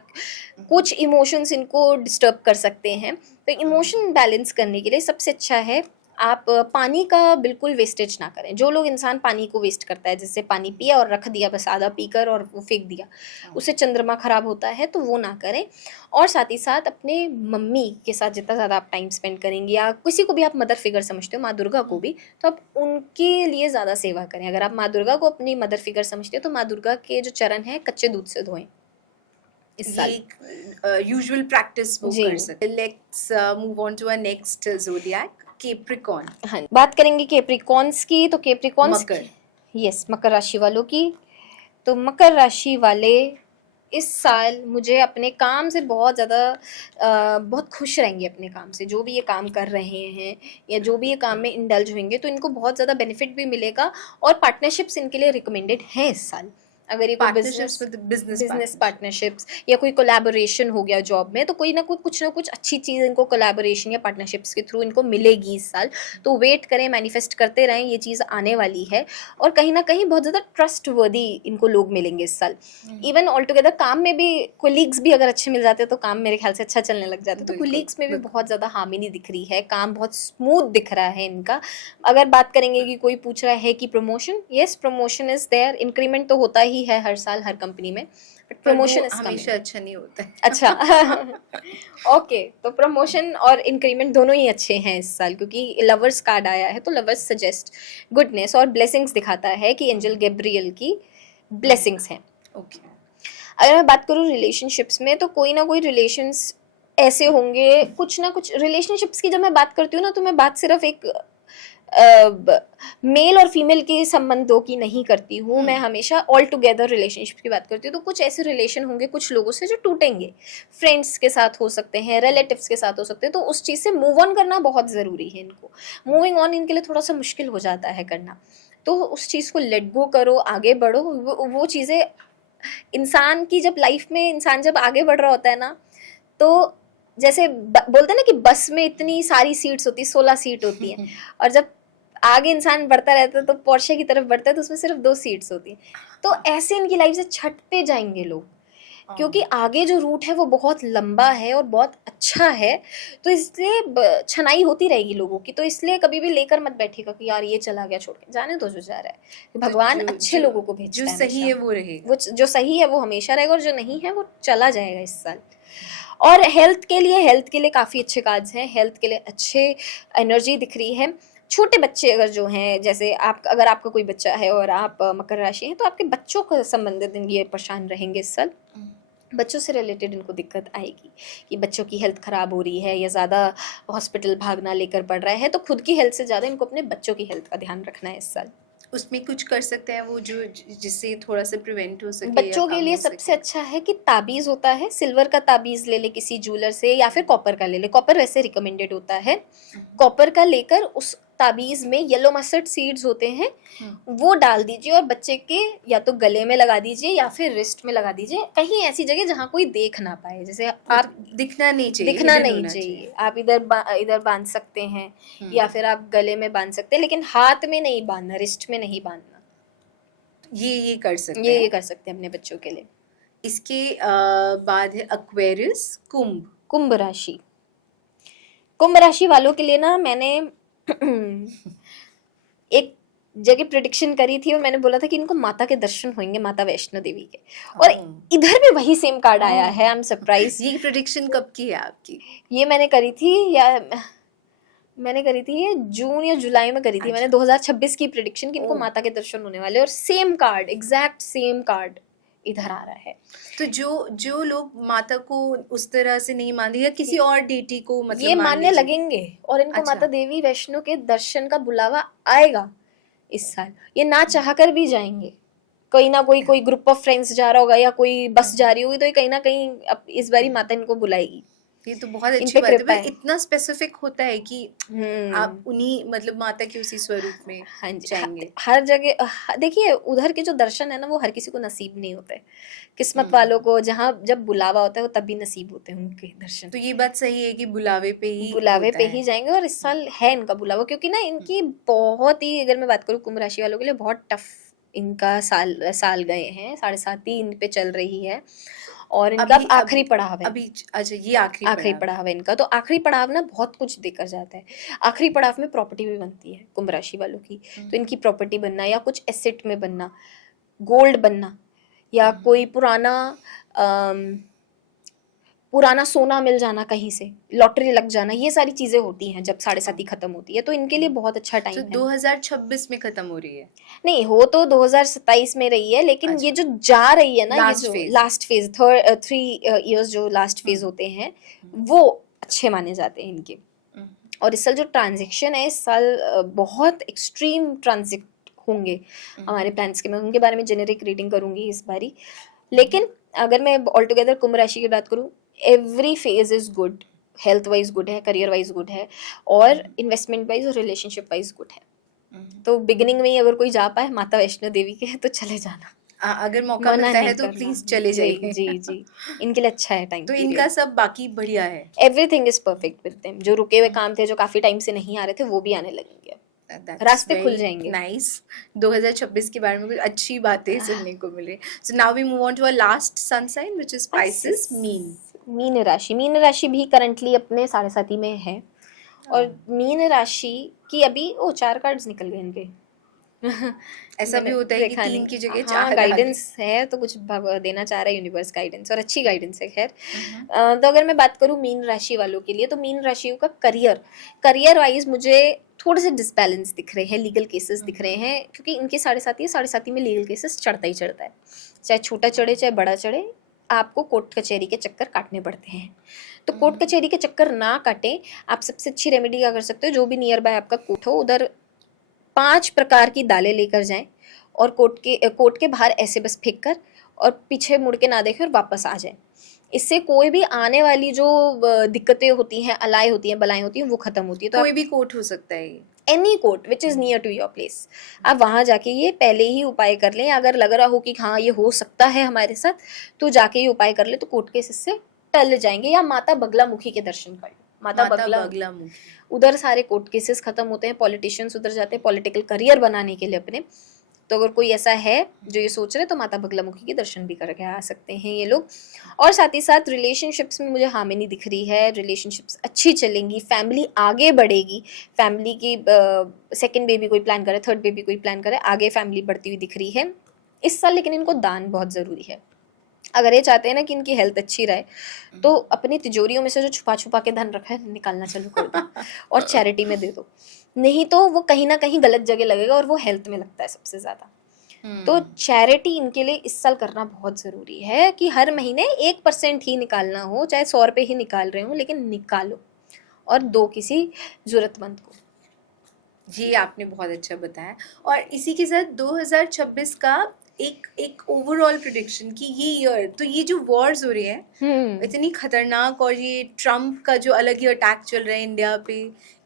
कुछ इमोशंस इनको डिस्टर्ब कर सकते हैं। तो इमोशन बैलेंस करने के लिए सबसे अच्छा है आप पानी का बिल्कुल वेस्टेज ना करें। जो लोग इंसान पानी को वेस्ट करता है, जैसे पानी पिया और रख दिया बस आधा पीकर और वो फेंक दिया, उससे चंद्रमा खराब होता है, तो वो ना करें। और साथ ही साथ अपने मम्मी के साथ जितना ज़्यादा आप टाइम स्पेंड करेंगे, या किसी को भी आप मदर फिगर समझते हो, माँ दुर्गा को भी, तो आप उनके लिए ज़्यादा सेवा करें। अगर आप माँ दुर्गा को अपनी मदर फिगर समझते हो तो माँ दुर्गा के जो चरण हैं कच्चे दूध से धोएं इस साल। ये यूजुअल प्रैक्टिस वो जी। कर सकते। Let's move on to our next zodiac, Capricorn. हाँ, बात करेंगे केप्रिकॉन्स की, तो केप्रिकॉन्स मकर। यस, मकर राशि वालों की। तो मकर राशि वाले इस साल मुझे अपने काम से बहुत ज़्यादा बहुत खुश रहेंगे अपने काम से। जो भी ये काम कर रहे हैं या जो भी ये काम में इंडल्ज होंगे, तो इनको बहुत ज़्यादा बेनिफिट भी मिलेगा। और पार्टनरशिप्स इनके लिए रिकमेंडेड है इस साल। अगर ये कोई पार्टनरशिप्स विद बिजनेस पार्टनरशिप्स या कोई कोलैबोरेशन हो गया जॉब में, तो कोई ना कोई कुछ ना कुछ अच्छी चीज़ इनको कोलैबोरेशन या पार्टनरशिप्स के थ्रू इनको मिलेगी इस साल। तो वेट करें, मैनिफेस्ट करते रहें, ये चीज़ आने वाली है। और कहीं ना कहीं बहुत ज़्यादा ट्रस्ट वर्दी इनको लोग मिलेंगे इस साल। इवन ऑल टुगेदर काम में भी कोलीग्स भी अगर अच्छे मिल जाते हैं तो काम मेरे ख्याल से अच्छा चलने लग जाता है। तो कोलीग्स में भी बहुत ज़्यादा हार्मनी नहीं दिख रही है, काम बहुत स्मूथ दिख रहा है इनका। अगर बात करेंगे कि कोई पूछ रहा है कि promotion, yes promotion is there. Increment तो होता ही है हर साल हर कंपनी में, बट प्रमोशन इज हमेशा अच्छा नहीं होता है। अच्छा ओके, तो प्रमोशन और इंक्रीमेंट दोनों ही अच्छे हैं इस साल, क्योंकि लवर्स कार्ड आया है, तो लवर्स सजेस्ट गुडनेस और ब्लेसिंग्स दिखाता है कि एंजल गैब्रियल की ब्लेसिंग्स हैं। ओके। अगर मैं बात करूँ रिलेशनशिप्स में, तो कोई ना कोई रिलेशंस ऐसे होंगे, कुछ ना कुछ रिलेशनशिप्स की जब मैं बात करती हूँ ना, तो मैं बात सिर्फ एक मेल और फीमेल के संबंधों की नहीं करती हूँ, मैं हमेशा ऑल टुगेदर रिलेशनशिप की बात करती हूँ। तो कुछ ऐसे रिलेशन होंगे कुछ लोगों से जो टूटेंगे, फ्रेंड्स के साथ हो सकते हैं, रिलेटिव्स के साथ हो सकते हैं, तो उस चीज़ से मूव ऑन करना बहुत ज़रूरी है इनको। मूविंग ऑन इनके लिए थोड़ा सा मुश्किल हो जाता है करना, तो उस चीज़ को लेट गो करो, आगे बढ़ो। वो चीज़ें इंसान की जब लाइफ में इंसान जब आगे बढ़ रहा होता है ना, तो जैसे बोलते हैं ना कि बस में इतनी सारी सीट्स होती है, 16 सीट होती हैं, और जब आगे इंसान बढ़ता रहता है तो पोर्शे की तरफ बढ़ता है तो उसमें सिर्फ 2 सीट्स होती हैं। तो ऐसे इनकी लाइफ से छटते जाएंगे लोग, क्योंकि आगे जो रूट है वो बहुत लंबा है और बहुत अच्छा है, तो इसलिए छनाई होती रहेगी लोगों की। तो इसलिए कभी भी लेकर मत बैठिएगा कि यार ये चला गया छोड़ के, जाने दो जो जा रहा है। भगवान अच्छे लोगों को भेजता है, जो सही है वो रहेगा, वो जो सही है वो हमेशा रहेगा, और जो नहीं है वो चला जाएगा इस साल। और हेल्थ के लिए काफ़ी अच्छे कार्ड्स हैं, हेल्थ के लिए अच्छे एनर्जी दिख रही है। छोटे बच्चे अगर जो हैं, जैसे अगर आपका कोई बच्चा है और आप मकर राशि हैं, तो आपके बच्चों को संबंधित ये परेशान रहेंगे इस साल। बच्चों से रिलेटेड इनको दिक्कत आएगी कि बच्चों की हेल्थ ख़राब हो रही है या ज़्यादा हॉस्पिटल भागना लेकर पड़ रहा है, तो खुद की हेल्थ से ज़्यादा इनको अपने बच्चों की हेल्थ का ध्यान रखना है इस साल। उसमें कुछ कर सकते हैं वो जो जिससे थोड़ा सा प्रिवेंट हो सके। बच्चों के लिए सबसे अच्छा है कि ताबीज़ होता है, सिल्वर का ताबीज़ ले ले किसी ज्वेलर से, या फिर कॉपर का ले ले। कॉपर वैसे रिकमेंडेड होता है, कॉपर का लेकर उस ताबीज़ में येलो मस्टर्ड सीड्स होते हैं, वो डाल दीजिए और बच्चे के या तो गले में लगा दीजिए या फिर रिस्ट में लगा दीजिए, कहीं ऐसी जगह जहाँ कोई देख ना पाए। जैसे आप दिखना नहीं चाहिए, आप इधर बांध सकते हैं, या फिर आप गले में बांध सकते हैं, लेकिन हाथ में नहीं बांधना, रिस्ट में नहीं बांधना। ये कर सकते हैं, ये कर सकते हैं अपने बच्चों के लिए। इसके बाद है एक्वेरियस, कुंभ राशि। कुंभ राशि वालों के लिए ना मैंने एक जगह प्रेडिक्शन करी थी और मैंने बोला था कि इनको माता के दर्शन होंगे, माता वैष्णो देवी के, और इधर भी वही सेम कार्ड आया है। I am surprise. ये प्रेडिक्शन कब की है आपकी? ये मैंने करी थी ये जून या जुलाई में करी थी। मैंने 2026 की प्रेडिक्शन कि इनको माता के दर्शन होने वाले, और same card, exact same card इधर आ रहा है। तो जो लोग माता को उस तरह से नहीं मानते या किसी और डेटी को मतलब ये मानने लगेंगे, और इनको माता देवी वैष्णो के दर्शन का बुलावा आएगा इस साल। ये ना चाह कर भी जाएंगे, कहीं ना कोई ग्रुप ऑफ फ्रेंड्स जा रहा होगा या कोई बस जा रही होगी, तो ये कहीं ना कहीं इस बारी माता इनको बुलाएगी। ये तो बहुत इन अच्छी पे बात है, कृपा पर है। इतना स्पेसिफिक होता है कि आप हम्म। उन्हीं मतलब माता के उसी स्वरूप में हाँ जी, जाएंगे। हर जगह देखिए उधर के जो दर्शन है ना वो हर किसी को नसीब नहीं होते। किस्मत हम्म। वालों को जहाँ जब बुलावा होता है वो तभी नसीब होते हैं उनके दर्शन। तो ये बात सही है कि बुलावे पे ही बुलावे होता पे है। ही जाएंगे, और इस साल है इनका बुलावा, क्योंकि ना इनकी बहुत ही, अगर मैं बात करूँ कुंभ राशि वालों के लिए बहुत टफ इनका साल साल गए हैं, 7.5 इन पे चल रही है, और इनका अब अभी आखिरी अभी पड़ाव है। अभी अच्छा, ये आखिरी आखिरी पड़ाव है। पड़ाव है इनका, तो आखिरी पड़ाव ना बहुत कुछ देकर जाता है। आखिरी पड़ाव में प्रॉपर्टी भी बनती है कुंभ राशि वालों की, तो इनकी प्रॉपर्टी बनना या कुछ एसेट में बनना, गोल्ड बनना, या कोई पुराना पुराना सोना मिल जाना, कहीं से लॉटरी लग जाना, ये सारी चीजें होती हैं जब 7.5 खत्म होती है, तो इनके लिए बहुत अच्छा तो टाइम है। 2026 में खत्म हो रही है। नहीं, हो तो 2027 में रही है, लेकिन ये अच्छा, जो जा रही है ना, ये लास्ट जो फेज। लास्ट फेज, 3 इयर्स जो लास्ट फेज होते हैं वो अच्छे माने जाते हैं इनके। और इस साल जो ट्रांजेक्शन है, इस साल बहुत एक्सट्रीम ट्रांजेक्ट होंगे हमारे प्लान्स के। मैं उनके बारे में जेनेरिक रीडिंग करूंगी इस बारी, लेकिन अगर मैं ऑल टुगेदर कुंभ राशि की बात करूं, every phase is good. Health wise good है, करियर वाइज गुड है, और इन्वेस्टमेंट वाइज और रिलेशनशिप वाइज गुड है। तो बिगिनिंग में ही अगर कोई जा पाए माता वैष्णो देवी के, तो चले जाना, अगर मौका मना मिलता नहीं है तो करना। प्लीज चले जी जाइए। जी जी, इनके लिए अच्छा है टाइम तो इनका पीरियड। सब बाकी बढ़िया है। Everything is perfect with them. जो रुके हुए काम थे, जो काफी टाइम से नहीं आ रहे थे, वो भी आने लगेंगे, दैट्स रास्ते खुल वेरी जाएंगे। नाइस। 2026 के बारे में कुछ अच्छी बातें सुनने को मिल रही। So now we move on to our last sun sign which is Pisces, मीन। मीन राशि, मीन राशि भी करंटली अपने 7.5 में है, और मीन राशि की अभी 4 कार्ड्स निकल गए इनके। ऐसा भी मैंने होता है कि देखा 3 नहीं। की जगह हाँ, 4 आ गए। गाइडेंस है तो कुछ देना चाह रहा है यूनिवर्स, गाइडेंस, और अच्छी गाइडेंस है खैर। तो अगर मैं बात करूँ मीन राशि वालों के लिए, तो मीन राशियों का करियर, करियर वाइज मुझे थोड़े से डिसबैलेंस दिख रहे हैं, लीगल केसेस दिख रहे हैं, क्योंकि इनके 7.5 में लीगल केसेस चढ़ता ही चढ़ता है, चाहे छोटा चढ़े चाहे बड़ा चढ़े, आपको कोर्ट कचहरी के चक्कर काटने पड़ते हैं। तो कोर्ट कचहरी के चक्कर ना काटें, आप सबसे अच्छी रेमेडी क्या कर सकते हो, जो भी नियर बाय आपका कोर्ट हो उधर 5 प्रकार की दालें लेकर जाएं, और कोर्ट के बाहर ऐसे बस फेंक कर, और पीछे मुड़ के ना देखें और वापस आ जाएं। इससे कोई भी आने वाली जो दिक्कतें होती हैं, अलाएं होती हैं, बलाएं होती हैं, वो खत्म होती है। तो कोई भी कोर्ट हो सकता है ये। Any court which is near to your place, आप वहां जाके ये पहले ही उपाय कर लें। अगर लग रहा हो कि हाँ ये हो सकता है हमारे साथ, तो जाके ये उपाय कर ले, तो कोर्ट केस इससे टल जाएंगे। या माता बगलामुखी के दर्शन कर लो, माता माता बगला, बगलामुखी। उधर सारे कोर्ट केसेस खत्म होते हैं, पॉलिटिशियंस उधर जाते हैं पॉलिटिकल करियर बनाने के लिए अपने। तो अगर कोई ऐसा है जो ये सोच रहे, तो माता बगलामुखी के दर्शन भी करके आ सकते हैं ये लोग। और साथ ही साथ रिलेशनशिप्स में मुझे हानि नहीं दिख रही है, रिलेशनशिप्स अच्छी चलेंगी, फैमिली आगे बढ़ेगी। फैमिली की सेकंड बेबी कोई प्लान करे, थर्ड बेबी कोई प्लान करे, आगे फैमिली बढ़ती हुई दिख रही है इस साल। लेकिन इनको दान बहुत ज़रूरी है। अगर ये चाहते हैं ना कि इनकी हेल्थ अच्छी रहे, तो अपनी तिजोरियों में से जो छुपा छुपा के धन रखा है निकालना चालू कर दो, और चैरिटी में दे दो। नहीं तो वो कहीं ना कहीं गलत जगह लगेगा, और वो हेल्थ में लगता है सबसे ज्यादा। तो चैरिटी इनके लिए इस साल करना बहुत जरूरी है, कि हर महीने 1% ही निकालना हो, चाहे 100 रुपये ही निकाल रहे हो, लेकिन निकालो और दो किसी जरूरतमंद को। जी, आपने बहुत अच्छा बताया। और इसी के साथ 2026 का एक एक ओवरऑल प्रिडिक्शन कि ये ईयर, तो ये जो वॉर्स हो रही है इतनी खतरनाक, और ये ट्रम्प का जो अलग ही अटैक चल रहा है इंडिया पे,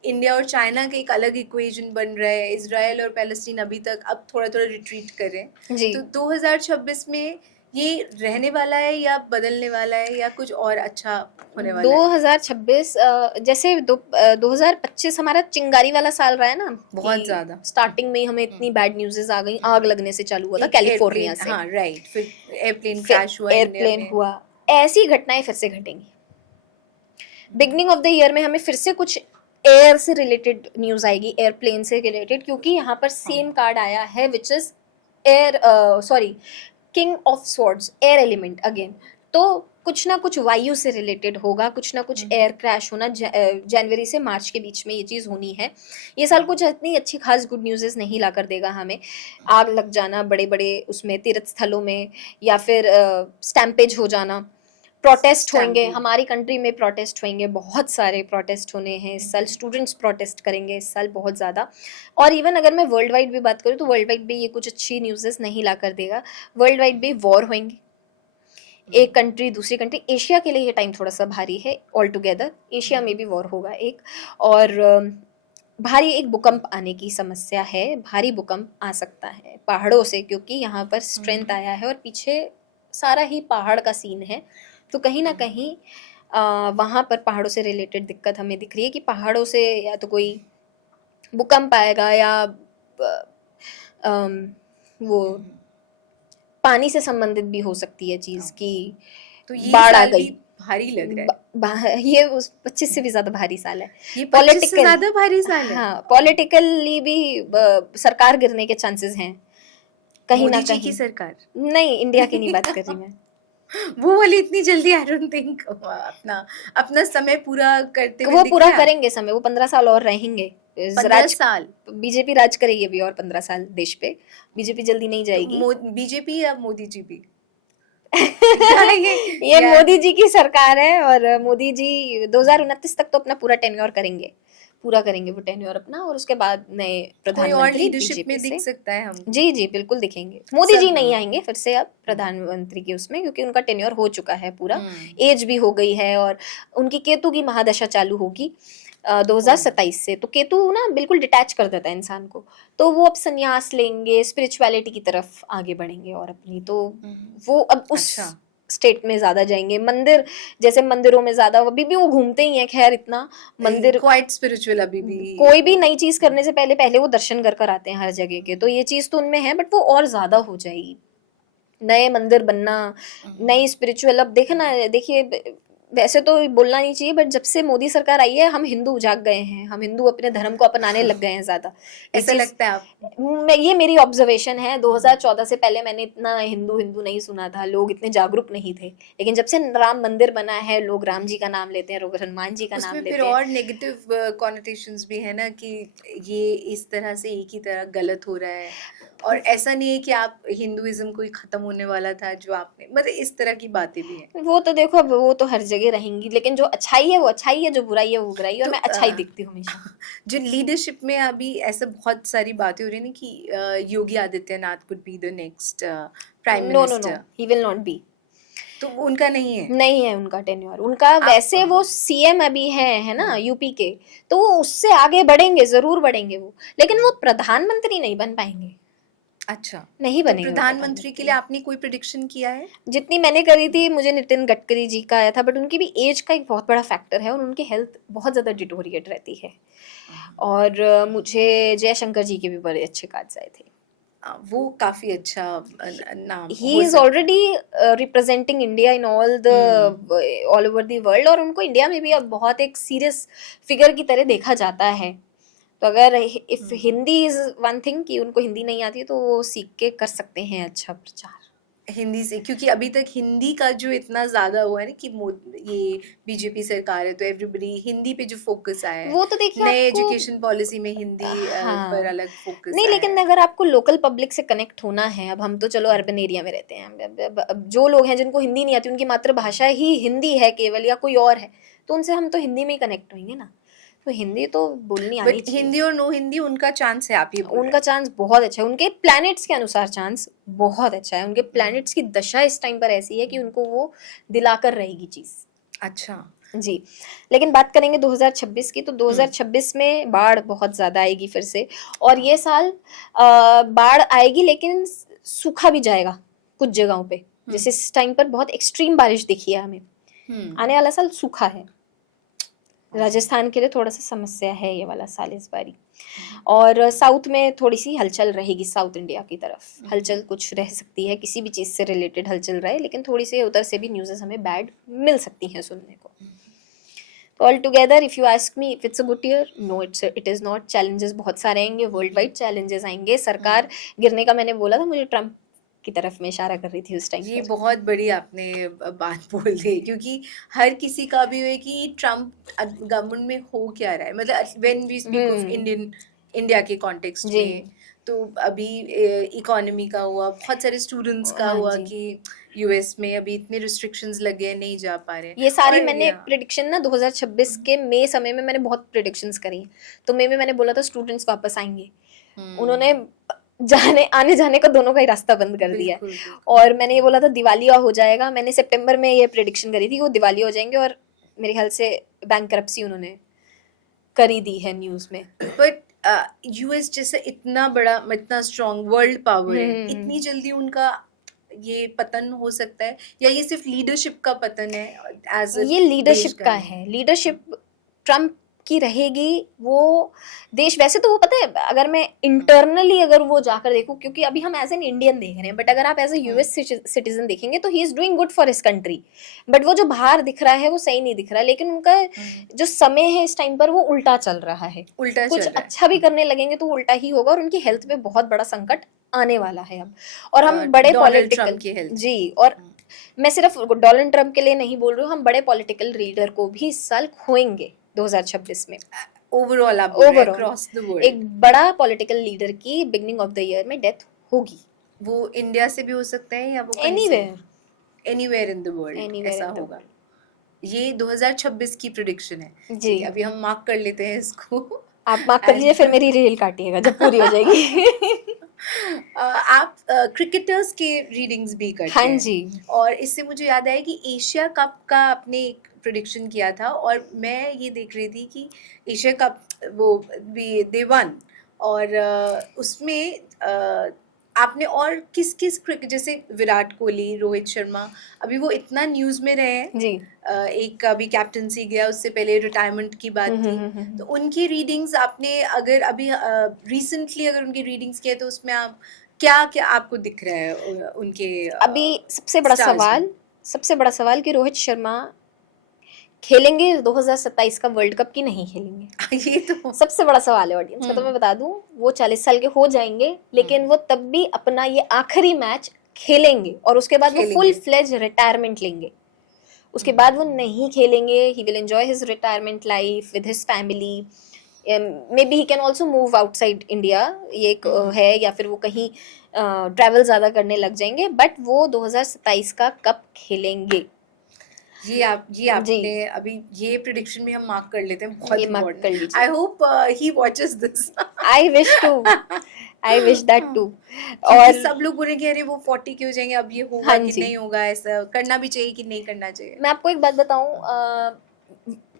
इंडिया और चाइना का एक अलग इक्वेशन बन रहा है, इसराइल और पैलेस्टीन अभी तक अब थोड़ा थोड़ा रिट्रीट कर रहे हैं। जी, तो 2026 में ये रहने वाला है या बदलने वाला है, या कुछ और अच्छा होने वाला है? 2026 जैसे 2025 हमारा चिंगारी वाला साल रहा है ना, बहुत ज्यादा। स्टार्टिंग में ही हमें इतनी बैड न्यूज़ेस आ गई, आग लगने से चालू हुआ था एक कैलिफोर्निया एयरप्लेन, से, हाँ राइट, फिर एयरप्लेन फिर क्रैश हुआ इंडिया एयरप्लेन में। हुआ। ऐसी घटनाएं फिर से घटेंगी। बिगनिंग ऑफ द ईयर में हमें फिर से कुछ एयर से रिलेटेड न्यूज आएगी, एयरप्लेन से रिलेटेड, क्योंकि यहाँ पर सेम कार्ड आया है which is air, sorry, king of swords, air element again. तो कुछ ना कुछ वायु से रिलेटेड होगा, कुछ ना कुछ एयर क्रैश होना। जनवरी से मार्च के बीच में ये चीज़ होनी है। ये साल कुछ इतनी अच्छी खास गुड न्यूज़ नहीं ला कर देगा हमें। आग लग जाना बड़े बड़े उसमें तीर्थ स्थलों में, या फिर स्टैम्पेज हो जाना, प्रोटेस्ट होंगे, Stampede. हमारी कंट्री में प्रोटेस्ट होंगे, बहुत सारे प्रोटेस्ट होने हैं इस साल। स्टूडेंट्स प्रोटेस्ट करेंगे इस साल बहुत ज़्यादा। और इवन अगर मैं वर्ल्ड वाइड भी बात करूँ, तो वर्ल्ड वाइड भी ये कुछ अच्छी न्यूज़ेस नहीं ला कर देगा। वर्ल्ड वाइड भी वॉर होंगे, एक कंट्री दूसरी कंट्री, एशिया के लिए ये टाइम थोड़ा सा भारी है ऑल टुगेदर, एशिया में भी वॉर होगा एक, और भारी एक भूकंप आने की समस्या है, भारी भूकंप आ सकता है पहाड़ों से, क्योंकि यहाँ पर स्ट्रेंथ आया है और पीछे सारा ही पहाड़ का सीन है, तो कहीं ना कहीं वहाँ पर पहाड़ों से रिलेटेड दिक्कत हमें दिख रही है कि पहाड़ों से या तो कोई भूकंप आएगा या वो पानी से संबंधित भी हो सकती है चीज की, तो ये बाढ़ आ साल गई, भी भारी लग रहा है। ये उस 25 से भी ज्यादा भारी साल है, ये 25 से ज्यादा भारी साल है। हाँ, पॉलिटिकली भी सरकार गिरने के चांसेस हैं कहीं ना मोदी जी की कहीं। सरकार नहीं, इंडिया की नहीं बात कर रही मैं। वो वाली इतनी जल्दी आई डोंट थिंक अपना अपना समय पूरा करते हुए वो दिखे पूरा आप। करेंगे समय, वो 15 साल और रहेंगे 15 साल बीजेपी राज करेगी अभी और 15 साल देश पे, बीजेपी जल्दी नहीं जाएगी। बीजेपी या मोदी जी भी ये मोदी जी की सरकार है और मोदी जी 2029 तक तो अपना पूरा टेन्योर करेंगे, पूरा करेंगे वो टेन्योर अपना, और उसके बाद नए कोई और प्रधानमंत्री लीडरशिप बीजेपी में से। दिख सकता है हमको। जी जी बिल्कुल दिखेंगे, मोदी जी सब नहीं आएंगे फिर से अब प्रधानमंत्री के उसमें, क्योंकि उनका टेन्योर हो चुका है पूरा, हम्म, एज भी हो गई है, और उनकी केतु की महादशा चालू होगी 2027 से, तो केतु ना बिल्कुल डिटैच कर देता है इंसान को, तो वो अब संन्यास लेंगे, स्पिरिचुअलिटी की तरफ आगे बढ़ेंगे, और अपनी तो वो अब उस अच्छा स्टेट में ज्यादा जाएंगे, मंदिर जैसे मंदिरों में ज्यादा अभी भी वो घूमते ही हैं, खैर इतना मंदिर क्वाइट स्पिरिचुअल अभी भी। कोई भी नई चीज करने से पहले पहले वो दर्शन कर कर आते हैं हर जगह के, तो ये चीज तो उनमें है, बट वो और ज्यादा हो जाएगी, नए मंदिर बनना, नई स्पिरिचुअल, अब देखना, देखिए वैसे तो बोलना नहीं चाहिए, बट जब से मोदी सरकार आई है हम हिंदू जाग गए हैं, हम हिंदू अपने धर्म को अपनाने लग गए हैं ज्यादा, ये ऐसा चीज लगता है आप। ये मेरी ऑब्जर्वेशन है। 2014 से पहले मैंने इतना हिंदू हिंदू नहीं सुना था, लोग इतने जागरूक नहीं थे, लेकिन जब से राम मंदिर बना है लोग राम जी का नाम लेते हैं, लोग हनुमान जी का नाम उसमें फिर लेते हैं। और नेगेटिव कॉनोटेशंस भी है ना कि ये इस तरह से एक ही तरह गलत हो रहा है, और ऐसा नहीं है कि आप हिंदुइज्म कोई खत्म होने वाला था जो आपने, मतलब इस तरह की बातें भी हैं। वो तो देखो, अब वो तो हर जगह रहेंगी, लेकिन जो अच्छाई है वो अच्छाई है, जो बुराई है वो बुराई है, और तो मैं अच्छाई देखती हूँ हमेशा। जो लीडरशिप में अभी ऐसे बहुत सारी बातें हो रही है ना कि Yogi Adityanath could be the next prime no no no, minister, he will not be. तो उनका नहीं है। नहीं है उनका टेन्योर, उनका वैसे वो सीएम अभी है ना यूपी के, तो वो उससे आगे बढ़ेंगे, जरूर बढ़ेंगे वो, लेकिन वो प्रधानमंत्री नहीं बन पाएंगे, अच्छा, नहीं तो बनेंगे वो प्रधानमंत्री के लिए प्रधानमंत्री। आपने कोई प्रिडिक्शन किया है? जितनी मैंने करी थी, मुझे नितिन गडकरी जी का आया था, बट उनकी भी एज का एक बहुत बड़ा फैक्टर है, और उनकी हेल्थ बहुत ज्यादा डिटोरिएट रहती है, और मुझे जयशंकर जी के भी बड़े अच्छे कार्ड्स आए थे। वो काफी अच्छा नाम ही हो इज सकता already representing India in all over the world, और उनको इंडिया में भी अब बहुत एक सीरियस फिगर की तरह देखा जाता है, तो अगर if Hindi is one thing कि उनको हिंदी नहीं आती है, तो वो सीख के कर सकते हैं अच्छा प्रचार हिंदी से, क्योंकि अभी तक हिंदी का जो इतना ज्यादा हुआ है ना कि ये बीजेपी सरकार है तो एवरीबडी हिंदी पे जो फोकस आया है, वो तो देखिए नए आपको। एजुकेशन पॉलिसी में हिंदी पर हाँ, अलग फोकस नहीं, आया लेकिन है। अगर आपको लोकल पब्लिक से कनेक्ट होना है, अब हम तो चलो अर्बन एरिया में रहते हैं, अब जो लोग हैं जिनको हिंदी नहीं आती, उनकी मातृभाषा ही हिंदी है केवल या कोई और है, तो उनसे हम तो हिंदी में ही कनेक्ट होंगे ना, तो हिंदी तो बोलनी आनी बट चाहिए। हिंदी और नो हिंदी उनका चांस है, आप ये बोल रहे उनका चांस बहुत अच्छा है, उनके प्लैनेट्स के अनुसार चांस बहुत अच्छा है, उनके प्लैनेट्स की दशा इस टाइम पर ऐसी है कि उनको वो दिलाकर रहेगी चीज। हैं। अच्छा, जी, लेकिन बात करेंगे 2026 की, तो 2026 में बाढ़ बहुत ज्यादा आएगी फिर से, और ये साल बाढ़ आएगी, लेकिन सूखा भी जाएगा कुछ जगहों पे, जैसे इस टाइम पर बहुत एक्सट्रीम बारिश दिखी है हमें, आने वाला साल सूखा है, राजस्थान के लिए थोड़ा सा समस्या है ये वाला साल इस बारी, और साउथ में थोड़ी सी हलचल रहेगी, साउथ इंडिया की तरफ हलचल कुछ रह सकती है, किसी भी चीज से रिलेटेड हलचल रहे, लेकिन थोड़ी सी उधर से भी न्यूज़ हमें बैड मिल सकती हैं सुनने को। तो all together if you ask me if it's a good year, no it is not, challenges बहुत सारे आएंगे, वर्ल्ड वाइड चैलेंजेस आएंगे, सरकार गिरने का मैंने बोला था, मुझे ट्रम्प की तरफ में इशारा कर रही थी उस टाइम ये पर। बहुत बड़ी आपने बात बोल दी, क्योंकि हर किसी का भी है कि ट्रम्प गवर्नमेंट में हो क्या रहा है, मतलब when we speak of India के कॉन्टेक्स्ट जी में, तो अभी इकोनॉमी का हुआ, बहुत सारे स्टूडेंट्स का हाँ हुआ जी, कि यूएस में अभी इतने रिस्ट्रिक्शंस लगे हैं, नहीं जा पा रहे हैं, ये सारी और मैंने प्रिडिक्शन ना 2026 के मई समय में मैंने बहुत प्रिडिक्शंस करी, तो मई में मैंने बोला था स्टूडेंट्स वापस आएंगे, उन्होंने जाने आने जाने का दोनों का ही रास्ता बंद कर दिया है। बिल्कुल बिल्कुल। और मैंने ये बोला था दिवालिया हो जाएगा, मैंने सितंबर में ये प्रिडिक्शन करी थी वो दिवालिया हो जाएंगे, और मेरे ख्याल से बैंकरप्सी उन्होंने करी दी है न्यूज़ में। बट यूएस जैसा इतना बड़ा, इतना स्ट्रॉन्ग वर्ल्ड पावर है, हम्म। इतनी जल्दी उनका ये पतन हो सकता है, या ये सिर्फ लीडरशिप का पतन है एज ये लीडरशिप का है, लीडरशिप ट्रम्प की रहेगी। वो देश वैसे तो वो पता है, अगर मैं इंटरनली अगर वो जाकर देखूं, क्योंकि अभी हम एज एन इंडियन देख रहे हैं, बट अगर आप एज ए यूएस सिटीजन देखेंगे तो he is doing good for his country, but वो जो बाहर दिख रहा है वो सही नहीं दिख रहा, लेकिन उनका जो समय है इस टाइम पर वो उल्टा चल रहा है। उल्टा कुछ चल रहा है। अच्छा भी करने लगेंगे तो उल्टा ही होगा, और उनकी हेल्थ पे बहुत बड़ा संकट आने वाला है अब। और हम बड़े डोनाल्ड पॉलिटिकल ट्रम्प की हेल्थ। जी, और मैं सिर्फ डोनाल्ड ट्रम्प के लिए नहीं बोल रही हूँ, हम बड़े पॉलिटिकल लीडर को भी इस साल खोएंगे 2026 में। ओवरऑल आप ओवरऑल अक्रॉस द वर्ल्ड एक बड़ा पॉलिटिकल लीडर की बिगनिंग ऑफ द ईयर में डेथ होगी। वो इंडिया से भी हो सकता है, या वो कहीं से, anywhere anywhere in the world anywhere ऐसा इन द होगा। ये 2026 की प्रिडिक्शन है जी। ठीक है, अभी हम मार्क कर लेते हैं इसको। आप मार्क कर लीजिए, फिर मेरी रील काटिएगा जब पूरी हो जाएगी। आप क्रिकेटर्स के रीडिंग्स भी करते हाँ हैं, जी। और इससे मुझे याद आया कि एशिया कप का आपने एक प्रिडिक्शन किया था, और मैं ये देख रही थी कि एशिया कप वो भी दे वन, और उसमें आपने और किस किस क्रिकेट, जैसे विराट कोहली, रोहित शर्मा, अभी वो इतना न्यूज़ में रहे हैं, जी। एक अभी कैप्टनसी गया, उससे पहले रिटायरमेंट की बात थी, तो उनकी रीडिंग्स आपने अगर अभी रिसेंटली अगर उनकी रीडिंग्स किए तो उसमें आप क्या क्या आपको दिख रहा है उनके अभी सबसे बड़ा stars में? सबसे बड़ा सवाल कि रोहित शर्मा खेलेंगे 2027 का वर्ल्ड कप की नहीं खेलेंगे, ये तो सबसे बड़ा सवाल है ऑडियंस का। तो मैं बता दूं, वो 40 साल के हो जाएंगे, लेकिन वो तब भी अपना ये आखिरी मैच खेलेंगे, और उसके बाद वो फुल फ्लेज रिटायरमेंट लेंगे। उसके बाद वो नहीं खेलेंगे, he will enjoy his retirement life with his family, may be he can also move outside India, ये एक है, या फिर वो कहीं ट्रैवल ज़्यादा करने लग जाएंगे, बट वो 2027 का कप खेलेंगे। ये आपने अभी ये प्रिडिक्शन भी हम मार्क कर लेते हैं, बहुत ये मार्क कर इम्पोर्टेंट। लीजिए। I hope he watches this. I wish that too. और सब लोग बोले कि अरे वो 40 के हो जाएंगे, अब ये होगा हाँ कि जी। नहीं होगा, ऐसा करना भी चाहिए कि नहीं करना चाहिए। मैं आपको एक बात बताऊं,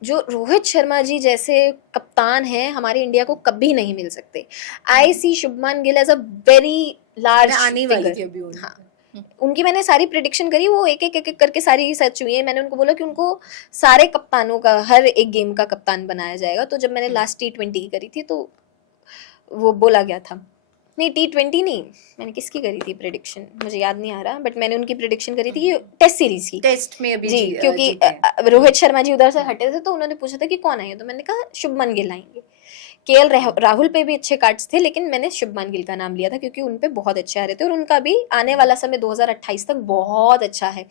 जो रोहित शर्मा जी जैसे कप्तान हैं हमारे इंडिया को कभी नहीं मिल सकते। I see Shubman Gill as a very large मैं आने वाली थी फिगर। अभी उन हाँ, उनकी मैंने सारी प्रिडिक्शन करी, वो एक एक करके सारी सच हुई है। मैंने उनको बोला कि उनको सारे कप्तानों का हर एक गेम का कप्तान बनाया जाएगा। तो जब मैंने लास्ट T20 की करी थी तो वो बोला गया था, नहीं T20 नहीं, मैंने किसकी करी थी प्रिडिक्शन मुझे याद नहीं आ रहा, बट मैंने उनकी प्रिडिक्शन करी थी टेस्ट सीरीज की। टेस्ट में अभी जी, क्योंकि रोहित शर्मा जी उधर से हटे थे, तो उन्होंने पूछा था कि कौन आएंगे, तो मैंने कहा शुभमन गिल आएंगे। केएल राहुल पे भी अच्छे कार्ड्स थे, लेकिन मैंने शुभमन गिल का नाम लिया था क्योंकि उन पे बहुत अच्छे आ रहे थे, और उनका भी आने वाला समय 2028 तक बहुत अच्छा है।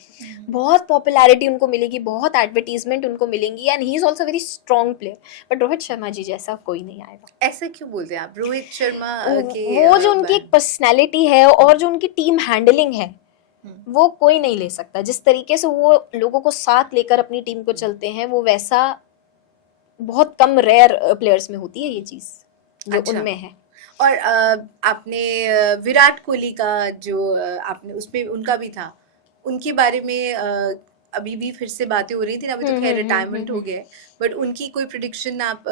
बहुत पॉपुलैरिटी उनको मिलेगी, बहुत एडवर्टीजमेंट उनको मिलेंगी, and he is also very strong player. But Rohit Sharma ji जैसा कोई नहीं आएगा। ऐसा क्यों बोलते हैं आप रोहित शर्मा के? वो जो उनकी एक पर्सनैलिटी है और जो उनकी टीम हैंडलिंग है, वो कोई नहीं ले सकता। जिस तरीके से वो लोगों को साथ लेकर अपनी टीम को चलते हैं, वो वैसा बहुत कम रेयर प्लेयर्स में होती है ये चीज जो अच्छा। उनमें है। और आपने विराट कोहली का जो आपने उसमें उनका भी था, उनके बारे में अभी भी फिर से बातें हो रही थी ना, अभी तो खैर रिटायरमेंट हो गया है, बट उनकी कोई प्रिडिक्शन आप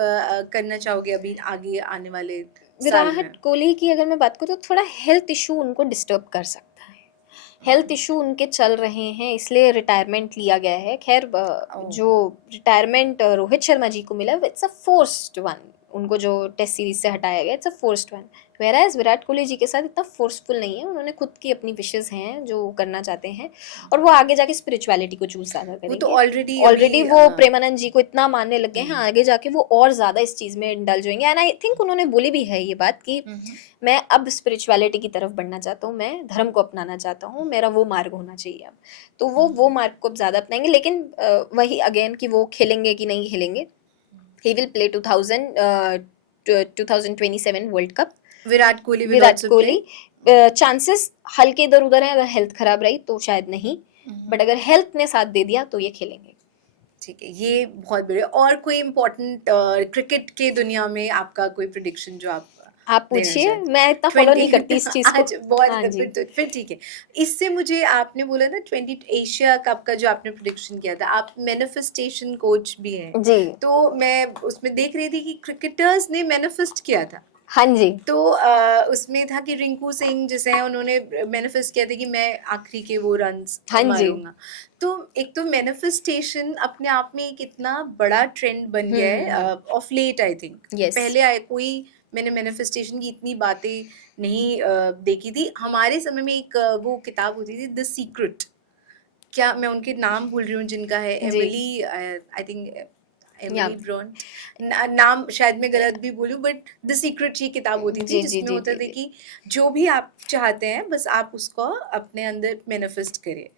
करना चाहोगे अभी आगे आने वाले साल में? विराट कोहली की अगर मैं बात करूँ तो थोड़ा हेल्थ इशू उनको डिस्टर्ब कर सकता है। हेल्थ इशू उनके चल रहे हैं, इसलिए रिटायरमेंट लिया गया है। खैर जो रिटायरमेंट रोहित शर्मा जी को मिला इट्स अ फोर्स्ड वन, उनको जो टेस्ट सीरीज से हटाया गया it's a forced one. वेराज Virat Kohli ji के साथ इतना फोर्सफुल नहीं है, उन्होंने खुद की अपनी विशेस हैं जो करना चाहते हैं, और वो आगे जाके स्पिरिचुअलिटी को चूज ज्यादा करेंगे। वो तो ऑलरेडी वो प्रेमानंद जी को इतना मानने लग गए हैं, आगे जाके वो और ज्यादा इस चीज में इंडल्ज होंगे। एंड आई थिंक उन्होंने बोली भी है ये बात कि मैं अब स्पिरिचुअलिटी की तरफ बढ़ना चाहता हूँ, मैं धर्म को अपनाना चाहता हूँ, मेरा वो मार्ग होना चाहिए अब। तो वो मार्ग को अब ज्यादा अपनाएंगे, लेकिन वही अगेन कि वो खेलेंगे कि नहीं खेलेंगे। He will play 2027 world cup. Virat Kohli chances हल्के इधर उधर हैं, अगर हेल्थ खराब रही तो शायद नहीं, बट अगर हेल्थ ने साथ दे दिया तो ये खेलेंगे। ठीक है, ये बहुत बढ़िया। और कोई इम्पोर्टेंट क्रिकेट के दुनिया में आपका कोई प्रिडिक्शन जो आप आप देना पूछिए, चाहते मैं इतना फॉलो 20 नहीं करती इस चीज को। आज बहुत हाँ जी। फिर ठीक है। इससे मुझे आपने बोला ना 20 एशिया कप का जो आपने प्रिडिक्शन किया था, आप मैनिफेस्टेशन कोच भी हैं, जी। तो मैं उसमें देख रही थी कि क्रिकेटर्स ने मैनिफेस्ट किया था। हाँ जी। तो उसमें था कि रिंकू सिंह जैसे हैं, उन्होंने मैनिफेस्ट किया था कि मैं आखिरी के वो रन्स हाँ जी। मारूंगा। तो एक तो मैनिफेस्टेशन अपने आप में एक इतना बड़ा ट्रेंड बन गया है of late, I think. Yes. पहले आए कोई मैंने मैनिफेस्टेशन की इतनी बातें नहीं देखी थी। हमारे समय में एक वो किताब होती थी द सीक्रेट, क्या मैं उनके नाम भूल रही हूँ जिनका है, जी। Emily I think, Emily Yeah. Bronte, नाम शायद मैं गलत भी बोलूँ, बट द सीक्रेट ये किताब होती थी जी जी जिसमें जी होता जी था जी। कि जो भी आप चाहते हैं बस आप उसको अपने अंदर मैनिफेस्ट करिए।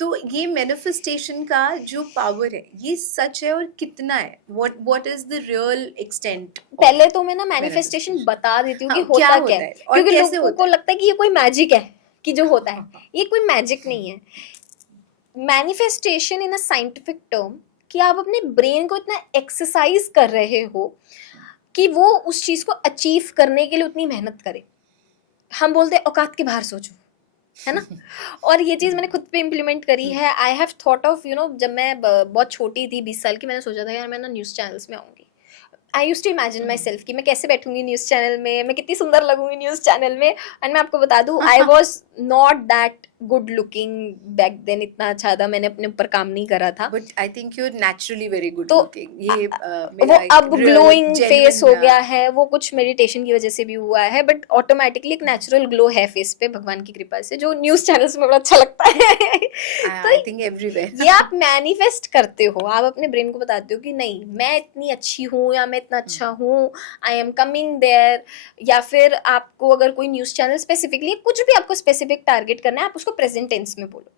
तो ये मैनिफेस्टेशन का जो पावर है ये सच है और कितना है, what is the real extent? पहले तो मैं ना मैनिफेस्टेशन manifestation. बता देती हूँ कि हाँ, क्या होता क्या होता है, है और क्योंकि कैसे लोगों होता को है? लगता है कि ये कोई मैजिक है कि जो होता है। ये कोई मैजिक नहीं है। Manifestation in a scientific term कि आप अपने ब्रेन को इतना एक्सरसाइज कर रहे हो कि वो उस चीज को अचीव करने के लिए उतनी मेहनत करे। हम बोलते हैं औकात के बाहर सोचो, है ना। और ये चीज मैंने खुद पे इम्प्लीमेंट करी है। आई हैव थॉट ऑफ जब मैं बहुत छोटी थी 20 साल की, मैंने सोचा था यार मैं ना न्यूज चैनल्स में आऊंगी। I use to imagine myself कि मैं कैसे बैठूंगी न्यूज चैनल में, मैं कितनी सुंदर लगूंगी न्यूज चैनल में। एंड मैं आपको बता दूं, I was not that good looking back then. इतना अच्छा था, मैंने अपने ऊपर काम नहीं करा था। But I think you are naturally very good तो लुकिंग। ये वो मेरा एक अब रियल ग्लोइंग फेस हो गया जेन्युइन है, वो कुछ मेडिटेशन की वजह से भी हुआ है, बट ऑटोमेटिकली एक नेचुरल ग्लो है फेस पे भगवान की कृपा से, जो न्यूज चैनल्स में बड़ा अच्छा लगता है। तो आई थिंक एवरीवेयर। ये आप मैनिफेस्ट करते हो, आप अपने ब्रेन को बताते हो कि नहीं मैं इतनी अच्छी हूँ या मैं इतना अच्छा हूँ, आई एम कमिंग देयर। या फिर आपको अगर कोई न्यूज चैनल स्पेसिफिकली कुछ भी आपको स्पेसिफिक टारगेट करना है, आप उसको प्रेजेंट टेंस में बोलो।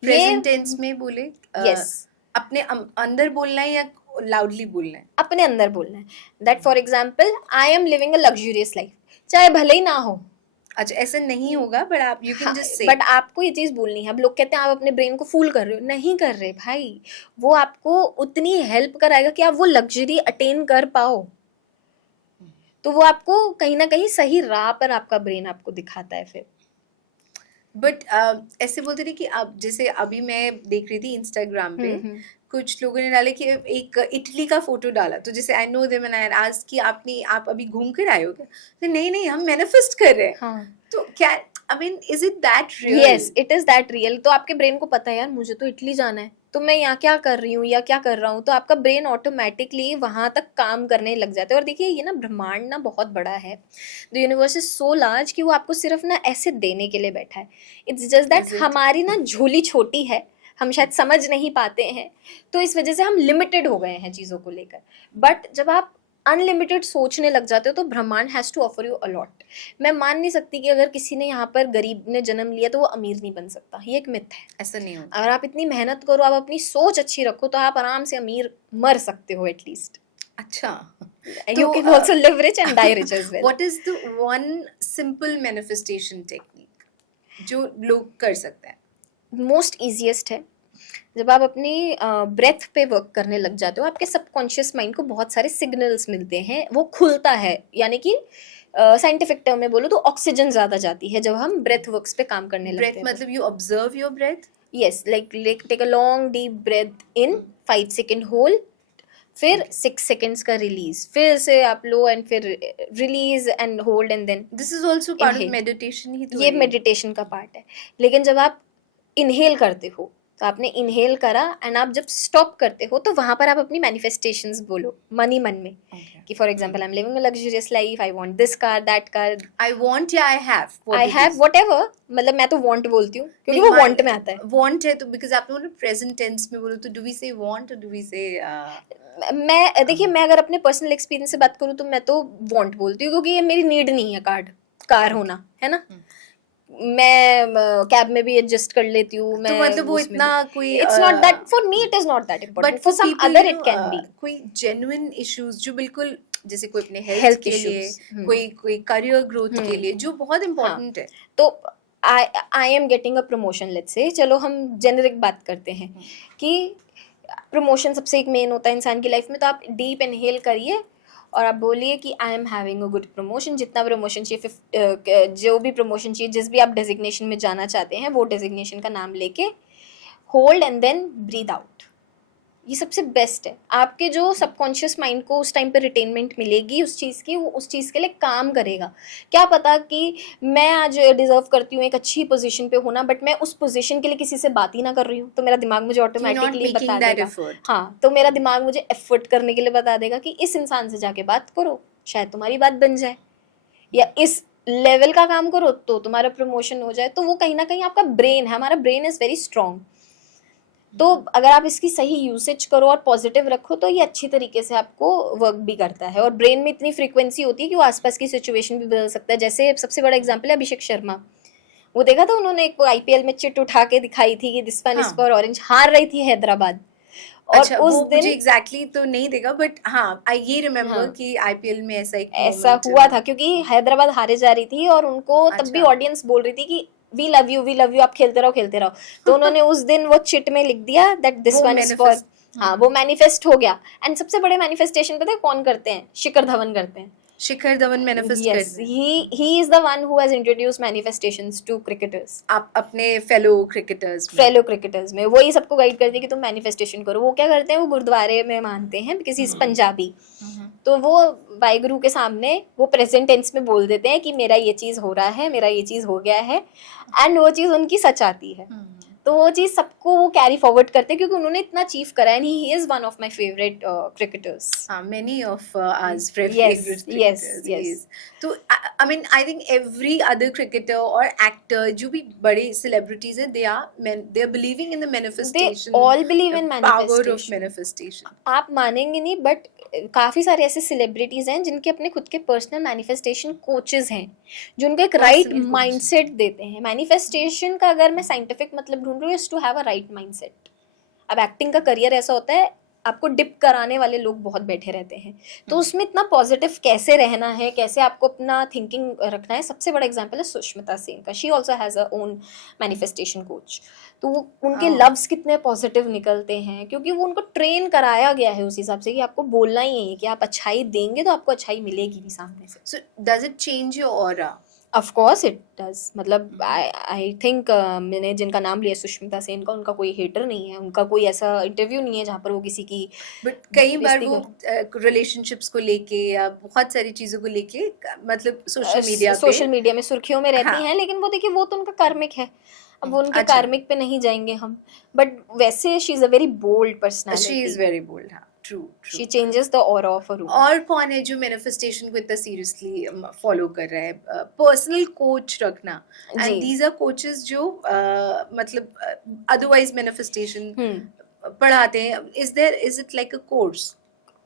प्रेजेंट टेंस में बोले? यस। अपने अंदर बोलना है या लाउडली बोलना है? अपने अंदर बोलना है। That for example, I am living a luxurious life, चाहे भले ही ना हो। अच्छा, ऐसा नहीं होगा, बट आप यू कैन हाँ, जस्ट से। बट आपको ये चीज बोलनी है। अब लोग कहते हैं आप अपने ब्रेन को फूल कर रहे हो, नहीं कर रहे भाई। वो आपको उतनी हेल्प कराएगा कि आप वो लग्जरी अटेन कर पाओ। तो वो आपको कहीं ना कहीं सही राह पर आपका ब्रेन आपको दिखाता है फिर। बट ऐसे बोलते थे कि अब जैसे अभी मैं देख रही थी इंस्टाग्राम पे, कुछ लोगों ने डाले कि एक इटली का फोटो डाला, तो जैसे I know them and I आज कि आप अभी घूम कर आए हो क्या? तो नहीं नहीं, हम मैनिफेस्ट कर रहे हैं। हाँ। तो क्या, I mean, is it that yes, real? It is that real. तो आपके ब्रेन को पता है यार मुझे तो इटली जाना है, तो मैं यहाँ क्या कर रही हूँ या क्या कर रहा हूँ, तो आपका ब्रेन ऑटोमेटिकली वहां तक काम करने लग जाता है। और देखिए ये ना ब्रह्मांड ना बहुत बड़ा है। The universe is so large कि वो आपको सिर्फ ना ऐसे देने के लिए बैठा है। It's just that Is it? हमारी ना झोली छोटी है, हम शायद समझ नहीं पाते हैं, तो इस वजह से हम लिमिटेड हो गए हैं चीज़ों को लेकर। बट जब आप अनलिमिटेड सोचने लग जाते हो तो ब्रह्मांड has to offer you a lot. मैं मान नहीं सकती कि अगर किसी ने यहाँ पर गरीब ने जन्म लिया तो वो अमीर नहीं बन सकता, ये एक मिथ है। ऐसा नहीं होता। अगर आप इतनी मेहनत करो, आप अपनी सोच अच्छी रखो, तो आप आराम से अमीर मर सकते हो एटलीस्ट। अच्छा, You can also live rich and die rich as well. What is the one simple manifestation technique जो लोग कर सकते हैं? मोस्ट ईजिएस्ट है, जब आप अपनी ब्रेथ पे वर्क करने लग जाते हो, आपके सबकॉन्शियस माइंड को बहुत सारे सिग्नल्स मिलते हैं, वो खुलता है। यानी कि साइंटिफिक टर्म में बोलो तो ऑक्सीजन ज़्यादा जाती है जब हम ब्रेथ वर्क्स पे काम करने लगते ब्रेथ हैं। मतलब you observe your breath? Yes, like take a long deep breath in, 5 second hold, फिर 6 सेकेंड्स का रिलीज, फिर से आप लो एंड फिर release and hold and then. This is also part of Inhale. Meditation ही तो ये है। मेडिटेशन का पार्ट है। लेकिन जब आप इनहेल करते हो, तो आपने इनहेल करा एंड आप जब स्टॉप करते हो तो वहां पर आप अपनी मैनिफेस्टेशंस बोलो मन ही मन में। कि for example I am living a luxurious life, I want this car, that car, I want या I have, I have whatever. मतलब मैं तो वांट बोलती हूँ क्योंकि वो वांट में आता है। वांट है तो बिकॉज आपने बोला प्रेजेंट टेंस में बोलो, तो डू वी से वांट और डू वी से? मैं देखिए, मैं अगर अपने पर्सनल एक्सपीरियंस से बात करूँ तो मैं तो वांट बोलती हूँ, क्योंकि ये मेरी नीड नहीं है कार होना, है ना। मैं कैब में भी एडजस्ट कर लेती हूँ। तो मतलब वो इतना कोई it's not that for me, it is not that important, for some other it can be. कोई जेन्युइन इश्यूज जो बिल्कुल, जैसे कोई अपने हेल्थ हेल्थ के लिए, इश्यूज, कोई करियर ग्रोथ के लिए, जो बहुत हाँ, इम्पोर्टेंट है। तो I am getting a promotion, let's say, चलो हम जेनरिक बात करते हैं कि प्रमोशन सबसे एक मेन होता है इंसान की लाइफ में। तो आप डीप इनहेल करिए और आप बोलिए कि I am having a good promotion, जितना प्रमोशन चाहिए, जो भी प्रमोशन चाहिए, जिस भी आप डेजिग्नेशन में जाना चाहते हैं, वो डेजिग्नेशन का नाम लेके hold and then breathe out. ये सबसे बेस्ट है। आपके जो सबकॉन्शियस माइंड को उस टाइम पे रिटेनमेंट मिलेगी उस चीज़ की, वो उस चीज़ के लिए काम करेगा। क्या पता कि मैं आज डिजर्व करती हूँ एक अच्छी पोजीशन पे होना, बट मैं उस पोजीशन के लिए किसी से बात ही ना कर रही हूँ, तो मेरा दिमाग मुझे You're not ऑटोमेटिकली making बता that देगा। effort. हाँ, तो मेरा दिमाग मुझे एफर्ट करने के लिए बता देगा कि इस इंसान से जाके बात करो, शायद तुम्हारी बात बन जाए, या इस लेवल का काम करो तो तुम्हारा प्रमोशन हो जाए। तो वो कहीं ना कहीं आपका ब्रेन है, हमारा ब्रेन इज़ वेरी स्ट्रांग। तो अगर आप इसकी सही यूसेज करो और पॉजिटिव रखो तो ये अच्छी तरीके से आपको वर्क भी करता है। और ब्रेन में इतनी फ्रीक्वेंसी होती है कि वो आसपास की सिचुएशन भी बदल सकता है। जैसे सबसे बड़ा एग्जांपल है अभिषेक शर्मा, वो देखा था उन्होंने एक आईपीएल में चिट उठा के दिखाई थी कि दिस वन इज हाँ। फॉर ऑरेंज, हार रही थी हैदराबाद, और अच्छा, उस वो मुझे दिन एग्जैक्टली तो नहीं देखा, बट हाँ आई ये रिमेम्बर हाँ कि आईपीएल में ऐसा एक ऐसा मोमेंट हुआ था क्योंकि हैदराबाद हारे जा रही थी और उनको तब भी अच्छा। ऑडियंस बोल रही थी कि we love you, we love you, आप खेलते रहो खेलते रहो। तो उन्होंने उस दिन वो चिट में लिख दिया दैट दिस वो वन इज फॉर, मैनिफेस्ट। हाँ वो मैनिफेस्ट हो गया। एंड सबसे बड़े मैनिफेस्टेशन पता है कौन करते हैं? शिखर धवन करते हैं। शिखर धवन मैनिफेस्ट Yes, करते हैं। he is the one who has introduced manifestations to cricketers, आप अपने फेलो क्रिकेटर्स में। फेलो क्रिकेटर्स में। वही सबको गाइड करते हैं कि तुम मैनिफेस्टेशन करो। वो क्या करते हैं, वो गुरुद्वारे में मानते हैं किसी पंजाबी, तो वो वाहिगुरु के सामने वो प्रेजेंट टेंस में बोल देते हैं कि मेरा ये चीज़ हो रहा है, मेरा ये चीज़ हो गया है, एंड वो चीज़ उनकी सच आती है। तो वो चीज़ सबको वो कैरी फॉरवर्ड करते हैं क्योंकि उन्होंने इतना अचीव करा है। He is one of my favourite cricketers. Many of us favorite Yes, cricketers. yes, He yes. is. तो I mean I think every other cricketer or actor जो भी बड़े celebrities हैं, they are believing in the manifestation. all believe in the power of manifestation. manifestation. आप मानेंगे नहीं, बट काफ़ी सारे ऐसे सेलिब्रिटीज़ हैं जिनके अपने खुद के पर्सनल मैनिफेस्टेशन कोचेस हैं, जो उनको एक राइट Personal coaches. माइंडसेट देते हैं। मैनिफेस्टेशन का अगर मैं साइंटिफिक मतलब ढूंढ रही हूँ, is to have a right mindset. अब एक्टिंग का करियर ऐसा होता है, आपको डिप कराने वाले लोग बहुत बैठे रहते हैं, तो उसमें इतना पॉजिटिव कैसे रहना है, कैसे आपको अपना थिंकिंग रखना है। सबसे बड़ा एग्जांपल है सुष्मिता सेन का। She also has a own manifestation coach. तो वो उनके Oh. लव्स कितने पॉजिटिव निकलते हैं क्योंकि वो उनको ट्रेन कराया गया है उस हिसाब से कि आपको बोलना ही है कि आप अच्छाई देंगे तो आपको अच्छाई मिलेगी भी सामने से। So does it change your aura? Of course it does. मतलब आई थिंक मैंने जिनका नाम लिया सुष्मिता सेन का, उनका कोई हेटर नहीं है, उनका कोई ऐसा इंटरव्यू नहीं है जहाँ पर वो किसी की बट कई बार बेइज्जती वो रिलेशनशिप्स को लेके या बहुत सारी चीजों को लेके मतलब सोशल मीडिया सोशल मीडिया में सुर्खियों में रहती हाँ। हैं, लेकिन वो देखिए वो तो उनका कार्मिक है। अब वो उनके अच्छा। कार्मिक पे नहीं जाएंगे हम, बट वैसे she is a very bold she is personality. Very bold. हाँ, true she changes the aura of a room. और कौन है जो मैनिफेस्टेशन को इतना सीरियसली फॉलो कर रहा है? पर्सनल कोच रखना, एंड जी। दीज आर कोचेस जो मतलब अदरवाइज मैनिफेस्टेशन हम्म। पढ़ाते हैं। Is it like a course?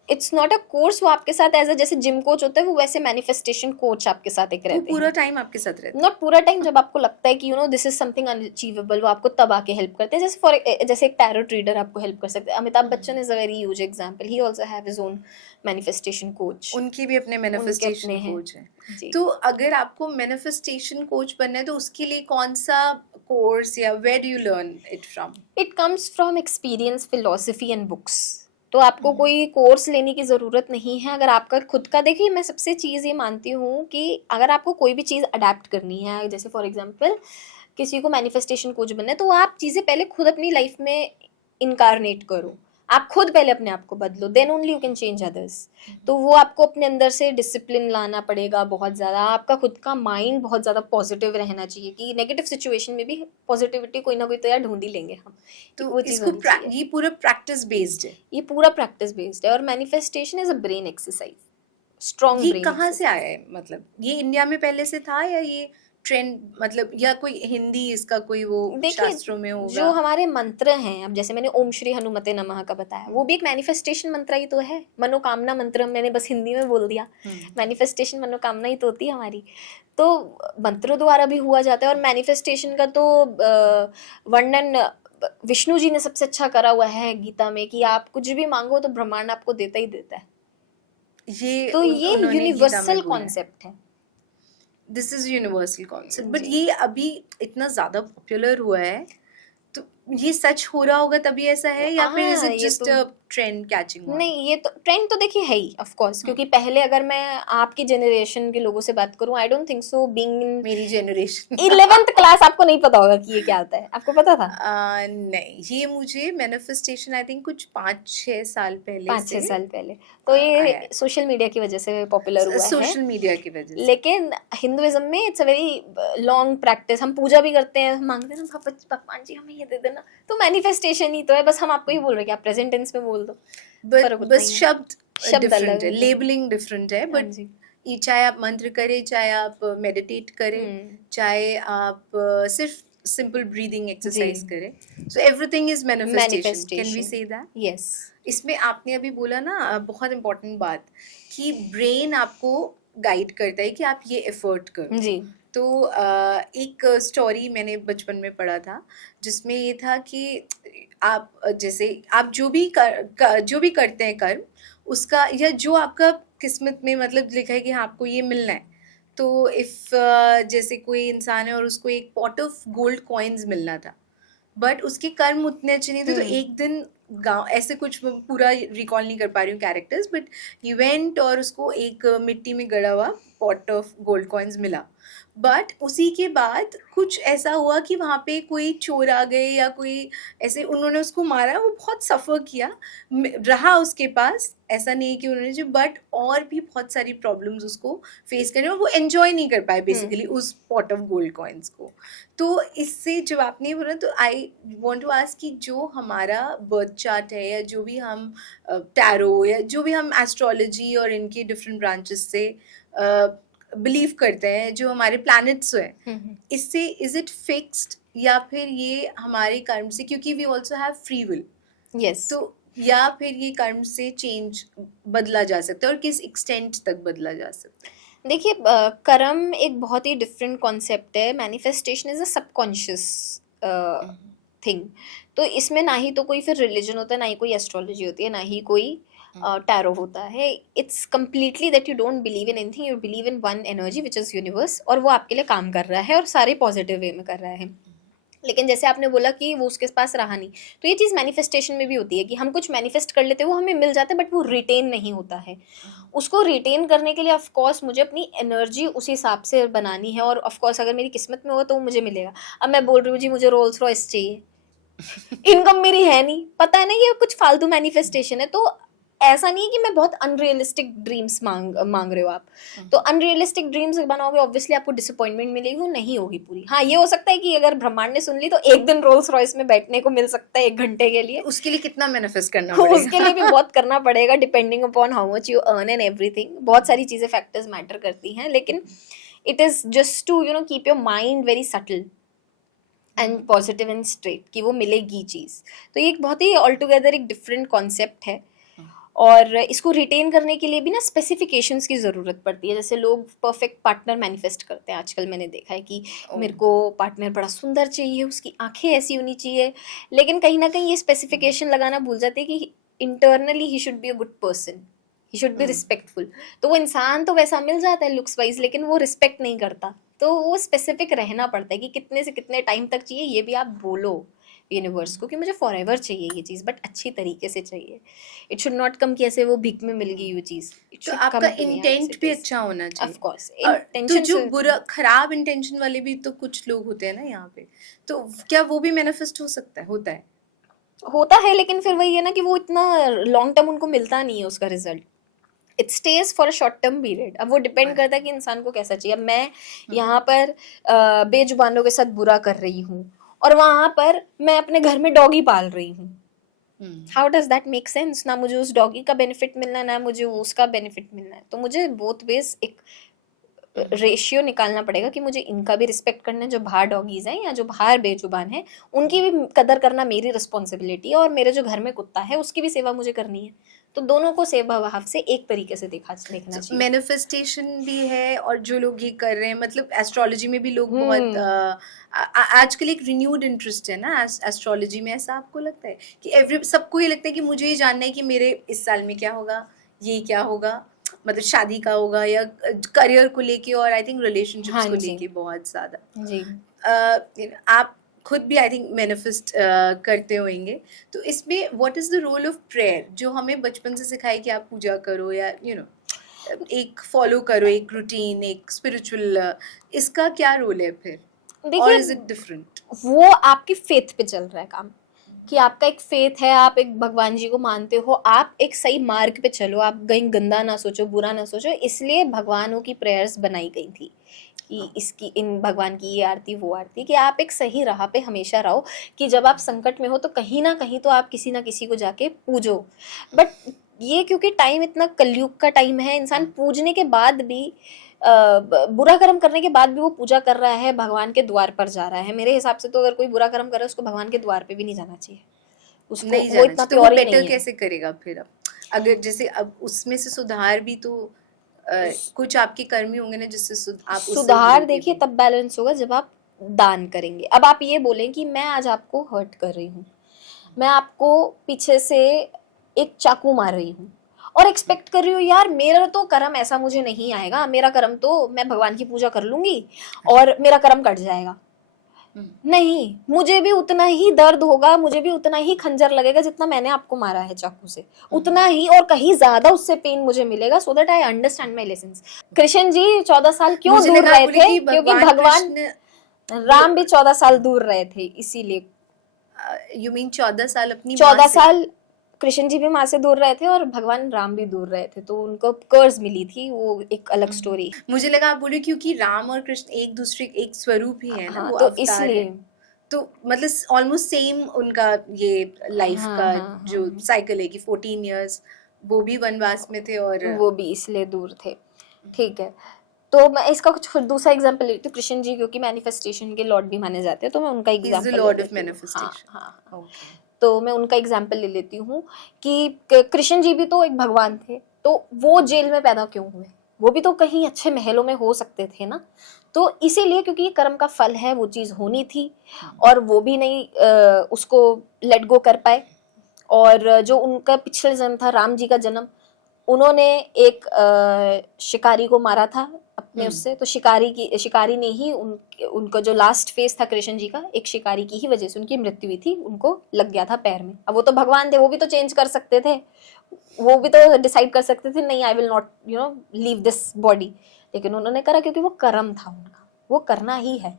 It's not a course, वो आपके साथ एज अ जैसे जिम कोच होता है, वो वैसे मैनिफेस्टेशन कोच आपके साथ एक वो रहते पूरा हैं। टाइम आपके साथ रहता नॉट पूरा टाइम, जब आपको लगता है कि you know this is something unachievable, वो आपको तब आके हेल्प करते हैं। जैसे एक टैरोट रीडर आपको हेल्प कर सकते हैं। Amitabh Bachchan is a very huge example. He also have his own manifestation coach. है? उनके भी अपने मैनिफेस्टेशन हैं। कोच है। जी। तो अगर आपको मैनिफेस्टेशन कोच बनना है तो उसके लिए कौन सा कोर्स या where do you learn it from? It comes from experience, philosophy and books. तो आपको कोई कोर्स लेने की ज़रूरत नहीं है। अगर आपका खुद का, देखिए मैं सबसे चीज़ ये मानती हूँ कि अगर आपको कोई भी चीज़ अडेप्ट करनी है, जैसे फॉर एग्जांपल किसी को मैनिफेस्टेशन कोच बनना है, तो आप चीज़ें पहले खुद अपनी लाइफ में इनकारनेट करो। आप खुद पहले अपने आप को बदलो, then only you can change others. तो वो आपको अपने अंदर से डिसिप्लिन लाना पड़ेगा बहुत ज़्यादा। आपका खुद का माइंड बहुत ज़्यादा पॉजिटिव रहना चाहिए कि नेगेटिव सिचुएशन में भी पॉजिटिविटी कोई ना कोई तो यार ढूंढ ही लेंगे हम। तो वो चीज़ इसको होनी चाहिए। ये पूरा प्रैक्टिस बेस्ड है? ये पूरा प्रैक्टिस बेस्ड है। और manifestation is a brain exercise, strong ये ब्रेन कहाँ से आया है? मतलब ये इंडिया में पहले से था या ये ट्रेंड, मतलब या कोई हिंदी इसका कोई वो देखिए शास्त्रों में होगा? जो हमारे मंत्र हैं, अब जैसे मैंने ओम श्री हनुमते नमः का बताया, वो भी एक मैनिफेस्टेशन मंत्र ही तो है। मनोकामना मंत्र मैंने बस हिंदी में बोल दिया। मैनिफेस्टेशन मनोकामना ही तो होती है हमारी। तो मंत्रों द्वारा भी हुआ जाता है। और मैनिफेस्टेशन का तो वर्णन विष्णु जी ने सबसे अच्छा करा हुआ है गीता में कि आप कुछ भी मांगो तो ब्रह्मांड आपको देता ही देता है। ये तो ये उन्होंने गीता में यूनिवर्सल बोला है। कॉन्सेप्ट है। This is universal concept. But जी। ये अभी इतना ज्यादा पॉपुलर हुआ है, तो ये सच हो रहा होगा तभी ऐसा है, या फिर इज हाँ, इट ये जस्ट तो अ ट्रेंड कैचिंग ऑन? नहीं, ये तो ट्रेंड तो देखिए है ही ऑफ कोर्स, क्योंकि पहले अगर मैं आपकी जनरेशन के लोगों से बात करूं, I don't think so being in मेरी जनरेशन 11th क्लास आपको नहीं पता होगा कि ये क्या होता है, आपको पता था? नहीं, ये मुझे मैनिफेस्टेशन आई थिंक कुछ 5-6 साल पहले 5-6 से साल पहले। तो आया ये है, सोशल मीडिया की वजह से पॉपुलर हुआ है। सोशल मीडिया की वजह से। लेकिन हिंदुइज्म में it's a very long practice. हम पूजा भी करते हैं, हम मांगते हैं ना भगवान जी हमें ये दे देना, तो मैनिफेस्टेशन ही तो है। बस हम आपको ही बोल रहे हैं कि आप प्रेजेंट टेंस में बोल दो, बट फर्क उतना बस ही है। शब्द शब्द अलग डिफरेंट है, अलग हैं। लेबलिंग डिफरेंट है, हाँ बट जी। ये चाहे आप मंत्र करें, चाहे आप मेडिटेट करें, चाहे आप सिर्फ सिंपल ब्रीदिंग जी। एक्सरसाइज करें, so everything is manifestation, can we manifestation. Say that? Yes. इसमें आपने अभी बोला ना बहुत इंपॉर्टेंट बात, कि ब्रेन आपको गाइड करता है कि आप ये एफर्ट करो। जी। तो एक स्टोरी मैंने बचपन में पढ़ा था, जिसमें ये था कि आप जैसे आप जो भी करते हैं कर्म, उसका या जो आपका किस्मत में मतलब लिखा है कि हाँ आपको ये मिलना है, तो इफ जैसे कोई इंसान है और उसको एक पॉट ऑफ गोल्ड कॉइन्स मिलना था, बट उसके कर्म उतने अच्छे नहीं थे, तो एक दिन गांव ऐसे कुछ, मैं पूरा रिकॉल नहीं कर पा रही हूँ कैरेक्टर्स, बट ही वेंट और उसको एक मिट्टी में गड़ा हुआ पॉट ऑफ गोल्ड कॉइन्स मिला। बट उसी के बाद कुछ ऐसा हुआ कि वहाँ पे कोई चोर आ गए या कोई ऐसे, उन्होंने उसको मारा, वो बहुत सफ़र किया, रहा उसके पास, ऐसा नहीं है कि उन्होंने जो, बट और भी बहुत सारी प्रॉब्लम्स उसको फेस करने, और वो एंजॉय नहीं कर पाए बेसिकली उस पॉट ऑफ गोल्ड कॉइन्स को। तो इससे जब आपने बोला, तो आई वांट टू आस्क कि जो हमारा बर्थ चार्ट है, या जो भी हम टैरो, या जो भी हम एस्ट्रोलॉजी और इनके डिफरेंट ब्रांचेस से बिलीव करते हैं, जो हमारे प्लैनेट्स हैं, इससे इज इट फिक्स्ड, या फिर ये हमारे कर्म से, क्योंकि we also have free will, yes. तो या फिर ये कर्म से चेंज बदला जा सकता है, और किस एक्सटेंट तक बदला जा सकता है? देखिए, कर्म एक बहुत ही डिफरेंट कॉन्सेप्ट है। Manifestation is a subconscious thing. तो इसमें ना ही तो कोई फिर रिलीजन होता है, ना ही कोई एस्ट्रोलॉजी होती है, ना ही कोई टैरो होता है। It's completely that you don't believe in anything, you believe in one energy which is universe, और वो आपके लिए काम कर रहा है और सारे पॉजिटिव वे में कर रहा है। लेकिन जैसे आपने बोला कि वो उसके पास रहा नहीं, तो ये चीज़ मैनिफेस्टेशन में भी होती है कि हम कुछ मैनिफेस्ट कर लेते हैं, वो हमें मिल जाता है, बट वो रिटेन नहीं होता है। उसको रिटेन करने के लिए ऑफ कोर्स मुझे अपनी एनर्जी उस हिसाब से बनानी है, और ऑफ कोर्स अगर मेरी किस्मत में हो तो वो मुझे मिलेगा। अब मैं बोल रही हूँ जी मुझे रोल्स रॉयस चाहिए, इनकम मेरी है नहीं, पता है ना, ये कुछ फालतू मैनिफेस्टेशन है। तो ऐसा नहीं है कि मैं बहुत अनरियलिस्टिक ड्रीम्स मांग रहे हो आप। तो अनरियलिस्टिक ड्रीम्स बनाओगे, ऑब्वियसली आपको डिसअपॉइंटमेंट मिलेगी, वो नहीं होगी पूरी। हाँ, ये हो सकता है कि अगर ब्रह्मांड ने सुन ली तो एक दिन रोल्स रॉयस में बैठने को मिल सकता है 1 घंटे के लिए। उसके लिए कितना मैनिफेस्ट करना उसके लिए भी पड़ेगा? बहुत करना पड़ेगा, depending upon how much you earn and everything. बहुत सारी चीजें फैक्टर्स मैटर करती हैं, लेकिन it is just to keep your mind very subtle and positive and straight कि वो मिलेगी चीज़। तो ये एक बहुत ही ऑल टुगेदर एक डिफरेंट कॉन्सेप्ट है, और इसको रिटेन करने के लिए भी ना स्पेसिफिकेशंस की ज़रूरत पड़ती है। जैसे लोग परफेक्ट पार्टनर मैनिफेस्ट करते हैं आजकल, मैंने देखा है कि मेरे को पार्टनर बड़ा सुंदर चाहिए, उसकी आंखें ऐसी होनी चाहिए, लेकिन कहीं ना कहीं ये स्पेसिफिकेशन लगाना भूल जाते हैं कि internally he should be a good person, he should be respectful. तो वो इंसान तो वैसा मिल जाता है लुक्स वाइज, लेकिन वो रिस्पेक्ट नहीं करता। तो वो स्पेसिफिक रहना पड़ता है कि कितने से कितने टाइम तक चाहिए, ये भी आप बोलो यूनिवर्स को कि मुझे फॉरएवर चाहिए ये चीज़, बट अच्छी तरीके से चाहिए। इट शुड नॉट कम कि ऐसे वो भीख में मिल गई वो चीज़। इट तो शुड आपका come to me as intent it भी इज। अच्छा होना चाहिए। ऑफ कोर्स तो इंटेंशन जो से बुरा खराब इंटेंशन वाले भी तो कुछ लोग होते हैं ना यहाँ पे, तो क्या वो भी मैनिफेस्ट हो सकता है, होता है? होता है, लेकिन फिर वही है ना कि वो इतना लॉन्ग टर्म उनको मिलता नहीं है उसका result. It stage for a short term period. अब वो डिपेंड करता है कि इंसान को कैसा चाहिए। अब मैं यहाँ पर बेजुबानों के साथ बुरा कर रही हूँ, और वहां पर मैं अपने घर में डॉगी पाल रही हूँ। How does that make sense? ना मुझे उस डॉगी का बेनिफिट मिलना है, ना मुझे उसका बेनिफिट मिलना है। तो मुझे बोथ वेज एक रेशियो निकालना पड़ेगा कि मुझे इनका भी रिस्पेक्ट करना है, जो बाहर डॉगीज हैं या जो बाहर बेजुबान है, उनकी भी कदर करना मेरी रिस्पॉन्सिबिलिटी है, और मेरे जो घर में कुत्ता है उसकी भी सेवा मुझे करनी है। तो दोनों को सेवा भाव से एक तरीके से देखना चाहिए। मैनिफेस्टेशन भी है, और जो लोग ये कर रहे हैं, मतलब एस्ट्रोलॉजी में भी लोग बहुत आजकल एक रिन्यूड इंटरेस्ट है ना एस्ट्रोलॉजी में, ऐसा आपको लगता है कि सबको ये लगता है कि मुझे ये जानना है कि मेरे इस साल में क्या होगा, ये क्या होगा, मतलब शादी का होगा या करियर को लेके, और आई थिंक रिलेशनशिप्स हाँ को जी लेके बहुत ज़्यादा। जी। आप खुद भी आई थिंक मैनिफेस्ट करते होंगे, तो इसमें what is the role of prayer जो हमें बचपन से सिखाए कि आप पूजा करो या एक फॉलो करो एक रूटीन एक स्पिरिचुअल, इसका क्या रोल है फिर, और देखिए इज इट डिफरेंट? वो आपकी फेथ पे चल रहा है काम, कि आपका एक फेथ है, आप एक भगवान जी को मानते हो, आप एक सही मार्ग पे चलो, आप कहीं गंदा ना सोचो, बुरा ना सोचो। इसलिए भगवानों की प्रेयर्स बनाई गई थी कि इसकी इन भगवान की ये आरती वो आरती, कि आप एक सही राह पे हमेशा रहो, कि जब आप संकट में हो तो कहीं ना कहीं तो आप किसी ना किसी को जाके पूजो। बट ये क्योंकि टाइम इतना कलयुग का टाइम है, इंसान पूजने के बाद भी बुरा कर्म करने के बाद भी वो पूजा कर रहा है, भगवान के द्वार पर जा रहा है। मेरे हिसाब से तो अगर कोई बुरा कर्म कर रहा है उसको भगवान के द्वार पे भी नहीं जाना चाहिए, उसको नहीं वो जाना इतना चाहिए, तो वो प्योर ही बेटर नहीं है। कैसे करेगा फिर? अब अगर जैसे अब उसमें से सुधार भी तो कुछ आपके कर्म ही होंगे ना जिससे आप उससे सुधार उभरोगे देखिए भी। तब बैलेंस होगा जब आप दान करेंगे। अब आप ये बोलें कि मैं आज आपको हर्ट कर रही हूँ, मैं आपको पीछे से एक चाकू मार रही हूँ और एक्सपेक्ट कर रही हूँ यार मेरा तो कर्म ऐसा मुझे नहीं आएगा, मेरा कर्म तो मैं भगवान की पूजा कर लूंगी और मेरा कर्म कट जाएगा। नहीं, मुझे भी उतना ही दर्द होगा, मुझे भी उतना ही खंजर लगेगा जितना मैंने आपको मारा है चाकू से, उतना ही और कहीं ज्यादा उससे पेन मुझे मिलेगा, so that I understand my lessons. Krishna ji 14 साल क्यों मुझे दूर लगा आप रहे बोले थे? कि क्योंकि भगवान भगवान कृष्ण राम भी 14 साल दूर रहे थे, इसीलिए यू मीन 14 साल अपनी माँ 14 से? साल कृष्ण जी भी माँ से दूर रहे थे और भगवान राम भी दूर रहे थे, तो उनको कर्ज मिली थी, वो एक अलग स्टोरी। मुझे लगा आप बोले क्योंकि राम और कृष्ण एक दूसरे एक स्वरूप ही है ना, हाँ वो तो अवतार है, इसलिए तो मतलब ऑलमोस्ट सेम उनका ये लाइफ हाँ का हाँ हाँ जो साइकिल है कि 14 इयर्स वो भी वनवास में थे और वो भी इसलिए दूर थे। ठीक है, तो मैं इसका कुछ दूसरा एग्जांपल लेती हूँ। कृष्ण जी क्योंकि मैनिफेस्टेशन के लॉर्ड भी माने जाते हैं, तो मैं उनका ही इज द एग्जांपल ले लॉर्ड ऑफ लेती हूँ। हाँ मैनिफेस्टेशन। हाँ, ओके। तो मैं उनका एग्जाम्पल ले लेती हूँ कि कृष्ण जी भी तो एक भगवान थे, तो वो जेल में पैदा क्यों हुए? वो भी तो कहीं अच्छे महलों में हो सकते थे ना। तो इसीलिए क्योंकि ये कर्म का फल है, वो चीज होनी थी और वो भी नहीं उसको लेट गो कर पाए। और जो उनका पिछले जन्म था राम जी का जन्म, उन्होंने एक शिकारी को मारा था अपने उससे, तो शिकारी ने ही उनका जो लास्ट फेज था कृष्ण जी का, एक शिकारी की ही वजह से उनकी मृत्यु हुई थी, उनको लग गया था पैर में। अब वो तो भगवान थे, वो भी तो चेंज कर सकते थे, वो भी तो डिसाइड कर सकते थे नहीं I will not leave this body, लेकिन उन्होंने करा क्योंकि वो कर्म था उनका, वो करना ही है।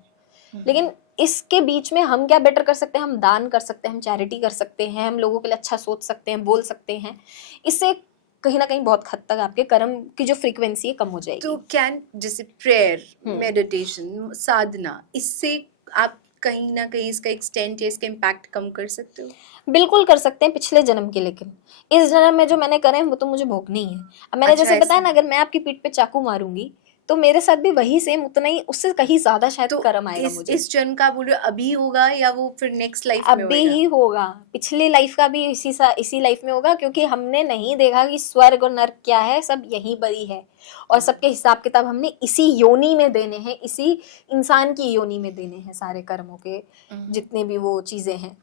लेकिन इसके बीच में हम क्या बेटर कर सकते हैं? हम दान कर सकते हैं, हम चैरिटी कर सकते हैं, हम लोगों के लिए अच्छा सोच सकते हैं, बोल सकते हैं। इससे कहीं ना कहीं बहुत हद तक आपके कर्म की जो फ्रीक्वेंसी है कम हो जाएगी। तो कैन जैसे प्रेयर, मेडिटेशन, साधना, इससे आप कहीं ना कहीं इसका एक्सटेंट या इसका इम्पैक्ट कम कर सकते हो? बिल्कुल कर सकते हैं पिछले जन्म के, लेकिन इस जन्म में जो मैंने करे हैं वो तो मुझे भोगनी है। अब मैंने अच्छा, जैसे बताया ऐसा ना, अगर मैं आपकी पीठ पे चाकू मारूंगी तो मेरे साथ भी वही सेम उतना ही, उससे कहीं ज्यादा शायद तो कर्म आएगा मुझे। इस जन्म का बोलो अभी होगा या वो फिर नेक्स्ट लाइफ में अभी होएगा? ही होगा, पिछली लाइफ का भी इसी लाइफ में होगा, क्योंकि हमने नहीं देखा कि स्वर्ग और नर्क क्या है, सब यहीं पर ही है। और सबके हिसाब किताब हमने इसी योनि में देने हैं, इसी इंसान की योनि में देने हैं, सारे कर्मों के जितने भी वो चीजें हैं।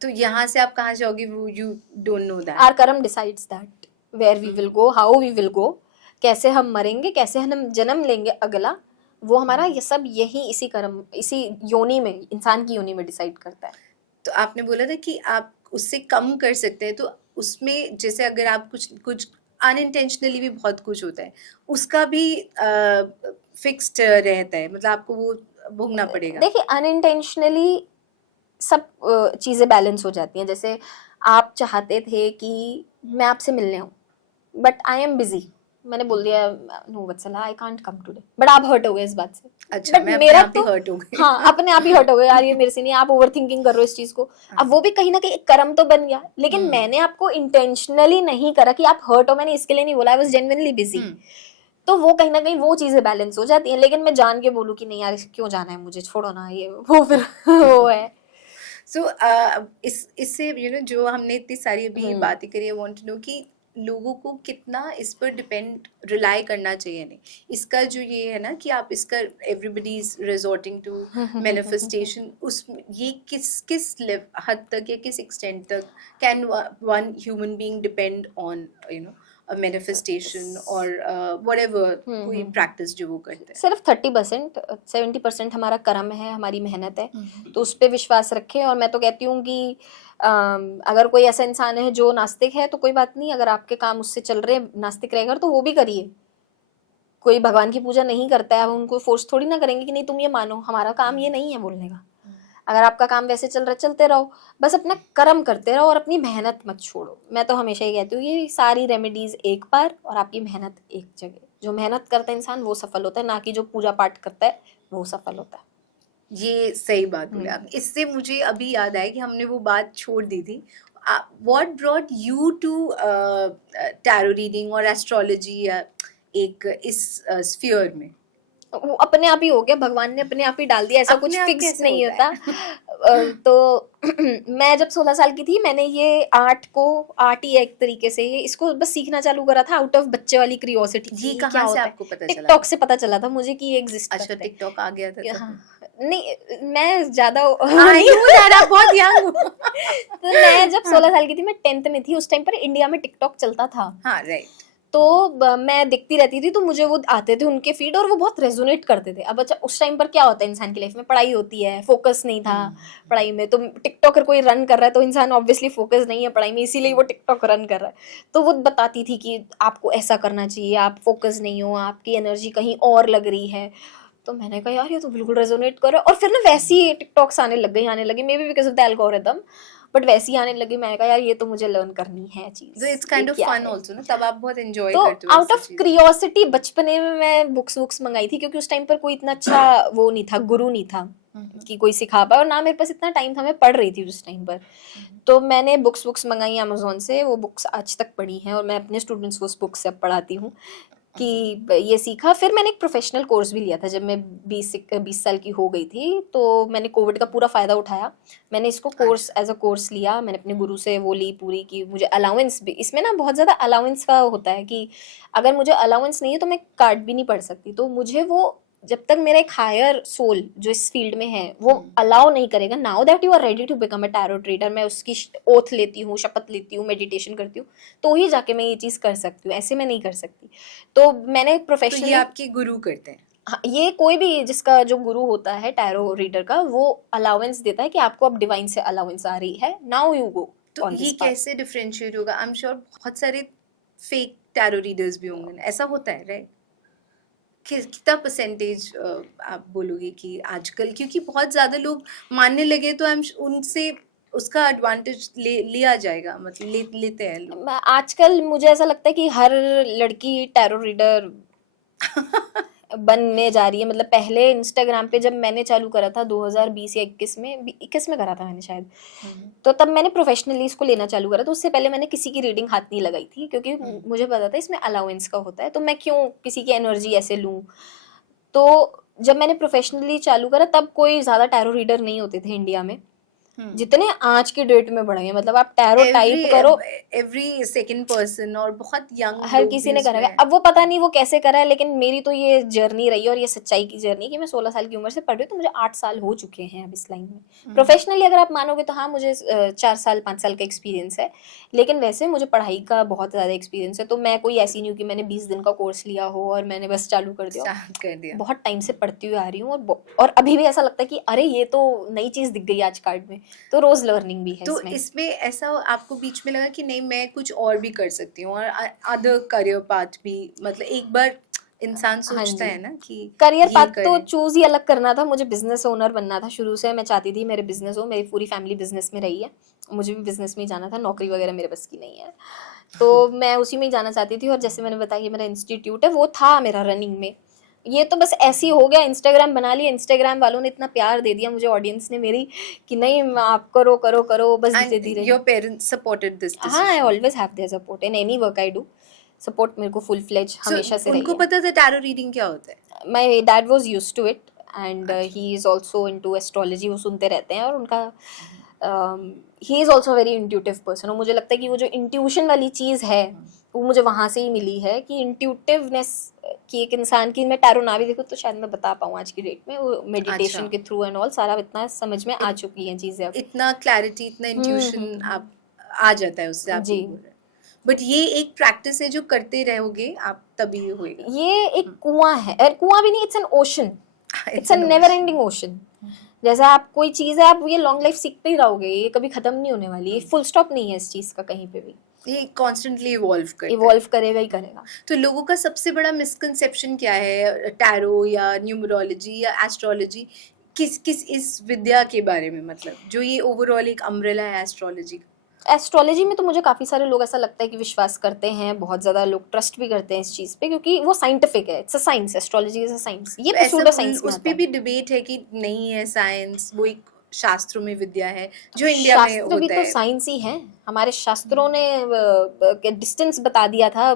तो यहाँ से आप कहाँ जाओगे वो you don't know that? Are karma decides that where we will go, how we will go, कैसे हम मरेंगे, कैसे हम जन्म लेंगे अगला, वो हमारा ये सब यही इसी कर्म, इसी योनि में, इंसान की योनि में डिसाइड करता है। तो आपने बोला था कि आप उससे कम कर सकते हैं, तो उसमें जैसे अगर आप कुछ कुछ अनइंटेंशनली भी बहुत कुछ होता है, उसका भी फिक्स्ड रहता है, मतलब आपको वो भोगना पड़ेगा? देखिए अनइंटेंशनली सब चीज़ें बैलेंस हो जाती हैं। जैसे आप चाहते थे कि मैं आपसे मिलने आऊँ, बट आई एम बिजी, मैंने बोल दिया no Vatsala I can't come today, but आप हर्ट हो गए इस बात से। अच्छा, बट मैं अपने मेरा आप ही तो हर्ट हो गई। हाँ, अपने आप ही हर्ट हो गए यार, ये मेरे से नहीं, आप ओवर थिंकिंग कर रहे हो इस चीज को। अब वो भी कहीं ना कहीं एक कर्म तो बन गया, लेकिन मैंने आपको इंटेंशनली नहीं करा कि आप हर्ट हो, मैंने इसके लिए नहीं बोला, आई वाज जेन्युइनली बिजी। तो वो कहीं ना कहीं वो चीजें बैलेंस हो जाती हैं। लेकिन मैं जान के बोलूँ कि नहीं यार क्यों जाना है मुझे, छोड़ो ना, ये वो फिर वो है। सो इससे जो हमने इतनी सारी अभी बातें करी, आई वांट टू नो कि लोगों को कितना इस पर डिपेंड रिलाई करना चाहिए। नहीं, इसका जो ये है ना कि आप इसका everybody is resorting to manifestation, उस ये किस किस हद तक या किस एक्सटेंट तक can one human being depend on manifestation और व्हाटएवर कोई प्रैक्टिस जो वो करते हैं? सिर्फ 30%, 70% हमारा कर्म है, हमारी मेहनत है, तो उस पर विश्वास रखें। और मैं तो कहती हूँ कि अगर कोई ऐसा इंसान है जो नास्तिक है तो कोई बात नहीं, अगर आपके काम उससे चल रहे हैं नास्तिक रहकर तो वो भी करिए। कोई भगवान की पूजा नहीं करता है, हम उनको फोर्स थोड़ी ना करेंगे कि नहीं तुम ये मानो, हमारा काम ये नहीं है बोलने का। अगर आपका काम वैसे चल रहा है चलते रहो, बस अपना कर्म करते रहो और अपनी मेहनत मत छोड़ो। मैं तो हमेशा ही कहती हूँ ये सारी रेमेडीज एक बार और आपकी मेहनत एक जगह। जो मेहनत करता है इंसान वो सफल होता है, ना कि जो पूजा पाठ करता है वो सफल होता है। ये सही बात बोले आप। इससे मुझे अभी याद आया कि हमने वो बात छोड़ दी थी। What brought you to tarot reading और एस्ट्रोलॉजी या एक इस स्फीयर में? वो अपने आप ही हो गया, भगवान ने अपने आप ही डाल दिया, ऐसा कुछ अपने आप फिक्स कैसे नहीं होता होता। तो मैं जब 16 साल की थी मैंने ये आर्ट ही एक तरीके से ये इसको बस सीखना चालू करा था आउट ऑफ बच्चे वाली क्यूरियोसिटी। ये क्या कहाँ से होता है, आपको पता चला टिकटॉक था? से पता चला था मुझे कि ये एग्जिस्ट अच्छा, करता है। टिकटॉक आ गया था हाँ, तब? नहीं मैं ज्यादा आई नो दैट, आप बहुत यंग हो। तो मैं जब 16 साल की थी, मैं 10th में थी, उस टाइम पर इंडिया में टिकटॉक चलता था। हाँ, राइट। तो मैं देखती रहती थी, तो मुझे वो आते थे उनके फीड और वो बहुत रेजोनेट करते थे। अब अच्छा उस टाइम पर क्या होता है इंसान की लाइफ में, पढ़ाई होती है, फोकस नहीं था पढ़ाई में, तो टिकटॉकर कोई रन कर रहा है तो इंसान ऑब्वियसली फोकस नहीं है पढ़ाई में, इसीलिए वो टिकटॉक रन कर रहा है। तो वो बताती थी कि आपको ऐसा करना चाहिए, आप फोकस नहीं हो, आपकी एनर्जी कहीं और लग रही है। तो मैंने कहा यार ये तो बिल्कुल रेजोनेट कर रहा है। और फिर ना वैसी टिकटॉक्स आने लगी may be because of the algorithm, but वैसी आने लगी। मैंने कहा यार ये तो मुझे लर्न करनी है चीज, तो it's kind of fun also ना, तब आप बहुत एंजॉय तो करते हो आउट ऐसी ऑफ चीजें। क्यूरियोसिटी बचपने में मैं बुक्स मंगाई थी, क्योंकि उस टाइम पर कोई इतना अच्छा वो नहीं था, गुरु नहीं था कि कोई सिखा पाए, और ना मेरे पास इतना टाइम था, मैं पढ़ रही थी उस टाइम पर। तो मैंने बुक्स मंगाई अमेजोन से, वो बुक्स आज तक पढ़ी हैं और मैं अपने स्टूडेंट्स को उस बुक से अब पढ़ाती हूँ कि ये सीखा। फिर मैंने एक प्रोफेशनल कोर्स भी लिया था जब मैं 20 साल की हो गई थी, तो मैंने कोविड का पूरा फ़ायदा उठाया, मैंने इसको कोर्स एज अ कोर्स लिया। मैंने अपने गुरु से वो ली पूरी कि मुझे अलाउंस भी इसमें ना बहुत ज़्यादा अलाउंस का होता है कि अगर मुझे अलाउंस नहीं है तो मैं कार्ड भी नहीं पढ़ सकती। तो मुझे वो जब तक मेरा एक हायर सोल जो इस फील्ड में है वो अलाउ नहीं करेगा, now that you are ready to become a tarot trader, मैं उसकी ओथ लेती हूँ, शपथ लेती हूँ, मेडिटेशन करती हूँ, तो ही जाके मैं ये चीज़ कर सकती हूँ, ऐसे मैं नहीं कर सकती। तो मैंने तो प्रोफेशनली ये आपके गुरु करते हैं? हाँ, ये कोई भी जिसका जो गुरु होता है टैरो रीडर का, वो अलाउंस देता है कि आपको अब डिवाइन से अलाउंस आ रही है, नाउ यू गो तो ऑन ये दिस पाथ। कैसे डिफरेंशिएट होगा? आई एम श्योर बहुत सारे फेक टैरो रीडर्स भी होंगे ना, ऐसा होता है राइट? कितना परसेंटेज आप बोलोगे कि आजकल, क्योंकि बहुत ज्यादा लोग मानने लगे तो उनसे उसका एडवांटेज लिया जाएगा, मतलब लेते हैं लोग। आजकल मुझे ऐसा लगता है कि हर लड़की टैरो रीडर बनने जा रही है। मतलब पहले इंस्टाग्राम पे जब मैंने चालू करा था 2020 या 21 में करा था मैंने शायद, तो तब मैंने प्रोफेशनली इसको लेना चालू करा। तो उससे पहले मैंने किसी की रीडिंग हाथ नहीं लगाई थी, क्योंकि मुझे पता था इसमें अलाउंस का होता है, तो मैं क्यों किसी की एनर्जी ऐसे लूँ। तो जब मैंने प्रोफेशनली चालू करा तब कोई ज़्यादा टैरो रीडर नहीं होते थे इंडिया में जितने आज की डेट में बढ़े हैं। मतलब आप टैरो टाइप करो, एवरी सेकंड पर्सन, और बहुत यंग हर लोग किसी भी ने करा है। उसमें। अब वो पता नहीं वो कैसे करा है, लेकिन मेरी तो ये जर्नी रही है और ये सच्चाई की जर्नी कि मैं 16 साल की उम्र से पढ़ रही हूँ, तो मुझे 8 साल हो चुके हैं अब इस लाइन में। प्रोफेशनली अगर आप मानोगे तो हाँ मुझे 4 साल 5 साल का एक्सपीरियंस है, लेकिन वैसे मुझे पढ़ाई का बहुत ज़्यादा एक्सपीरियंस है। तो मैं कोई ऐसी नहीं हूँ कि मैंने 20 दिन का कोर्स लिया हो और मैंने बस चालू कर दिया। स्टार्ट कर दिया। बहुत टाइम से पढ़ती हुई आ रही हूँ और अभी भी ऐसा लगता है कि अरे ये तो नई चीज़ दिख गई आज कार्ड में, तो रोज़ लर्निंग भी है तो इसमें। इसमें ऐसा आपको बीच में लगा कि नहीं मैं कुछ और भी कर सकती हूँ, और अदर करियर पाथ भी, मतलब एक बार इंसान हाँ सोचता जी, है ना कि करियर ये पाथ तो करें। चूज ही अलग करना था। मुझे बिजनेस ओनर बनना था शुरू से, मैं चाहती थी मेरे बिजनेस हो, मेरी पूरी फैमिली बिजनेस में रही है, मुझे भी बिजनेस में ही जाना था, नौकरी वगैरह मेरे बस की नहीं है, तो मैं उसी में ही जाना चाहती थी। और जैसे मैंने बताया मेरा इंस्टीट्यूट है, वो था मेरा रनिंग में। ये तो बस ऐसे ही हो गया, इंस्टाग्राम बना लिया, इंस्टाग्राम वालों ने इतना प्यार दे दिया मुझे, ऑडियंस ने मेरी, कि नहीं आप करो करो करो बस धीरे एंड धीरे। योर पेरेंट्स सपोर्टेड दिस हाँ, I decision? Always have their support in any work I do. Support मेरे को फुल फ्लेज सो हमेशा से रही उनको है। पता था टैरो रीडिंग क्या होता है? My dad was used to it and he is also into astrology, वो सुनते रहते हैं और उनका he is also a very intuitive person। और मुझे लगता है कि वो जो इंट्यूशन वाली चीज़ है वो मुझे वहाँ से ही मिली है, कि इंट्यूटिवनेस कि एक इंसान की, मैं टैरो ना भी देखूँ तो शायद मैं बता पाऊँ आज की डेट में, वो मेडिटेशन के थ्रू एंड ऑल सारा इतना समझ में आ चुकी हैं चीज़ें अब। इतना क्लैरिटी, इतना इंट्यूशन आप आ जाता है उससे, आप जी। ये बोल रहे हैं। बट ये एक प्रैक्टिस है जो करते रहोगे आप तभी होएगा. ये एक कुआं है, कुआं भी नहीं, it's an ocean, it's a an never ocean. Ending ocean. जैसा आप कोई चीज है, आप ये लॉन्ग लाइफ सीखते ही रहोगे, ये कभी खत्म नहीं होने वाली, ये फुल स्टॉप नहीं है इस चीज का कहीं पे भी, ये कॉन्स्टेंटली इवॉल्व करता है. इवॉल्व करेगा ही करेगा. तो लोगों का सबसे बड़ा मिसकंसेप्शन क्या है टैरो या न्यूमरोलॉजी या एस्ट्रोलॉजी, किस किस इस विद्या के बारे में, मतलब जो ये ओवरऑल एक अम्ब्रेला है एस्ट्रोलॉजी का? एस्ट्रोलॉजी में तो मुझे काफ़ी सारे लोग ऐसा लगता है कि विश्वास करते हैं, बहुत ज़्यादा लोग ट्रस्ट भी करते हैं इस चीज़ पे, क्योंकि वो साइंटिफिक है, it's a science, astrology is a science, ये तो प्सूडो साइंस ऐसा में उस आता पे है. भी डिबेट है कि नहीं है साइंस, वो एक शास्त्रों में विद्या है जो इंडिया में शास्त्र भी होता तो है. साइंस ही है. हमारे शास्त्रों ने डिस्टेंस बता दिया था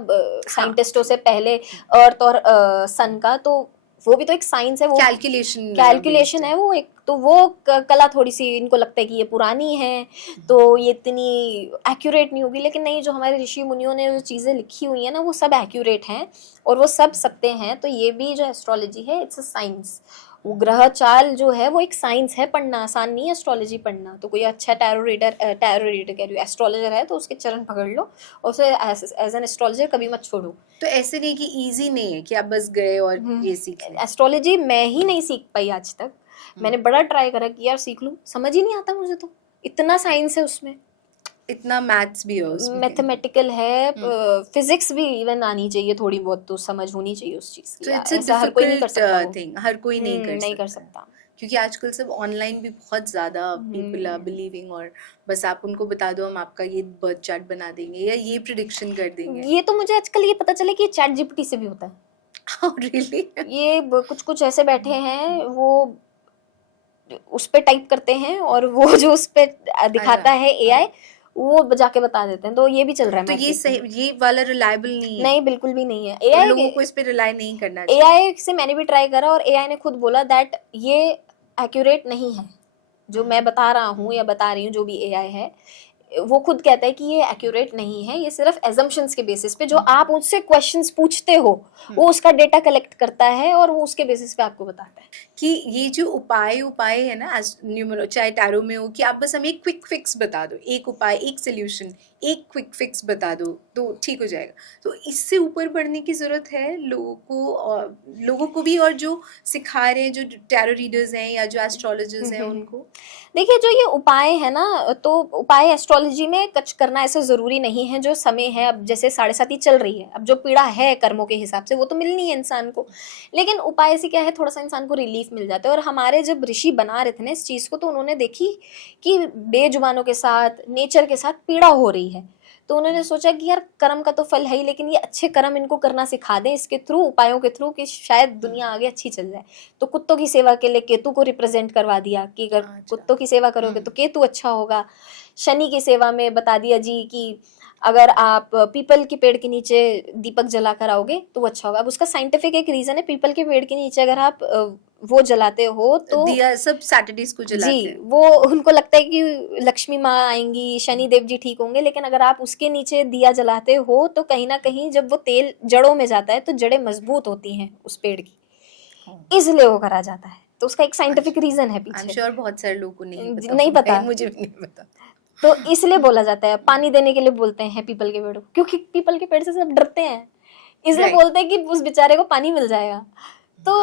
साइंटिस्टों से पहले, अर्थ और सन का, तो वो भी तो एक साइंस है, वो कैलकुलेशन है, वो एक तो वो कला थोड़ी सी इनको लगता है कि ये पुरानी है तो ये इतनी एक्यूरेट नहीं होगी, लेकिन नहीं, जो हमारे ऋषि मुनियों ने जो चीज़ें लिखी हुई हैं ना, वो सब एक्यूरेट हैं और वो सब सत्य हैं. तो ये भी जो एस्ट्रोलॉजी है, इट्स अ साइंस. वो ग्रह चाल जो है वो एक साइंस है, पढ़ना आसान नहीं है एस्ट्रोलॉजी पढ़ना. तो कोई अच्छा टैरो रीडर कह रही हूँ, एस्ट्रोलॉजर है तो उसके चरण पकड़ लो और उसे एज एन एस्ट्रोलॉजर कभी मत छोड़ो. तो ऐसे नहीं कि इजी नहीं है कि आप बस गए और ये सीख लें. एस्ट्रोलॉजी मैं ही नहीं सीख पाई आज तक. मैंने बड़ा ट्राई करा कि यार सीख लूं, समझ ही नहीं आता मुझे, तो इतना साइंस है उसमें, इतना मैथ्स भी है उसमें, मैथमेटिकल है, फिजिक्स भी इवन आनी चाहिए थोड़ी बहुत, तो समझ होनी चाहिए उस चीज की. तो इट्स अ ऐसा हर कोई नहीं कर सकता वो. थिंग, हर कोई नहीं नहीं कर कर सकता. सकता. क्योंकि आजकल सब ऑनलाइन भी बहुत ज़्यादा पीपल आर बिलीविंग, और बस आप उनको बता दो हम आपका ये बर्थ चार्ट बना देंगे या ये प्रिडिक्शन कर देंगे. ये तो मुझे आजकल ये पता चले कि चैट जीपीटी से भी होता है. रियली? ये कुछ कुछ ऐसे बैठे हैं, वो उस पे टाइप करते हैं और वो जो उस पे दिखाता है एआई, वो जाके बता देते हैं. तो ये भी चल रहा है. तो ये सही, ये वाला रिलायबल नहीं है? नहीं, बिल्कुल भी नहीं है. एआई, लोगों को इस पे रिलाई नहीं करना चाहिए. एआई से मैंने भी ट्राई करा और एआई ने खुद बोला दैट ये एक्यूरेट नहीं है, जो मैं बता रहा हूँ या बता रही हूँ, जो भी एआई है वो खुद कहता है कि ये एक्यूरेट नहीं है, ये सिर्फ एजम्पशंस के बेसिस पे, जो आप उससे क्वेश्चंस पूछते हो वो उसका डेटा कलेक्ट करता है और वो उसके बेसिस पे आपको बताता है. कि ये जो उपाय है ना न्यूमरो चाहे टैरो में हो, कि आप बस हमें एक क्विक फिक्स बता दो, एक उपाय, एक सोल्यूशन, एक क्विक फिक्स बता दो तो ठीक हो जाएगा. तो इससे ऊपर बढ़ने की ज़रूरत है लोगों को भी, और जो सिखा रहे हैं, जो टैरो रीडर्स हैं या जो एस्ट्रोलॉजर्स हैं उनको. देखिए, जो ये उपाय है ना, तो उपाय एस्ट्रोलॉजी में कच करना ऐसा ज़रूरी नहीं है. जो समय है, अब जैसे 7.5 चल रही है, अब जो पीड़ा है कर्मों के हिसाब से वो तो मिलनी है इंसान को, लेकिन उपाय से क्या है, थोड़ा सा इंसान को रिलीफ मिल जाता है. और हमारे जब ऋषि बना रहे थे ना इस चीज़ को, तो उन्होंने देखी कि बेजुबानों के साथ, नेचर के साथ पीड़ा हो रही है, तो उन्होंने सोचा कि यार कर्म का तो फल है ही, लेकिन ये अच्छे कर्म इनको करना सिखा दें इसके थ्रू, उपायों के थ्रू, कि शायद दुनिया आगे अच्छी चल जाए. तो कुत्तों की सेवा के लिए केतु को रिप्रेजेंट करवा दिया कि अगर कुत्तों की सेवा करोगे तो केतु अच्छा होगा. शनि की सेवा में बता दिया जी कि अगर आप पीपल के पेड़ के नीचे दीपक जला कर आओगे तो वो अच्छा होगा. अब उसका साइंटिफिक एक रीजन है, पीपल के पेड़ के नीचे अगर आप वो जलाते हो तो दिया सब सैटरडेज को जलाते जी, हैं. वो उनको लगता है कि लक्ष्मी माँ आएंगी, शनि देव जी ठीक होंगे. लेकिन अगर आप उसके नीचे दिया जलाते हो तो कहीं ना कहीं जब वो तेल जड़ों में जाता है तो जड़ें मजबूत होती हैं उस पेड़ की, इसलिए वो करा जाता है. तो उसका एक साइंटिफिक रीजन है आई एम पीछे. श्योर बहुत सारे लोगों को नहीं पता. मुझे भी नहीं पता. तो इसलिए बोला जाता है, पानी देने के लिए बोलते हैं पीपल के पेड़ को, क्योंकि पीपल के पेड़ से सब डरते हैं, इसलिए बोलते हैं कि उस बेचारे को पानी मिल जाएगा. तो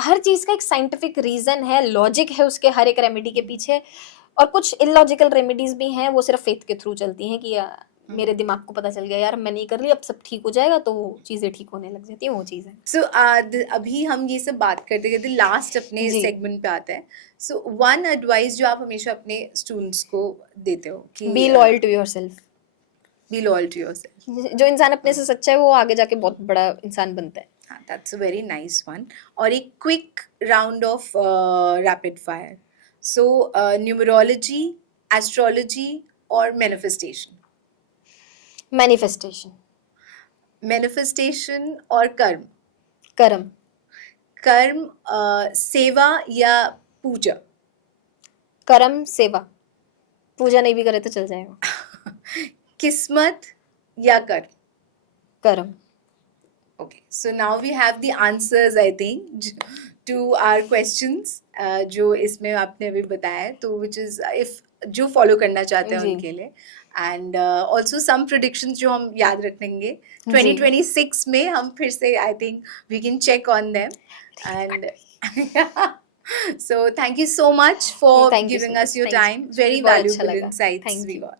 हर चीज का एक साइंटिफिक रीजन है, लॉजिक है उसके हर एक रेमेडी के पीछे. और कुछ इलॉजिकल रेमेडीज भी हैं, वो सिर्फ फेथ के थ्रू चलती हैं कि मेरे दिमाग को पता चल गया यार मैंने कर लिया, अब सब ठीक हो जाएगा, तो वो चीजें ठीक होने लग जाती है, वो चीज है. सो अभी हम ये सब बात करते करते लास्ट अपने सेगमेंट पे आते हैं. सो वन एडवाइस जो आप हमेशा अपने स्टूडेंट्स को देते हो कि be loyal to yourself. Be loyal to yourself. जो इंसान अपने से सच्चा है वो आगे जाके बहुत बड़ा इंसान बनता है. That's a very nice one. और एक quick round of rapid fire. So numerology, astrology और मैनिफेस्टेशन. मैनिफेस्टेशन. मैनिफेस्टेशन और कर्म. कर्म. कर्म, सेवा या पूजा. कर्म, सेवा. पूजा नहीं भी करे तो चल जाएगा. किस्मत या कर्म. कर्म. Okay, so now we have the answers, I think, to our questions, जो इसमें आपने अभी बताया, तो which is if जो follow करना चाहते हैं उनके लिए. एंड ऑल्सो सम प्रिडिक्शंस जो हम याद रखेंगे जी 2026 में, हम फिर से I think we can check on them. And so thank you so much for thank you so giving us much, your thank you, time. मुझे भी Very बहुत अच्छा valuable लगा, insights thank we you. got.